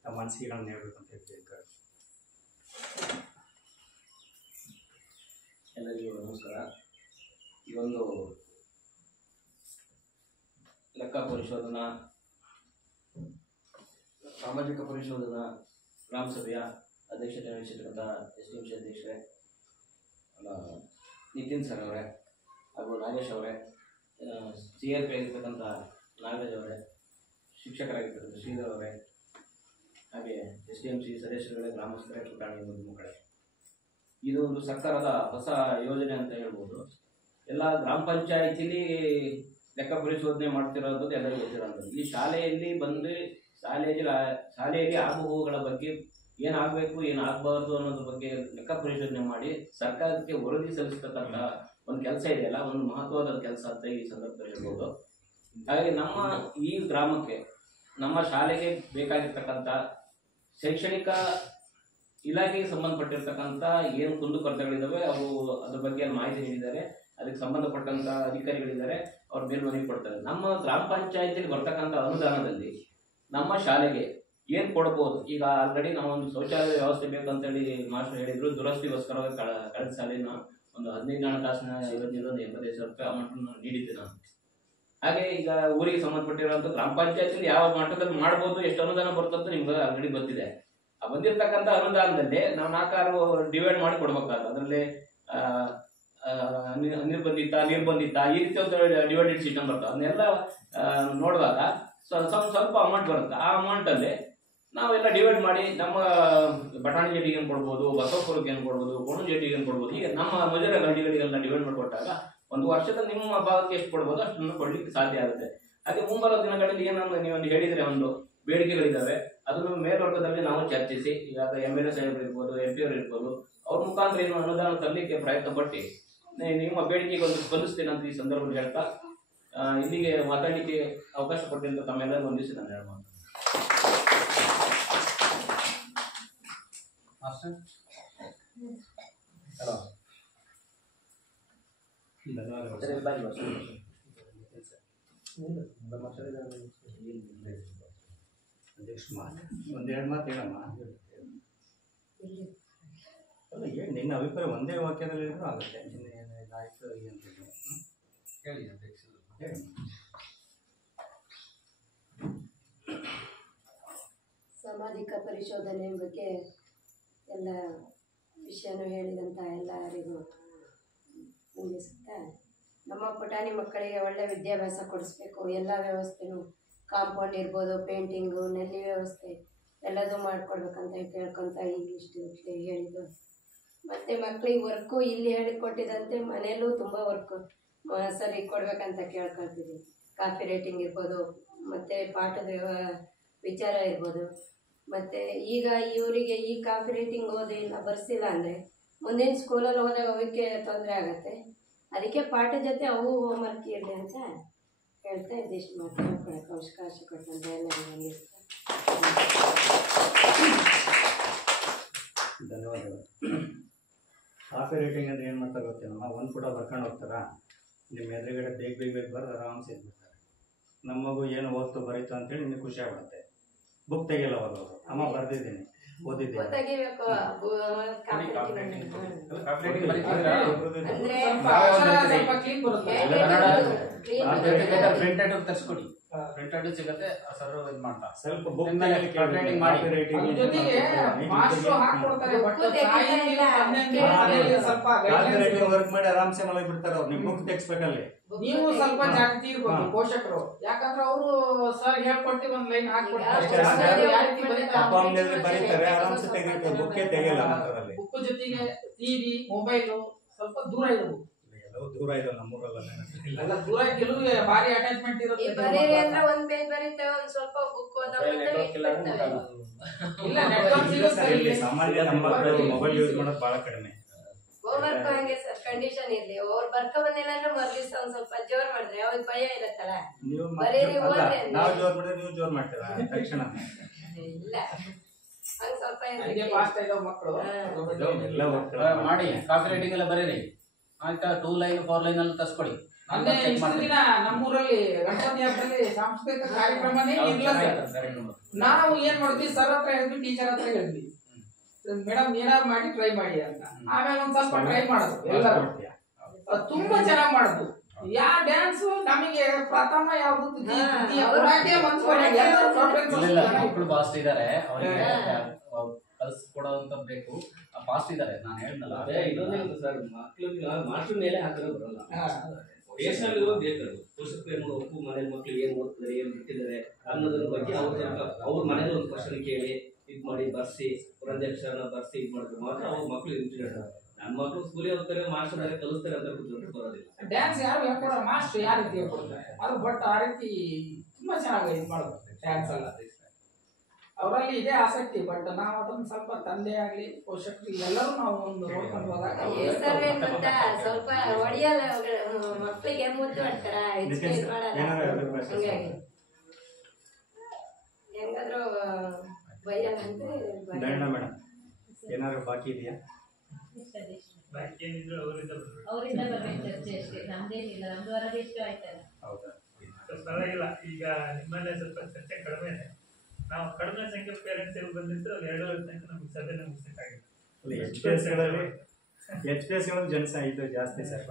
ತಮ್ಮ ಅನಿಸಿಕೆಗಳನ್ನು ಹೇಳ್ಬೇಕು ಅಂತ ಹೇಳ್ತಿದ್ದಾರೆ. ಎಲ್ಲರಿಗೂ ನಮಸ್ಕಾರ. ಈ ಒಂದು ಲೆಕ್ಕ ಪರಿಶೋಧನಾ ಸಾಮಾಜಿಕ ಪರಿಶೋಧನಾ ಗ್ರಾಮ ಸಭೆಯ ಅಧ್ಯಕ್ಷತೆ ವಹಿಸಿರ್ತಕ್ಕಂಥ STMC ಅಧ್ಯಕ್ಷರೇ, ನಿತಿನ್ ಸರ್ ಅವರೇ, ಹಾಗೂ ನಾಗೇಶ್ ಅವರೇ, CRP ಆಗಿರ್ತಕ್ಕಂಥ ನಾಗರಾಜ್ ಅವರೇ, ಶಿಕ್ಷಕರಾಗಿರ್ತಕ್ಕಂಥ ಶ್ರೀಧರ್ ಅವರೇ, ಹಾಗೆ STMC ಸದಸ್ಯರುಗಳೇ, ಗ್ರಾಮಸ್ಥರೇ, ಪುಟಾಣಿ ಮಕ್ಕಳೇ, ಇದು ಒಂದು ಸರ್ಕಾರದ ಹೊಸ ಯೋಜನೆ ಅಂತ ಹೇಳ್ಬೋದು. ಎಲ್ಲ ಗ್ರಾಮ ಪಂಚಾಯಿತಿಲಿ ಲೆಕ್ಕ ಪರಿಶೋಧನೆ ಮಾಡ್ತಿರೋದು ಎಲ್ಲರಿಗೂ ಗೊತ್ತಿರೋದು. ಈ ಶಾಲೆಯಲ್ಲಿ ಬಂದು ಶಾಲೆಯಲ್ಲಿ ಆಗುಹೋಗುಗಳ ಬಗ್ಗೆ ಏನಾಗಬೇಕು, ಏನಾಗಬಾರ್ದು ಅನ್ನೋದ್ರ ಬಗ್ಗೆ ಲೆಕ್ಕ ಪರಿಶೋಧನೆ ಮಾಡಿ ಸರ್ಕಾರಕ್ಕೆ ವರದಿ ಸಲ್ಲಿಸ್ತಕ್ಕಂಥ ಒಂದು ಕೆಲಸ ಇದೆಯಲ್ಲ, ಒಂದು ಮಹತ್ವದ ಕೆಲಸ ಅಂತ ಈ ಸಂದರ್ಭದಲ್ಲಿ ಹೇಳ್ಬೋದು. ಹಾಗಾಗಿ ನಮ್ಮ ಈ ಗ್ರಾಮಕ್ಕೆ, ನಮ್ಮ ಶಾಲೆಗೆ ಬೇಕಾಗಿರ್ತಕ್ಕಂಥ ಶೈಕ್ಷಣಿಕ ಇಲಾಖೆಗೆ ಸಂಬಂಧಪಟ್ಟಿರ್ತಕ್ಕಂಥ ಏನು ಕುಂದುಕೊರತೆಗಳಿದ್ದಾವೆ ಅವು ಅದ್ರ ಬಗ್ಗೆ ಮಾಹಿತಿ ನೀಡಿದ್ದಾರೆ. ಅದಕ್ಕೆ ಸಂಬಂಧಪಟ್ಟಂಥ ಅಧಿಕಾರಿಗಳಿದ್ದಾರೆ, ಅವ್ರು ಮೇಲ್ಮನವಿ ಕೊಡ್ತಾರೆ. ನಮ್ಮ ಗ್ರಾಮ ಪಂಚಾಯತಿಯಲ್ಲಿ ಬರ್ತಕ್ಕಂಥ ಅನುದಾನದಲ್ಲಿ ನಮ್ಮ ಶಾಲೆಗೆ ಏನು ಕೊಡ್ಬೋದು. ಈಗ ಆಲ್ರೆಡಿ ನಾವೊಂದು ಶೌಚಾಲಯ ವ್ಯವಸ್ಥೆ ಬೇಕಂತೇಳಿ ಮಾಸ್ಟರ್ ಹೇಳಿದ್ರು. ದುರಸ್ತಿಗೋಸ್ಕರ ಕಳೆದ ಸಾಲಿನ ಒಂದು 15 ಹಣಕಾಸಿನ 85 ಸಾವಿರ ರೂಪಾಯಿ ಅಮೌಂಟ್ ನೀಡಿದ್ದೆ ನಾನು. ಹಾಗೆ ಈಗ ಊರಿಗೆ ಸಂಬಂಧಪಟ್ಟಿರುವಂಥ ಗ್ರಾಮ ಪಂಚಾಯತ್ ಯಾವ ಮಟ್ಟದಲ್ಲಿ ಮಾಡ್ಬೋದು, ಎಷ್ಟು ಅನುದಾನ ಬರ್ತಂತ ನಿಮ್ಗೆ ಆಲ್ರೆಡಿ ಗೊತ್ತಿದೆ. ಆ ಬಂದಿರ್ತಕ್ಕಂಥ ಅನುದಾನದಲ್ಲಿ ನಾವು 4-6 ಡಿವೈಡ್ ಮಾಡಿ ಕೊಡ್ಬೇಕಾದ್ರೆ ಅದರಲ್ಲಿ ನಿರ್ಬಂಧಿತ ಈ ರೀತಿ ಒಂದು ಡಿವೈಡೆಡ್ ಸಿಸ್ಟಮ್ ಬರ್ತದೆ. ಅದನ್ನೆಲ್ಲ ನೋಡಿದಾಗ ಸ್ವಲ್ಪ ಅಮೌಂಟ್ ಬರುತ್ತೆ. ಆ ಅಮೌಂಟಲ್ಲಿ ನಾವೆಲ್ಲ ಡಿವೈಡ್ ಮಾಡಿ ನಮ್ಮ ಬಟಾಣಿ ಜೆಟಿಗೆ ಏನು ಕೊಡ್ಬೋದು, ಬಸವಪುರಕ್ಕೆ ಏನು ಕೊಡ್ಬೋದು, ಕೋಣು ಜೆಟಿಗೆ ಏನು ಕೊಡ್ಬೋದು, ಹೀಗೆ ನಮ್ಮ ಮಜೂರ ಗಂಡಿಗಳಿಗೆಲ್ಲ ಡಿವೈಡ್ ಮಾಡಿಕೊಟ್ಟಾಗ ಒಂದು ವರ್ಷದ ನಿಮ್ಮ ಭಾಗಕ್ಕೆ ಎಷ್ಟು ಕೊಡ್ಬೋದು ಅಷ್ಟನ್ನು ಕೊಡ್ಲಿಕ್ಕೆ ಸಾಧ್ಯ ಆಗುತ್ತೆ. ಹಾಗೆ ಮುಂಬರುವ ದಿನಗಳಲ್ಲಿ ಏನನ್ನು ನೀವು ಹೇಳಿದ್ರೆ ಒಂದು ಬೇಡಿಕೆಗಳಿದ್ದಾವೆ, ಅದನ್ನು ಮೇಲ್ವರ್ಗದಲ್ಲಿ ನಾವು ಚರ್ಚಿಸಿ, ಈಗ MLA ಸಾಹೇಬರು ಇರ್ಬೋದು, MP ಅವರು ಇರ್ಬೋದು, ಅವ್ರ ಮುಖಾಂತರ ಏನು ಅನುದಾನ ತರಲಿಕ್ಕೆ ಪ್ರಯತ್ನ ಪಟ್ಟು ನಿಮ್ಮ ಬೇಡಿಕೆಗೆ ಒಂದು ಸ್ಪಂದಿಸ್ತೇನೆ ಅಂತ ಈ ಸಂದರ್ಭದಲ್ಲಿ ಹೇಳ್ತಾ ಇಲ್ಲಿಗೆ ಮಾತಾಡಲಿಕ್ಕೆ ಅವಕಾಶ ಕೊಟ್ಟಿದ್ದ ತಮ್ಮೆಲ್ಲರಿಗೂ ಒಂದಿಸಿ ನಾನು ಹೇಳ್ಬೋದು. ಒಂದೆರಡು ಮಾತು ಹೇಳಮ್ಮ. ಅಲ್ಲ ಹೇಳಿ, ನಿನ್ನ ಅಭಿಪ್ರಾಯ ಒಂದೇ ವಾಕ್ಯದಲ್ಲಿ ಹೇಳಿದ್ರು ಆಗುತ್ತೆ. ಆಯ್ತು ಅಂತ ಹೇಳಿ ಹೇಳಿ. ಸಾಮಾಜಿಕ ಪರಿಶೋಧನೆ ಬಗ್ಗೆ ಎಲ್ಲ ವಿಷಯನೂ ಹೇಳಿದಂಥ ಎಲ್ಲರಿಗೂ ಮುಂದಿಸುತ್ತಾ, ನಮ್ಮ ಪುಟಾಣಿ ಮಕ್ಕಳಿಗೆ ಒಳ್ಳೆ ವಿದ್ಯಾಭ್ಯಾಸ ಕೊಡಿಸ್ಬೇಕು. ಎಲ್ಲ ವ್ಯವಸ್ಥೆನೂ ಕಾಂಪೌಂಡ್ ಇರ್ಬೋದು, ಪೇಂಟಿಂಗು, ನೆಲ್ಲಿ ವ್ಯವಸ್ಥೆ ಎಲ್ಲದೂ ಮಾಡಿಕೊಡ್ಬೇಕಂತ ಕೇಳ್ಕೊತ ಇಷ್ಟು ಹೇಳಿದ್ದು. ಮತ್ತು ಮಕ್ಕಳಿಗೆ ವರ್ಕು ಇಲ್ಲಿ ಹೇಳಿಕೊಟ್ಟಿದಂತೆ ಮನೆಯಲ್ಲೂ ತುಂಬ ವರ್ಕು ಸರಿ ಕೊಡ್ಬೇಕಂತ ಕೇಳ್ಕೊಳ್ತಿದ್ವಿ. ಕಾಫಿ ರೇಟಿಂಗ್ ಇರ್ಬೋದು, ಮತ್ತು ಪಾಠದ ವಿಚಾರ ಇರ್ಬೋದು. ಮತ್ತು ಈಗ ಇವರಿಗೆ ಈ ಕಾಫಿ ರೇಟಿಂಗ್ ಓದಿಲ್ಲ ಬರ್ಸಿಲ್ಲ ಅಂದರೆ ಮುಂದಿನ ಸ್ಕೂಲಲ್ಲಿ ಹೋದಾಗ ಅವಕ್ಕೆ ತೊಂದರೆ ಆಗುತ್ತೆ. ಅದಕ್ಕೆ ಪಾಠ ಜೊತೆ ಅವು ಹೋಮ್ವರ್ಕ್ ಇರಲಿ ಅಂತ ಹೇಳ್ತಾ ಇದಿಷ್ಟು ಮಾತಾಡ್ಕೊಳಕ್ಕೆ ಅವಕಾಶ ಕೊಟ್ಟಂತ ಎಲ್ಲರಿಗೂ ಧನ್ಯವಾದಗಳು. ಕಾಫಿ ರೇಟಿಂಗ್ ಅಂದರೆ ಏನು ಮಾಡ್ತಾರೆ ಗೊತ್ತೇನಮ್ಮ, ಒಂದು ಪುಟ ಬರ್ಕೊಂಡು ಹೋಗ್ತಾರ, ನಿಮ್ಮ ಎದುರುಗಡೆ ಬೇಗ ಬರೆದು ಆರಾಮ್ಸೆ ಇದ್ಬಿಡ್ತಾರೆ. ನಮ್ಮ ಮಗು ಏನು ಓದ್ತು ಬರೀತು ಅಂತೇಳಿ ನಿಮಗೆ ಖುಷಿ ಆಗುತ್ತೆ. ಬುಕ್ ತೆಗಿಯಲ್ಲ ಅವರು, ಅಮ್ಮ ಬರ್ದಿದ್ದೀನಿ ಓದಿದ್ದೀನಿ. ತೆಗಿಬೇಕು ತರಿಸ್ಕೊಡಿ, ಪ್ರಿಂಟೆಡ್ ಸಿಗುತ್ತೆ. ಸರ್ ಇದು ಮಾಡ್ತಾ ಸ್ವಲ್ಪ ಬುಕ್ ವರ್ಕ್ ಮಾಡಿ ಆರಾಮ್ಸೆ ಮಲಗಿ ಬಿಡ್ತಾರೆ ಅವ್ರು. ನಿಮ್ ಬುಕ್ ತೆಗಿಸ್ಬೇಕಲ್ಲಿ. ನೀವು ಸ್ವಲ್ಪ ಜಾಗೃತಿ ಇರ್ಬೇಕು ಪೋಷಕರು, ಯಾಕಂದ್ರೆ ಅವರು ಸರ್ ಹೇಳ್ಕೊಡ್ತೀವಿ ಒಂದ್ ಲೈನ್ ಹಾಕ್ಕೊಡ್ತಾರೆ, ಬರೀತಾರೆ ಆರಾಮ್ಸೆ ತೆಗಿತಾರೆ. ಬುಕ್ಕೇ ತೆಗಿಯಲ್ಲ ಮಾತ್ರದಲ್ಲಿ. ಬುಕ್ ಜೊತೆಗೆ ಟಿವಿ ಮೊಬೈಲು ಸ್ವಲ್ಪ ದೂರ ಇರಬೇಕು. ಎಲ್ಲವೂ ದೂರ ಇದೆ ನಮ್ಮೂರಲ್ಲ, ದೂರ ಕೆಲವು ಭಾರಿ ಅಟ್ಯಾಚ್ಮೆಂಟ್ ಇರುತ್ತೆ. ಬರೀರಿ ಅಂದ್ರೆ ಒಂದ್ ಪೇಜ್ ಬರೀತೇವೆ, ಒಂದ್ ಸ್ವಲ್ಪ ಬುಕ್ ಇಲ್ಲ ನೆಟ್ವರ್ಕ್ ಸಾಮಾನ್ಯ ನಮ್ಮ ಮಕ್ಕಳು ಮೊಬೈಲ್ ಯೂಸ್ ಮಾಡೋದು ಬಹಳ ಕಡಿಮೆ. ಹೋಮ್ವರ್ಕ್ ಹಂಗೆ ಸರ್ ಕಂಡೀಷನ್ ಇರ್ಲಿ. ಅವ್ರು ಬರ್ಕೊ ಬಂದಿಲ್ಲ ಅಂದ್ರೆ ಮರ್ದಿವ್ಸ ಒಂದ್ ಸ್ವಲ್ಪ ಜೋರ್ ಮಾಡಿದ್ರೆ ಅವ್ರಿಗೆ ಭಯ ಇರತ್ತಲ್ಲ. ಬರೀರಿ ಓದ್ರಿ ನಾವು ಜೋರ್ ಮಾಡಿದ್ರೆ ನೀವು ಜೋರ್ ಮಾಡ್ತೀರಾ ತಕ್ಷಣ? ಇಲ್ಲ, ಹಂಗ ಸ್ವಲ್ಪ ಫಾಸ್ಟ್ ಇರೋ ಮಕ್ಕಳು ಎಲ್ಲ ಮಾಡಿ ಕಾಫಿ ರೇಟಿಂಗ್ ಎಲ್ಲ ಬರೀರಿ ಆಯ್ತಾ. 2 ಲೈನ್ 4 ಲೈನ್ ಎಲ್ಲ ತರ್ಸ್ಕೊಡಿ. ಮೊನ್ನೆ ಇಷ್ಟು ದಿನ ನಮ್ಮೂರಲ್ಲಿ ಗಣಪತಿ ಹಬ್ಬದಲ್ಲಿ ಸಾಂಸ್ಕೃತಿಕ ಕಾರ್ಯಕ್ರಮನೇ ಇರ್ಲಿಲ್ಲ. ನಾವು ಏನ್ ಮಾಡಿದ್ವಿ, ಸರ್ ಹತ್ರ ಹೇಳಿದ್ವಿ, ಟೀಚರ್ ಹತ್ರ ಹೇಳಿದ್ವಿ, ಮೇಡಮ್ ಏನಾದ್ರು ಮಾಡಿ ಟ್ರೈ ಮಾಡಿ ಅಂತ. ಆಮೇಲೆ ಒಂದ್ ಸ್ವಲ್ಪ ಟ್ರೈ ಮಾಡೋದು ಎಲ್ಲರೂ, ತುಂಬಾ ಚೆನ್ನಾಗಿ ಮಾಡೋದು. ಯಾವ ಡ್ಯಾನ್ಸ್ ನಮಗೆ ಪ್ರಥಮ ಯಾವ್ದು ಮಕ್ಕಳು ಫಾಸ್ಟ್ ಇದಾರೆ, ಅವರಿಗೆ ಕಲ್ಸ್ಕೊಡೋಂತ ಬೇಕು. ಫಾಸ್ಟ್ ಇದಾರೆ, ನಾನು ಹೇಳ್ದಲ್ಲ. ಅದೇ ಇದೊಂದೇ ಸರ್, ಮಕ್ಳಿಗೆ ಮಾಸ್ಟರ್ ಮೇಲೆ ಹಾಕಿದ್ರೆ ಬರಲ್ಲ. ಬೇಸ್ನಲ್ಲಿರೋ ಬೇಕದು. ಪೋಷಕರು ಏನು ಮಾಡಬೇಕು, ಮನೇಲಿ ಮಕ್ಳಿಗೆ ಏನು ಓದ್ತಾರೆ, ಏನು ಬಿಟ್ಟಿದ್ದಾರೆ ಅನ್ನೋದ್ರ ಬಗ್ಗೆ ಅವ್ರ ಮನೇಲಿ ಒಂದು ಕ್ವಶನ್ ಕೇಳಿ ಇದು ಮಾಡಿ ಬರ್ಸಿ, ಪುರಂದೇಶ್ವರನ ಬರ್ಸಿ ಇದು ಮಾಡಿದ್ರೆ ಮಾತ್ರ ಅವ್ರ ಮಕ್ಳು ಇಂಟ್ರೆಸ್ಟ್. ನನ್ನ ಮಕ್ಳು ಸ್ಕೂಲಿಗೆ ಹೋಗ್ತಾರೆ, ಮಾಸ್ಟರ್ ಕಲಿಸ್ತಾರೆ ಅಂತ ಬರೋದಿಲ್ಲ. ಡ್ಯಾನ್ಸ್ ಯಾರು ಹೇಳ್ಕೊಡೋ, ಮಾಸ್ಟರ್ ಯಾವ ರೀತಿ ಹೇಳ್ಕೊಡ್ತಾರೆ ಅದು. ಬಟ್ ಆ ರೀತಿ ತುಂಬಾ ಚೆನ್ನಾಗಿ ಇದು ಮಾಡೋದು ಡ್ಯಾನ್ಸ್ ಎಲ್ಲ. ಅವರಲ್ಲಿ ಇದೇ ಆಸಕ್ತಿ. ಬಟ್ ನಾವು ಅದನ್ನ ಸ್ವಲ್ಪ ತಂದೆ ಆಗ್ಲಿ ಪೋಷಕರು ಎಲ್ಲರೂ ನಾವು ಒಂದು ನೋಡ್ಕೊಂಡು ಹೋದಾಗ ಸ್ವಲ್ಪ ಹೊಡಿಯಲ್ಲ ಮಕ್ಳಿಗೆ ಮುದ್ದು ಮಾಡ್ತಾರ, ಹೆಂಗಾದ್ರು ಬೈಯಲ್ಲ ಅಂತ. ಮೇಡಮ್ ಏನಾದ್ರು ಬಾಕಿ ಇದೆಯಾ? ಅವರಿಂದ ಬರ್ಬೇಕು ಚರ್ಚೆ ಅಷ್ಟೇ, ನಮ್ದೇನಿಲ್ಲ. ನಮ್ದು ವರದಿ ಎಷ್ಟು ಆಯ್ತಲ್ಲ. ಹೌದಾ? ಪರವಾಗಿಲ್ಲ. ಈಗ ನಿಮ್ಮಲ್ಲೇ ಸ್ವಲ್ಪ ಚರ್ಚೆ ಕಡಿಮೆ ಇದೆ. ನಾವು ಕಡಿಮೆ ಸಂಖ್ಯೆ ಪೇರೆಂಟ್ಸ್ ಎಲ್ಲಿ ಬಂದಿತ್ತು ಅಲ್ಲಿ 2 ತನಕ ನಮ್ಗೆ ಸಭೆನೇ ಮುಗಿಸಕ್ಕಾಗಿಲ್ಲ. HPS ಜನಸಂಖ್ಯೆ ಇದು ಜಾಸ್ತಿ ಸರ್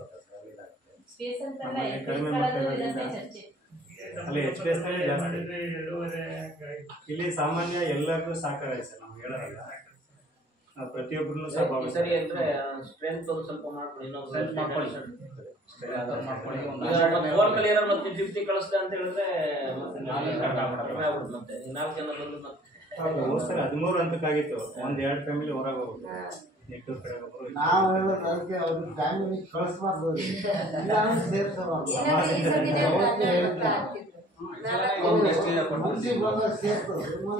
ಸ್ಪೇಸ್ ಅಂತಲ್ಲ ಕಡಿಮೆ ಚರ್ಚೆ ಅಲ್ಲಿ HPS ನಲ್ಲಿ ಜಾಸ್ತಿ. ಮಾಡಿದ್ರೆ 2.5 ಇಲ್ಲಿ ಸಾಮಾನ್ಯ ಎಲ್ಲರಿಗೂ ಸಹಕಾರ ಇದೆ ಸರ್, ನಮ್ಗೆ ಹೇಳೋದಿಲ್ಲ, ಪ್ರತಿಯೊಬ್ಬರನ್ನು ಸಹ ಸರಿ ಅಂದ್ರೆ ಸ್ಟ್ರೆಂತ್ ಸ್ವಲ್ಪ ಮಾಡ್ಕೊಳ್ಳಿ, ಇನ್ನೊಂದು Strength ಮಾಡ್ಕೊಳ್ಳಿ. ಫೋನ್ ಕಲಿ ಏನಾದ್ರು ಮತ್ತೆ 50 ಕಳಿಸ್ದೆ ಅಂತ ಹೇಳಿದ್ರೆ ಕಡಿಮೆ ಆಗ್ಬಿಡುತ್ತೆ. ಮತ್ತೆ 4 ಜನ ಬಂದು ಮತ್ತೆ ಸರ್ 13 ಹಂತಕ್ಕಾಗಿತ್ತು, 1-2 ಫ್ಯಾಮಿಲಿ ಹೊರಗೆ ಹೋಗ್ಬೋದು, ನೆಟ್ಟೂರ್ ಕಡೆ ಒಬ್ಬರು ನಾವು ಹೇಳೋದು ಅದಕ್ಕೆ ಅವ್ರ ಫ್ಯಾಮಿಲಿ ಕಳಿಸ್ಬಾರ್ದು, ಇಲ್ಲ ಸೇರ್ಸಬಾರ್ದು.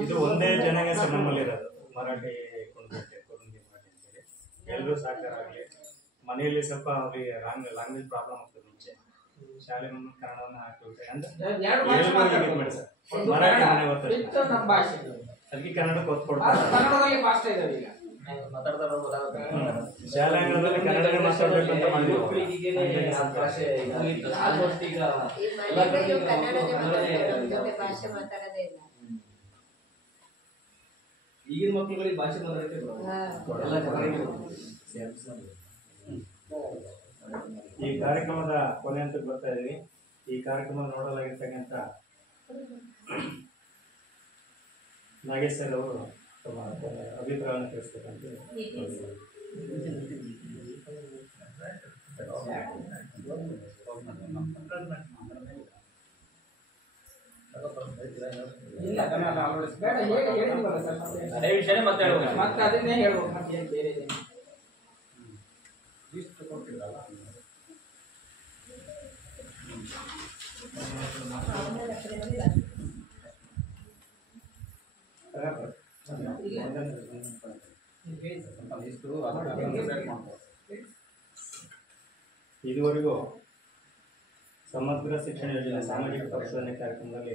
ಇದು ಒಂದೇ ಜನಾಂಗ ಸರ್ ನಮ್ಮಲ್ಲಿ ಇರೋದು, ಮರಾಠಿ ಕುಂದಕ್ಕೆ ಕೊರಂಗಿ ಮರಾಠಿ ಅಂತೇಳಿ ಎಲ್ಲರೂ ಸಹಕಾರ ಆಗಲಿ. ಮನೆಯಲ್ಲಿ ಸ್ವಲ್ಪ ಅವ್ರಿಗೆ ಲ್ಯಾಂಗ್ವೇಜ್ ಪ್ರಾಬ್ಲಮ್ ಆಗ್ತದೆ, ಮುಂಚೆ ಶಾಲೆ ಕನ್ನಡವನ್ನು ಹಾಕಿ ಅಂದ್ರೆ ಸರ್ ಮರಾಠಿ ಮನೆ ಓದ್ತಾರೆ, ನಮ್ಮ ಭಾಷೆ ಅದಕ್ಕೆ ಕನ್ನಡಕ್ಕೆ ಒತ್ತು ಕೊಡ್ತಾರೆ. ಕನ್ನಡದಲ್ಲಿ ಫಾಸ್ಟ್ ಇದಾವೆ ಈಗ ಮಾತಾಡ್ತಾರೋ ಶಾಲಾ ಅಂಗಳದಲ್ಲಿ ಕನ್ನಡನೇ ಮಾತಾಡ್ಬೇಕು ಅಂತ ಮಾಡಿದ್ವಿ. ಆಲ್ಮೋಸ್ಟ್ ಈಗ ಭಾಷೆ ಮಾತಾಡೋದೇ ಇಲ್ಲ. ಈಗಿನ ಮಕ್ಕಳುಗಳಿಗೆ ಭಾಷೆ ಮಾತಾಡಕ್ಕೆ ಈ ಕಾರ್ಯಕ್ರಮದ ಕೊನೆ ಅಂತ ಬರ್ತಾ ಇದೀವಿ. ಈ ಕಾರ್ಯಕ್ರಮ ನೋಡಲಾಗಿರ್ತಕ್ಕಂಥ ನಾಗೇಶ್ ಸರ್ ಅವರು ತಮ್ಮ ಅಭಿಪ್ರಾಯವನ್ನು ತಿಳಿಸ್ಬೇಕಂತ ಇಲ್ಲ ಕನ್ನಡ ಬೇಡ, ಹೇಳಿದ್ವಲ್ಲ ಸರ್ ಅದೇ ವಿಷಯನೇ ಮತ್ತೆ ಹೇಳ್ಬೇಕು. ಮತ್ತೆ ಅದನ್ನೇ ಹೇಳ್ಬೇಕು, ಮತ್ತೆ ಏನು ಬೇರೆ ಇದೆ ಇದುವರೆಗೂ ಸಮಗ್ರ ಶಿಕ್ಷಣ ಯೋಜನೆ ಸಾಮಾಜಿಕ ಪರಿಶೋಧನೆ ಕಾರ್ಯಕ್ರಮದಲ್ಲಿ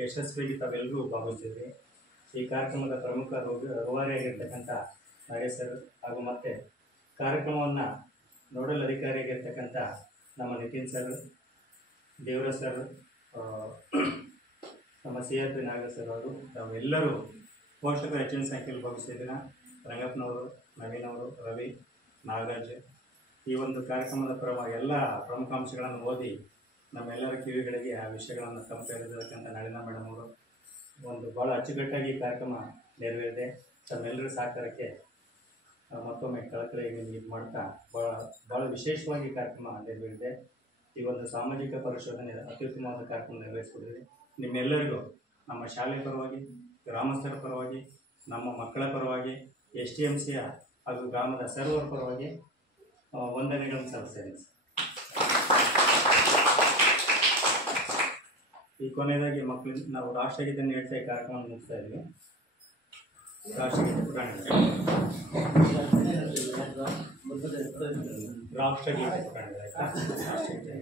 ಯಶಸ್ವಿಯಾಗಿ ತಾವೆಲ್ಲರೂ ಭಾಗವಹಿಸಿದ್ರಿ. ಈ ಕಾರ್ಯಕ್ರಮದ ಪ್ರಮುಖ ರೂವಾರಿಯಾಗಿರ್ತಕ್ಕಂಥ ನಾಗೇಶ್ ಸರ್ ಹಾಗೂ ಮತ್ತೆ ಕಾರ್ಯಕ್ರಮವನ್ನು ನೋಡಲ್ ಅಧಿಕಾರಿಯಾಗಿರ್ತಕ್ಕಂಥ ನಮ್ಮ ನಿತಿನ್ ಸರ್, ದೇವರಾಜ್ ಸರ್, ನಮ್ಮ CRP ನಾಗೇಶ್ ಸರ್ ಅವರು, ತಾವೆಲ್ಲರೂ ಪೋಷಕರು ಹೆಚ್ಚಿನ ಸಂಖ್ಯೆಯಲ್ಲಿ ಭಾಗವಹಿಸಿದ್ದೀರ. ರಂಗಪ್ಪನವರು, ನವೀನ್ ಅವರು, ರವಿ, ನಾಗರಾಜ್, ಈ ಒಂದು ಕಾರ್ಯಕ್ರಮದ ಎಲ್ಲ ಪ್ರಮುಖ ಅಂಶಗಳನ್ನು ಓದಿ ನಮ್ಮೆಲ್ಲರ ಕಿವಿಗಳಿಗೆ ಆ ವಿಷಯಗಳನ್ನು ತಂಪೇರಿರ್ತಕ್ಕಂಥ ನಳಿನ ಮೇಡಮ್ ಅವರು ಒಂದು ಭಾಳ ಅಚ್ಚುಕಟ್ಟಾಗಿ ಈ ಕಾರ್ಯಕ್ರಮ ನೆರವೇರಿದೆ. ತಮ್ಮೆಲ್ಲರ ಸಹಕಾರಕ್ಕೆ ಮತ್ತೊಮ್ಮೆ ಕಳಕಳಿಗೆ ಇದು ಮಾಡ್ತಾ ಭಾಳ ವಿಶೇಷವಾಗಿ ಕಾರ್ಯಕ್ರಮ ನೆರವೇರಿದೆ. ಈ ಒಂದು ಸಾಮಾಜಿಕ ಪರಿಶೋಧನೆ ಅತ್ಯುತ್ತಮವಾದ ಕಾರ್ಯಕ್ರಮ ನೆರವೇರಿಸಿಕೊಡಿದೆ. ನಿಮ್ಮೆಲ್ಲರಿಗೂ ನಮ್ಮ ಶಾಲೆ ಪರವಾಗಿ, ಗ್ರಾಮಸ್ಥರ ಪರವಾಗಿ, ನಮ್ಮ ಮಕ್ಕಳ ಪರವಾಗಿ, STMCಯ ಹಾಗೂ ಗ್ರಾಮದ ಸರ್ವರ ಪರವಾಗಿ ವಂದನೆಗಳನ್ನು ಸಲ್ಲಿಸ್ತೇನೆ. ಈ ಕೊನೆಯದಾಗಿ ಮಕ್ಕಳಿಂದ ನಾವು ರಾಷ್ಟ್ರಗೀತೆಯನ್ನು ಹೇಳ್ತಾ ಈ ಕಾರ್ಯಕ್ರಮ ಮುಗಿಸ್ತಾ ಇದ್ವಿ. ರಾಷ್ಟ್ರಗೀತೆ ಪುರಾಣ ರಾಷ್ಟ್ರಗೀತೆ ಪುರಾಣ ರಾಷ್ಟ್ರಗೀತೆ